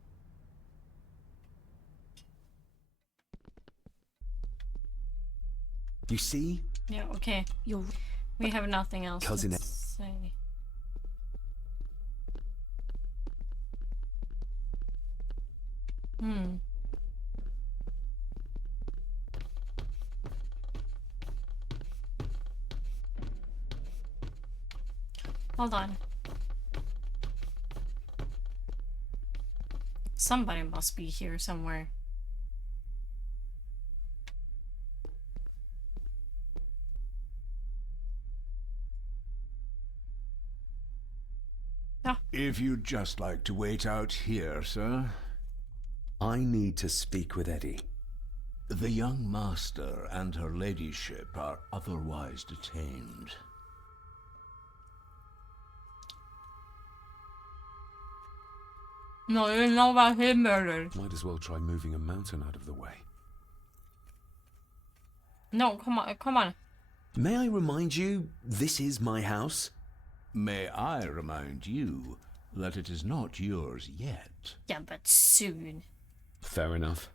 You see? Yeah, okay. We have nothing else Cousin to say. Hold on. Somebody must be here somewhere. If you'd just like to wait out here, sir. I need to speak with Eddie. The young master and her ladyship are otherwise detained. No, you didn't know about him murdered. Might as well try moving a mountain out of the way. No, come on, come on. May I remind you, this is my house? May I remind you that it is not yours yet? Yeah, but soon. Fair enough.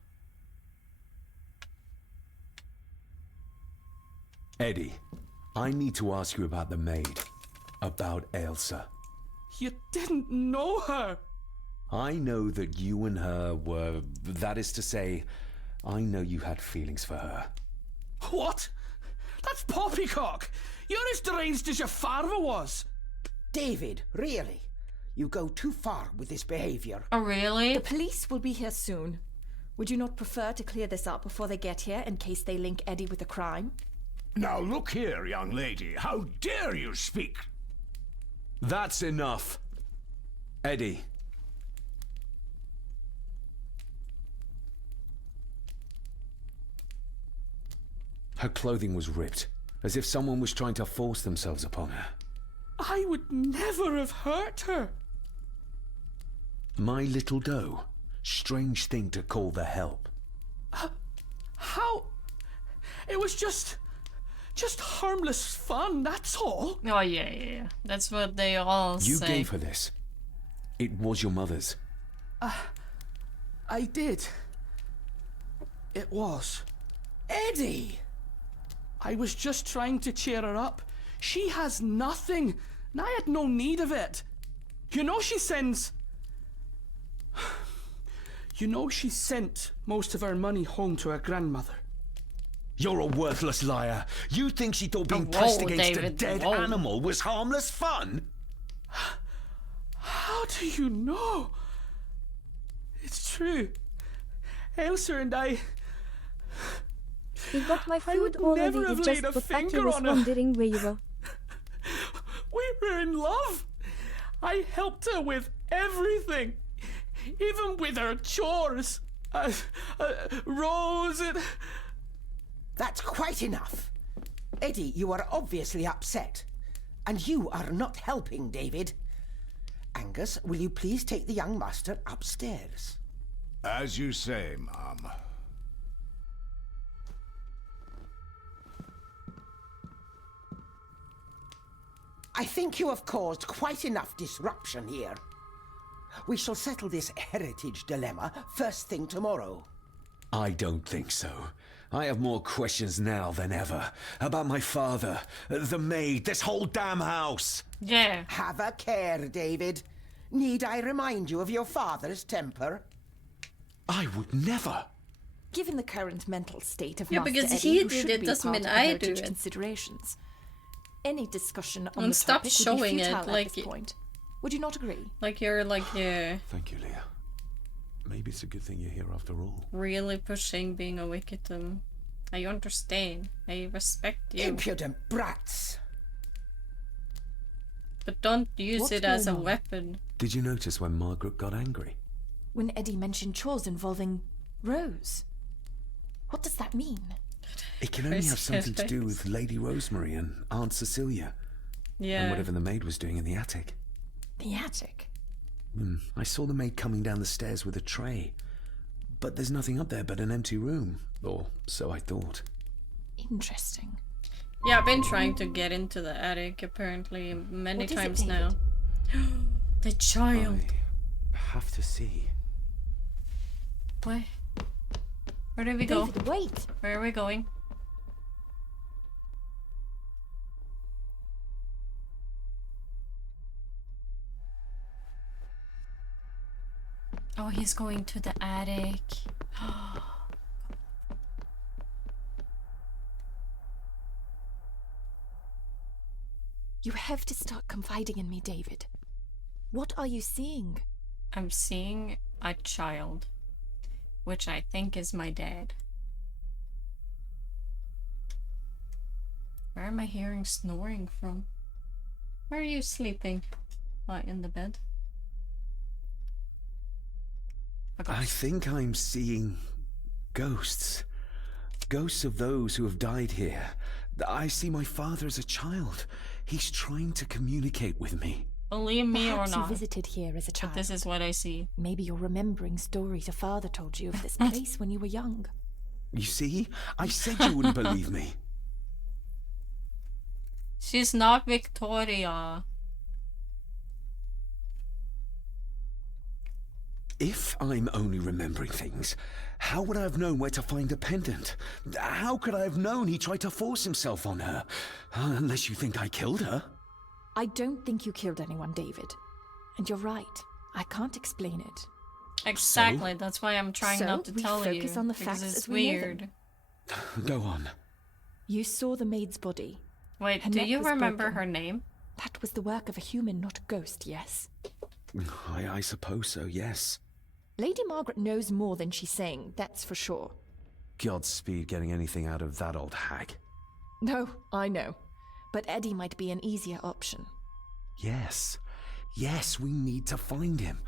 Eddie, I need to ask you about the maid. About Elsa. You didn't know her! I know that you and her were... That is to say, I know you had feelings for her. What? That's poppycock! You're as deranged as your father was! David, really? You go too far with this behavior. Oh, really? The police will be here soon. Would you not prefer to clear this up before they get here in case they link Eddie with the crime? Now look here, young lady. How dare you speak? That's enough. Eddie. Her clothing was ripped, as if someone was trying to force themselves upon her. I would never have hurt her. My little doe. Strange thing to call the help. How? It was just harmless fun, that's all. Oh, yeah. That's what they all say. You gave her this. It was your mother's. I did. It was. Eddie! I was just trying to cheer her up. She has nothing, and I had no need of it. You know she sends... You know she sent most of her money home to her grandmother. You're a worthless liar. You think she thought being pressed against a dead animal was harmless fun? How do you know? It's true. Elsa and I... He got my food already, it just but Becky was wondering where you were. We were in love. I helped her with everything. Even with her chores. Rose and... That's quite enough. Eddie, you are obviously upset. And you are not helping, David. Angus, will you please take the young master upstairs? As you say, Mom. I think you have caused quite enough disruption here. We shall settle this heritage dilemma first thing tomorrow. I don't think so. I have more questions now than ever. About my father, the maid, this whole damn house. Yeah. Have a care, David. Need I remind you of your father's temper? I would never. Given the current mental state of Yeah, Master because Eddie, he who did should it be doesn't part mean of the I do heritage it. considerations. Any discussion on And the stop topic showing would be it futile like at this point. Would you not agree? Like you're like, yeah. Thank you, Leah. Maybe it's a good thing you're here after all. Really pushing being a wickedom. I understand. I respect you. Impudent brats! But don't use What's it as a going on? weapon. Did you notice when Margaret got angry? When Eddie mentioned chores involving Rose. What does that mean? It can only have something to do with Lady Rosemary and Aunt Cecilia. Yeah. And whatever the maid was doing in the attic. The attic? I saw the maid coming down the stairs with a tray. But there's nothing up there but an empty room. Or so I thought. Interesting. Yeah, I've been trying to get into the attic apparently many What is it, times David? now. The child. I have to see. Where? Where did we go? David, wait! Where are we going? Oh, he's going to the attic. You have to start confiding in me, David. What are you seeing? I'm seeing a child, which I think is my dad. Where am I hearing snoring from? Where are you sleeping? In the bed? I think I'm seeing ghosts. Ghosts of those who have died here. I see my father as a child. He's trying to communicate with me. Believe me Perhaps or not. you visited here as a child. But this is what I see. Maybe you're remembering stories your father told you of this place when you were young. You see? I said you wouldn't believe me. She's not Victoria. If I'm only remembering things, how would I have known where to find a pendant? How could I have known he tried to force himself on her? Unless you think I killed her. I don't think you killed anyone, David. And you're right. I can't explain it. Exactly. That's why I'm trying not to tell you. Focus on the because facts it's as we know them. weird. Go on. You saw the maid's body. Wait, Her do neck you was remember broken. her name? That was the work of a human, not a ghost, yes? I suppose so, yes. Lady Margaret knows more than she's saying, that's for sure. Godspeed getting anything out of that old hag. No, I know. But Eddie might be an easier option. Yes. Yes, we need to find him.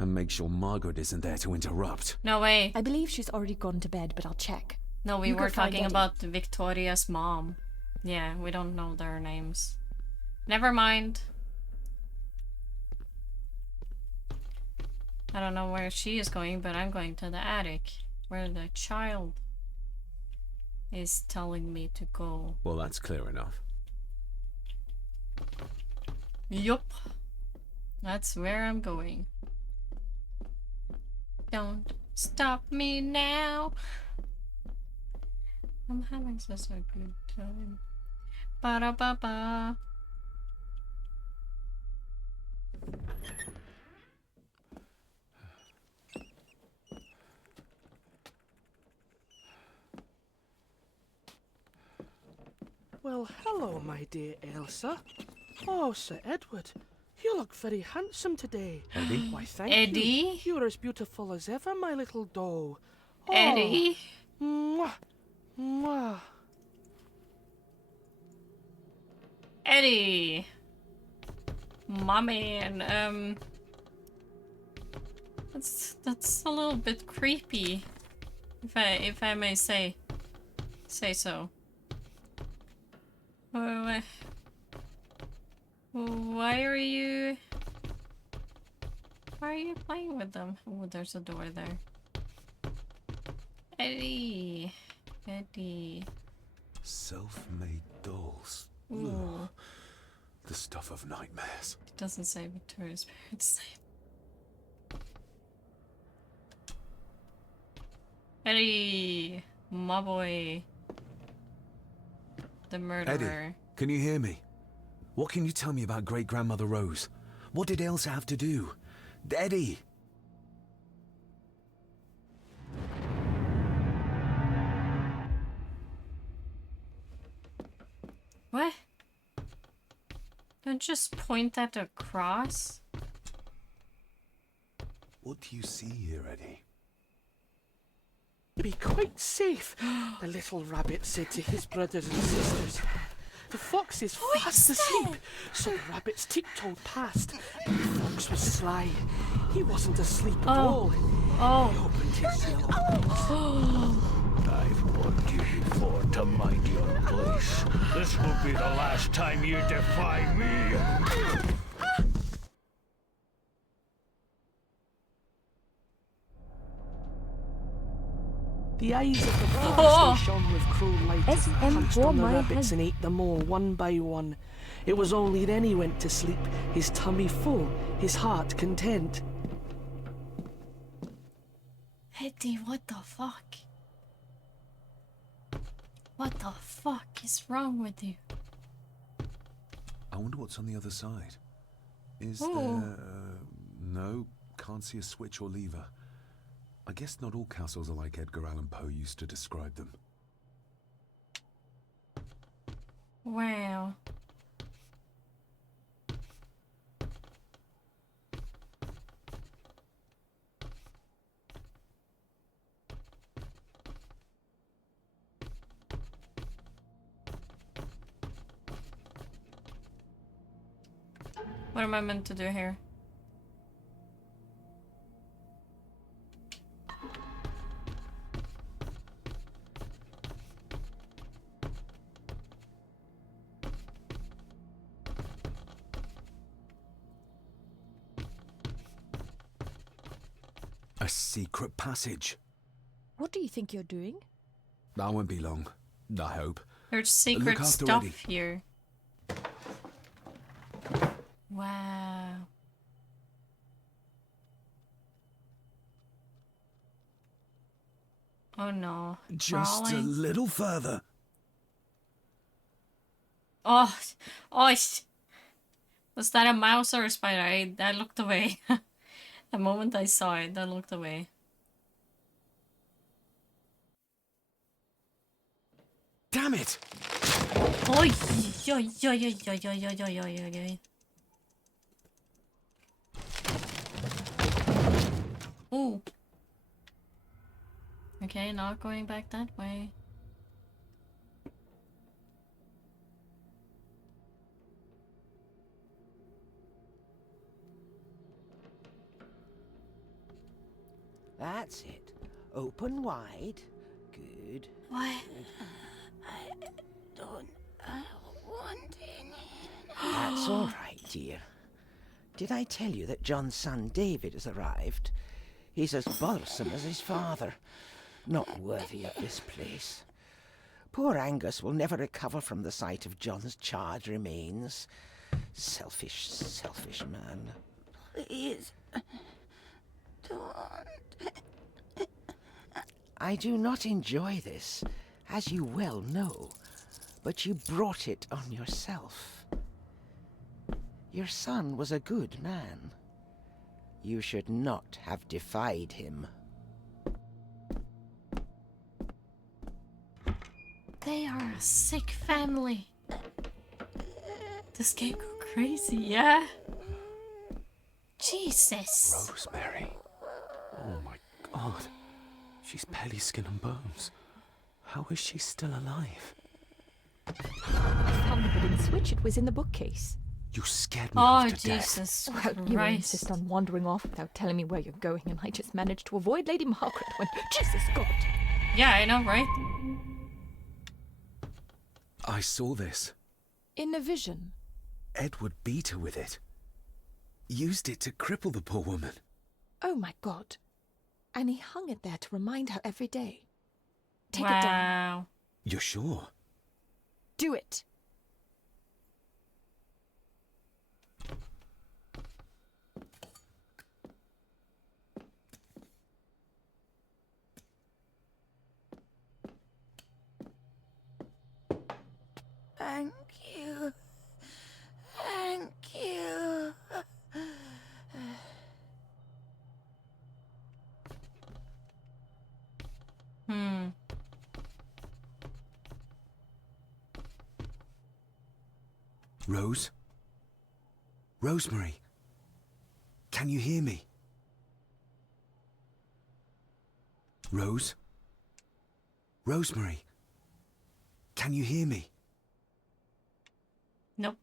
And make sure Margaret isn't there to interrupt. No way. I believe she's already gone to bed, but I'll check. No, we You go were find talking Eddie. about Victoria's mom. Yeah, we don't know their names. Never mind. I don't know where she is going, but I'm going to the attic, where the child is telling me to go. Well, that's clear enough. Yup. That's where I'm going. Don't stop me now. I'm having such a good time. Ba-da-ba-ba. Well, hello, my dear Elsa. Oh, Sir Edward, you look very handsome today. Eddie? Why, thank Eddie? you. You're as beautiful as ever, my little doll. Oh, Eddie? Mwah, mwah. Eddie. Mommy and that's a little bit creepy. If I may say so. Why are you playing with them? Oh, there's a door there. Eddie. Self-made dolls. Ooh. Ugh. The stuff of nightmares. It doesn't say Victoria's parents' name. Eddie, my boy. The murderer. Eddie, can you hear me? What can you tell me about great-grandmother Rose? What did Elsa have to do? Eddie! What? Don't just point at a cross. What do you see here, Eddie? Be quite safe, the little rabbit said to his brothers and sisters. The fox is fast asleep, so the rabbits tiptoed past. And the fox was sly. He wasn't asleep at all. Oh. He opened his yellow eyes. I've warned you before to mind your place. This will be the last time you defy me. The eyes of the fox shone with cruel light as he punched on the my rabbits head. and ate them all one by one. It was only then he went to sleep, his tummy full, his heart content. Eddie, what the fuck? What the fuck is wrong with you? I wonder what's on the other side. Is Ooh. there... no, can't see a switch or lever. I guess not all castles are like Edgar Allan Poe used to describe them. Wow. What am I meant to do here? A secret passage. What do you think you're doing? That won't be long, I hope. There's secret Look after stuff Eddie. here. Wow. Oh no. Just a Crawling. little further. Oh, oh, was that a mouse or a spider? I looked away. The moment I saw it, I looked away. Damn it! Oi, oi, oi, oi, oi, oi, oi, oi, oi, oi. Ooh. Okay, not going back that way. That's it. Open wide. Good. What? I don't want any. That's all right, dear. Did I tell you that John's son David has arrived? He's as bothersome as his father. Not worthy of this place. Poor Angus will never recover from the sight of John's charred remains. Selfish, selfish man. Please. Don't. I do not enjoy this, as you well know, but you brought it on yourself. Your son was a good man. You should not have defied him. They are a sick family. This game go crazy, yeah? Jesus. Rosemary. Oh my god. She's barely skin and bones. How is she still alive? I found the hidden switch. It was in the bookcase. You scared me Oh, half to death. Jesus Well, you Christ. insist on wandering off without telling me where you're going, and I just managed to avoid Lady Margaret when... Jesus God! Yeah, I know, right? I saw this. In a vision. Edward beat her with it. Used it to cripple the poor woman. Oh my God. And he hung it there to remind her every day. Take it down. Wow. You're sure? Do it. Thank you. Thank you. Rose? Rosemary? Can you hear me? Rose? Rosemary? Can you hear me? Nope.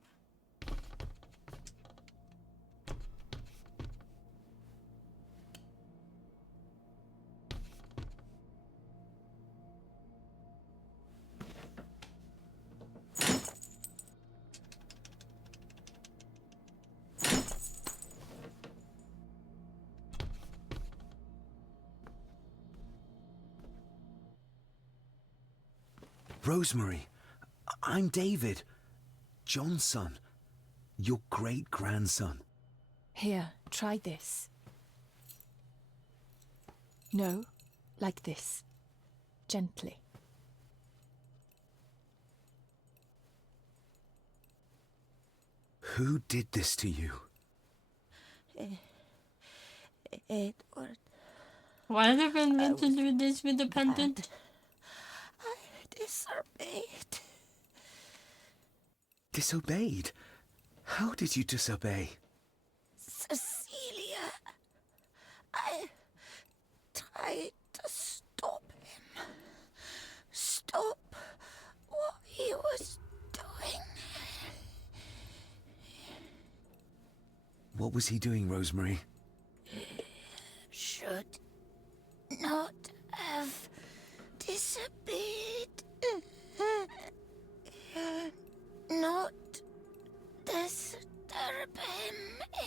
Rosemary, I'm David, John's son, your great-grandson. Here, try this. No, like this. Gently. Who did this to you? Edward. Why did they need to do this with the pendant? I disobeyed. Disobeyed? How did you disobey? Cecilia. I tried to stop him. Stop what he was doing. What was he doing, Rosemary? Should not have disobeyed. Not disturb him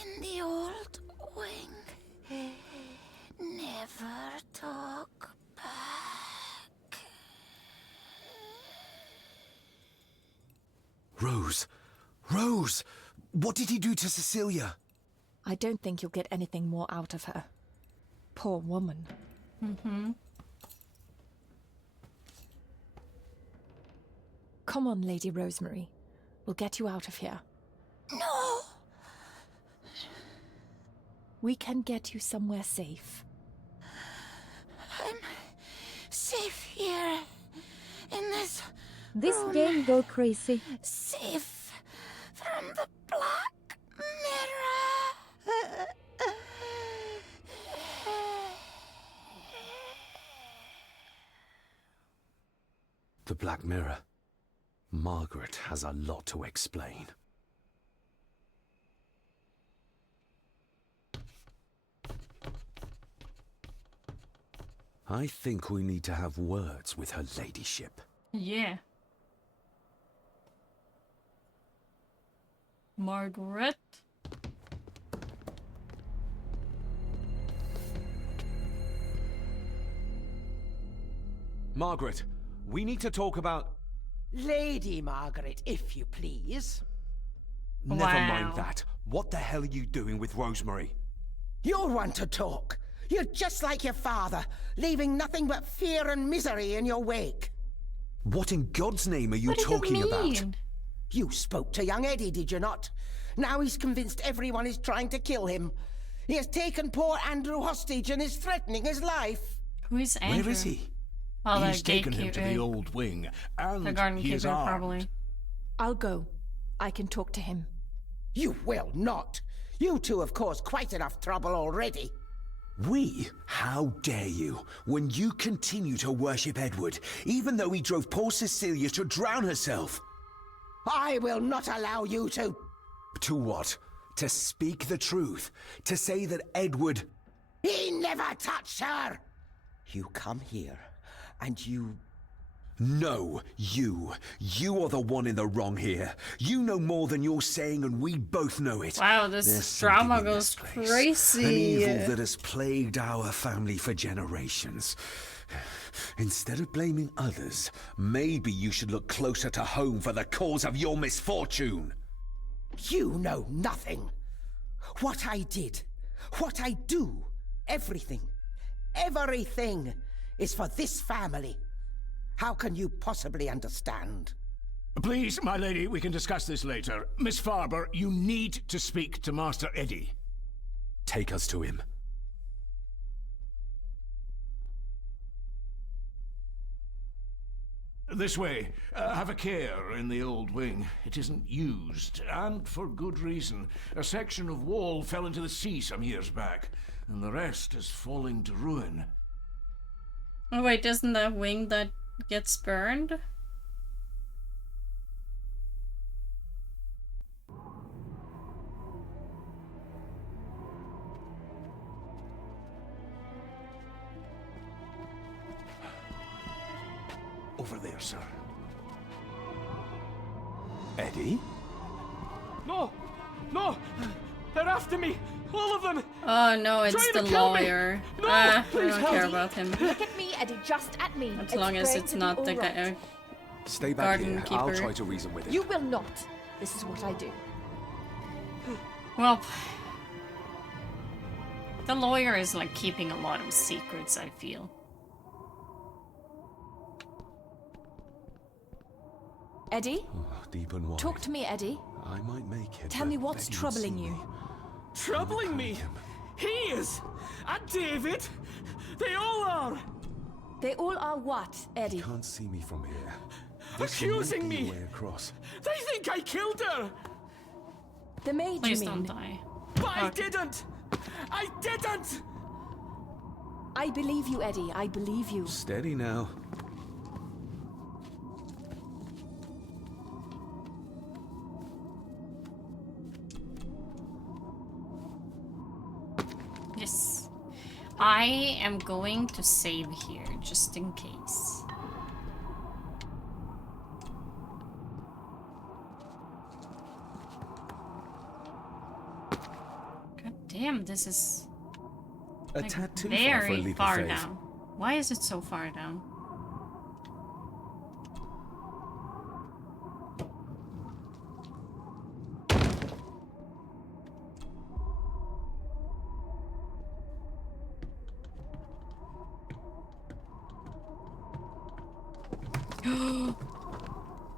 in the old wing. Never talk back. Rose! Rose! What did he do to Cecilia? I don't think you'll get anything more out of her. Poor woman. Mm-hmm. Come on, Lady Rosemary. We'll get you out of here. No! We can get you somewhere safe. I'm safe here. In this room. game go crazy. Safe from the Black Mirror. The Black Mirror. Margaret has a lot to explain. I think we need to have words with her ladyship. Yeah. Margaret? Margaret, we need to talk about... Lady Margaret, if you please. Never mind that. What the hell are you doing with Rosemary? You're one to talk. You're just like your father, leaving nothing but fear and misery in your wake. What in God's name are you talking about? You spoke to young Eddie, did you not? Now he's convinced everyone is trying to kill him. He has taken poor Andrew hostage and is threatening his life. Who is Andrew? Where is he? Oh, He's taken him to the old wing, and the garden he is keeper, armed. probably. I'll go. I can talk to him. You will not. You two have caused quite enough trouble already. We? How dare you, when you continue to worship Edward, even though he drove poor Cecilia to drown herself? I will not allow you to... To what? To speak the truth? To say that Edward... He never touched her! You come here, and you... No, you. You are the one in the wrong here. You know more than you're saying, and we both know it. Wow, this drama goes crazy. An evil that has plagued our family for generations. Instead of blaming others, maybe you should look closer to home for the cause of your misfortune. You know nothing. What I did, what I do, everything is for this family. How can you possibly understand? Please, my lady, we can discuss this later. Miss Farber, you need to speak to Master Eddie. Take us to him. This way. Have a care in the old wing. It isn't used, and for good reason. A section of wall fell into the sea some years back, and the rest is falling to ruin. Oh wait, isn't that wing that gets burned? Over there, sir. Eddie? No! No! They're after me! All of them! Oh no, it's the lawyer. No, I please don't help. care about him. Look at me, Eddie, just at me. As long as it's not the guy. Stay back Garden here. keeper. I'll try to reason with it. You will not. This is what I do. Well, the lawyer is like keeping a lot of secrets, I feel. Eddie? Deep and wide. Talk to me, Eddie. I might make it. Tell me what's troubling you. Troubling me? He is! And David! They all are! They all are what, Eddie? Can't see me from here. This Accusing might be me! a way across. They think I killed her! The maid, Please you mean? don't die. But I didn't! I didn't! I believe you, Eddie. I believe you. Steady now. Yes. I am going to save here, just in case. God damn, this is A like, tad too far for a very leap of far faith. down. Why is it so far down?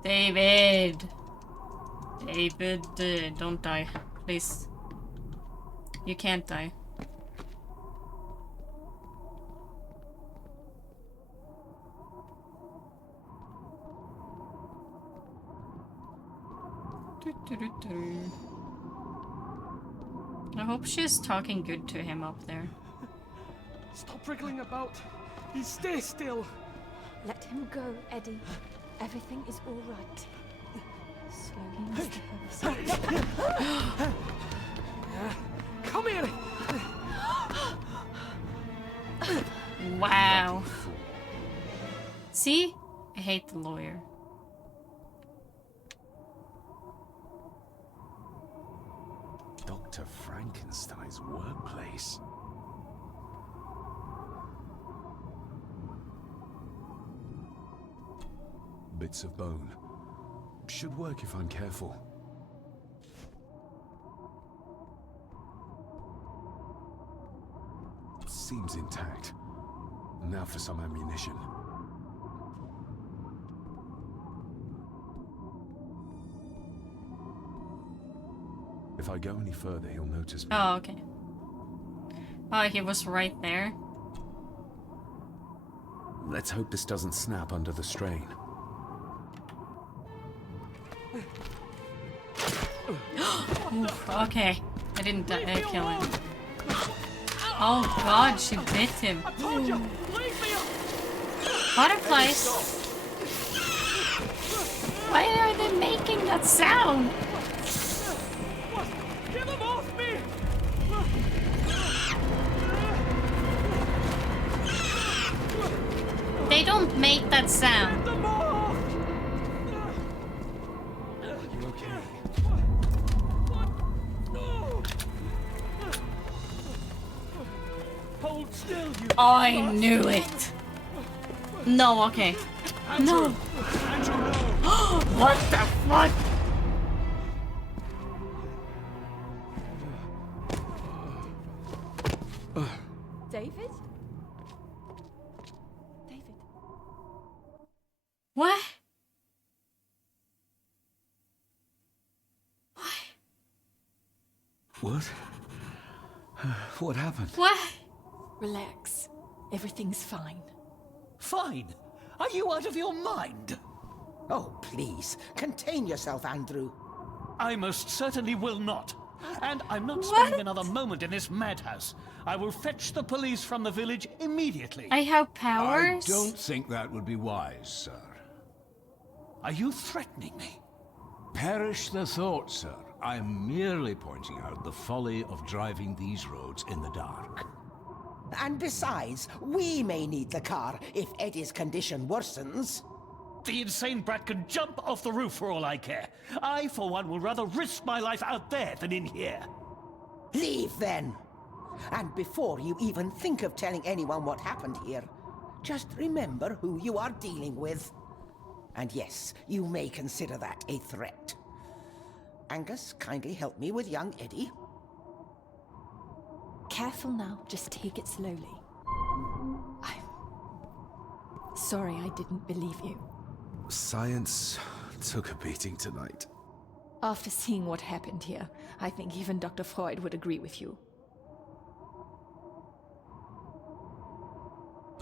David! David, don't die. Please. You can't die. I hope she's talking good to him up there. Stop wriggling about. You stay still. Let him go, Eddie. Everything is all right. Slowly, Mr. Holmes. Come here! Wow. See? I hate the lawyer. Dr. Frankenstein's workplace. Bits of bone. Should work if I'm careful. Seems intact. Now for some ammunition. If I go any further, he'll notice me. Oh, okay. Oh, he was right there. Let's hope this doesn't snap under the strain. Oof, okay. I didn't kill him. Oh god, she bit him. Butterflies! Why are they making that sound? Get them off me! They don't make that sound. You okay? Hold still, you. I knew it. No, okay. No. What the fuck? David? David? What? What? What happened? What? Relax. Everything's fine. Fine? Are you out of your mind? Oh, please. Contain yourself, Andrew. I most certainly will not. And I'm not spending another moment in this madhouse. I will fetch the police from the village immediately. I have powers? I don't think that would be wise, sir. Are you threatening me? Perish the thought, sir. I'm merely pointing out the folly of driving these roads in the dark. And besides, we may need the car if Eddie's condition worsens. The insane brat can jump off the roof for all I care. I, for one, will rather risk my life out there than in here. Leave, then. And before you even think of telling anyone what happened here, just remember who you are dealing with. And yes, you may consider that a threat. Angus, kindly help me with young Eddie. Careful now. Just take it slowly. I'm sorry I didn't believe you. Science took a beating tonight. After seeing what happened here, I think even Dr. Freud would agree with you.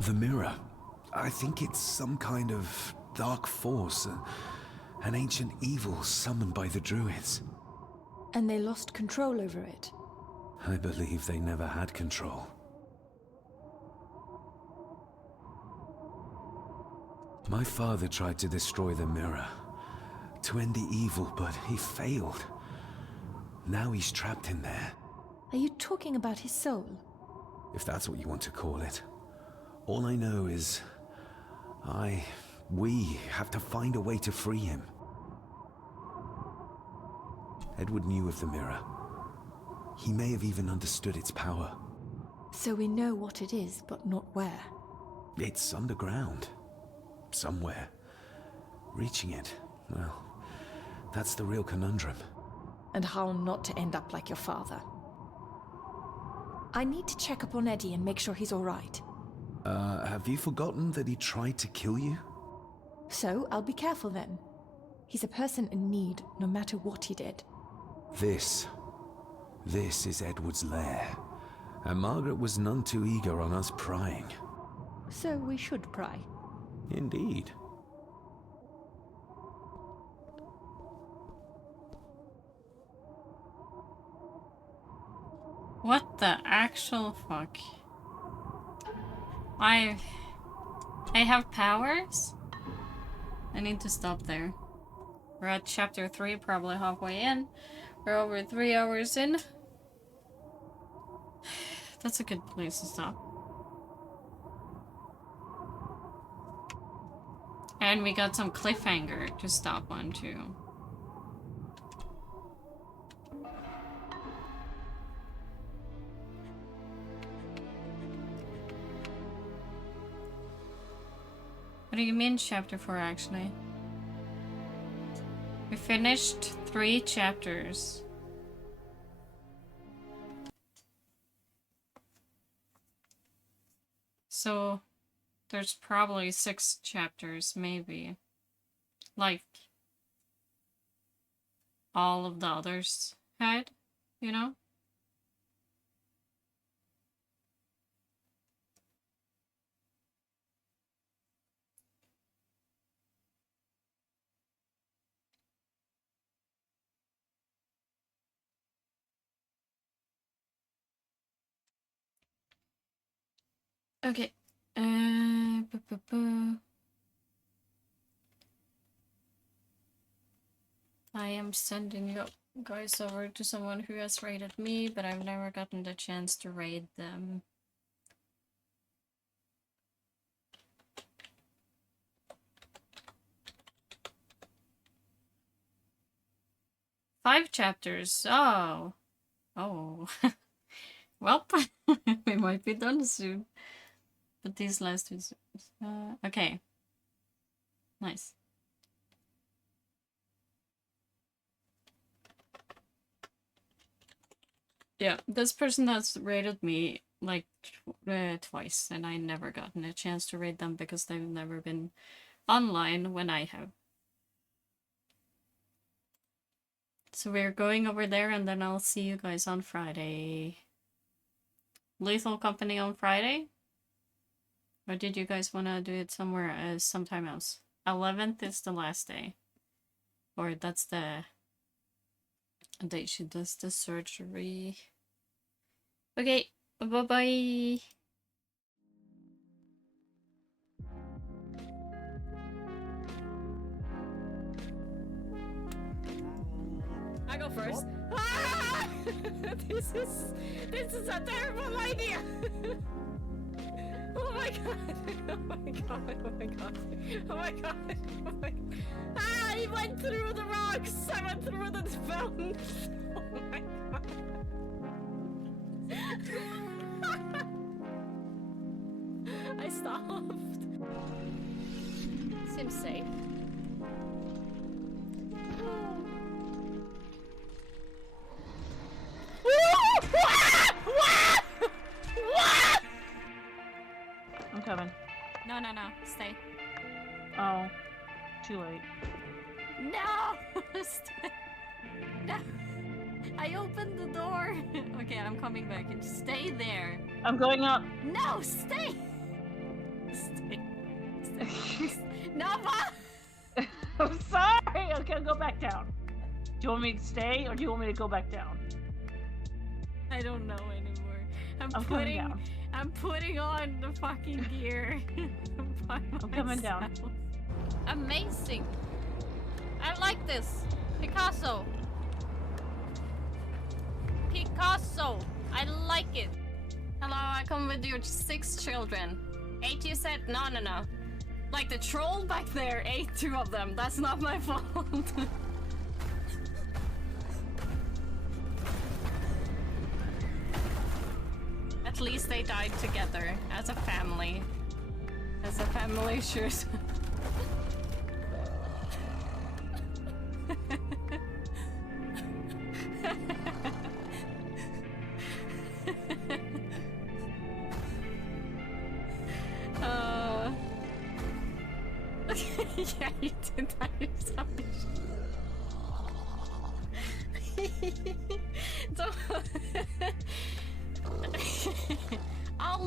The mirror. I think it's some kind of dark force, an ancient evil summoned by the druids. And they lost control over it. I believe they never had control. My father tried to destroy the mirror, to end the evil, but he failed. Now he's trapped in there. Are you talking about his soul? If that's what you want to call it. All I know is... we have to find a way to free him. Edward knew of the mirror. He may have even understood its power. So we know what it is, but not where. It's underground. Somewhere. Reaching it, well, that's the real conundrum. And how not to end up like your father. I need to check up on Eddie and make sure he's all right. Have you forgotten that he tried to kill you? So, I'll be careful then. He's a person in need, no matter what he did. This is Edward's lair. And Margaret was none too eager on us prying. So we should pry. Indeed. What the actual fuck? I have powers? I need to stop there. We're at chapter 3, probably halfway in. We're over 3 hours in. That's a good place to stop. And we got some cliffhanger to stop on too. What do you mean chapter 4 actually? We finished 3 chapters. So there's probably 6 chapters, maybe. Like all of the others had, you know? Okay. I am sending you guys over to someone who has raided me, but I've never gotten the chance to raid them. Five chapters. Oh. Oh. Well, we might be done soon. But these last two... okay. Nice. Yeah, this person has raided me like twice, and I never gotten a chance to raid them because they've never been online when I have. So we're going over there, and then I'll see you guys on Friday. Lethal Company on Friday? Or did you guys want to do it somewhere sometime else? 11th is the last day. Or that's the day she does the surgery. Okay, bye-bye. I go first. Ah! This is a terrible idea. Oh my god! Oh my god! Oh my god! Oh my god! Oh my god! Ah! I went through the rocks. I went through the fountains. Oh my god! I stopped. Seems safe. I'm coming. No, stay. Oh, too late. No! Stay. No! I opened the door. Okay, I'm coming back. Stay there. I'm going up. No, stay! Nova! I'm sorry! Okay, I'll go back down. Do you want me to stay, or do you want me to go back down? I don't know anymore. I'm coming down. I'm putting on the fucking gear. I'm coming down. Amazing. I like this. Picasso. Picasso. I like it. Hello, I come with your 6 children. 8 you said? No. Like the troll back there ate 2 of them. That's not my fault. At least they died together as a family. As a family should. Yeah, you did that yourself. I'll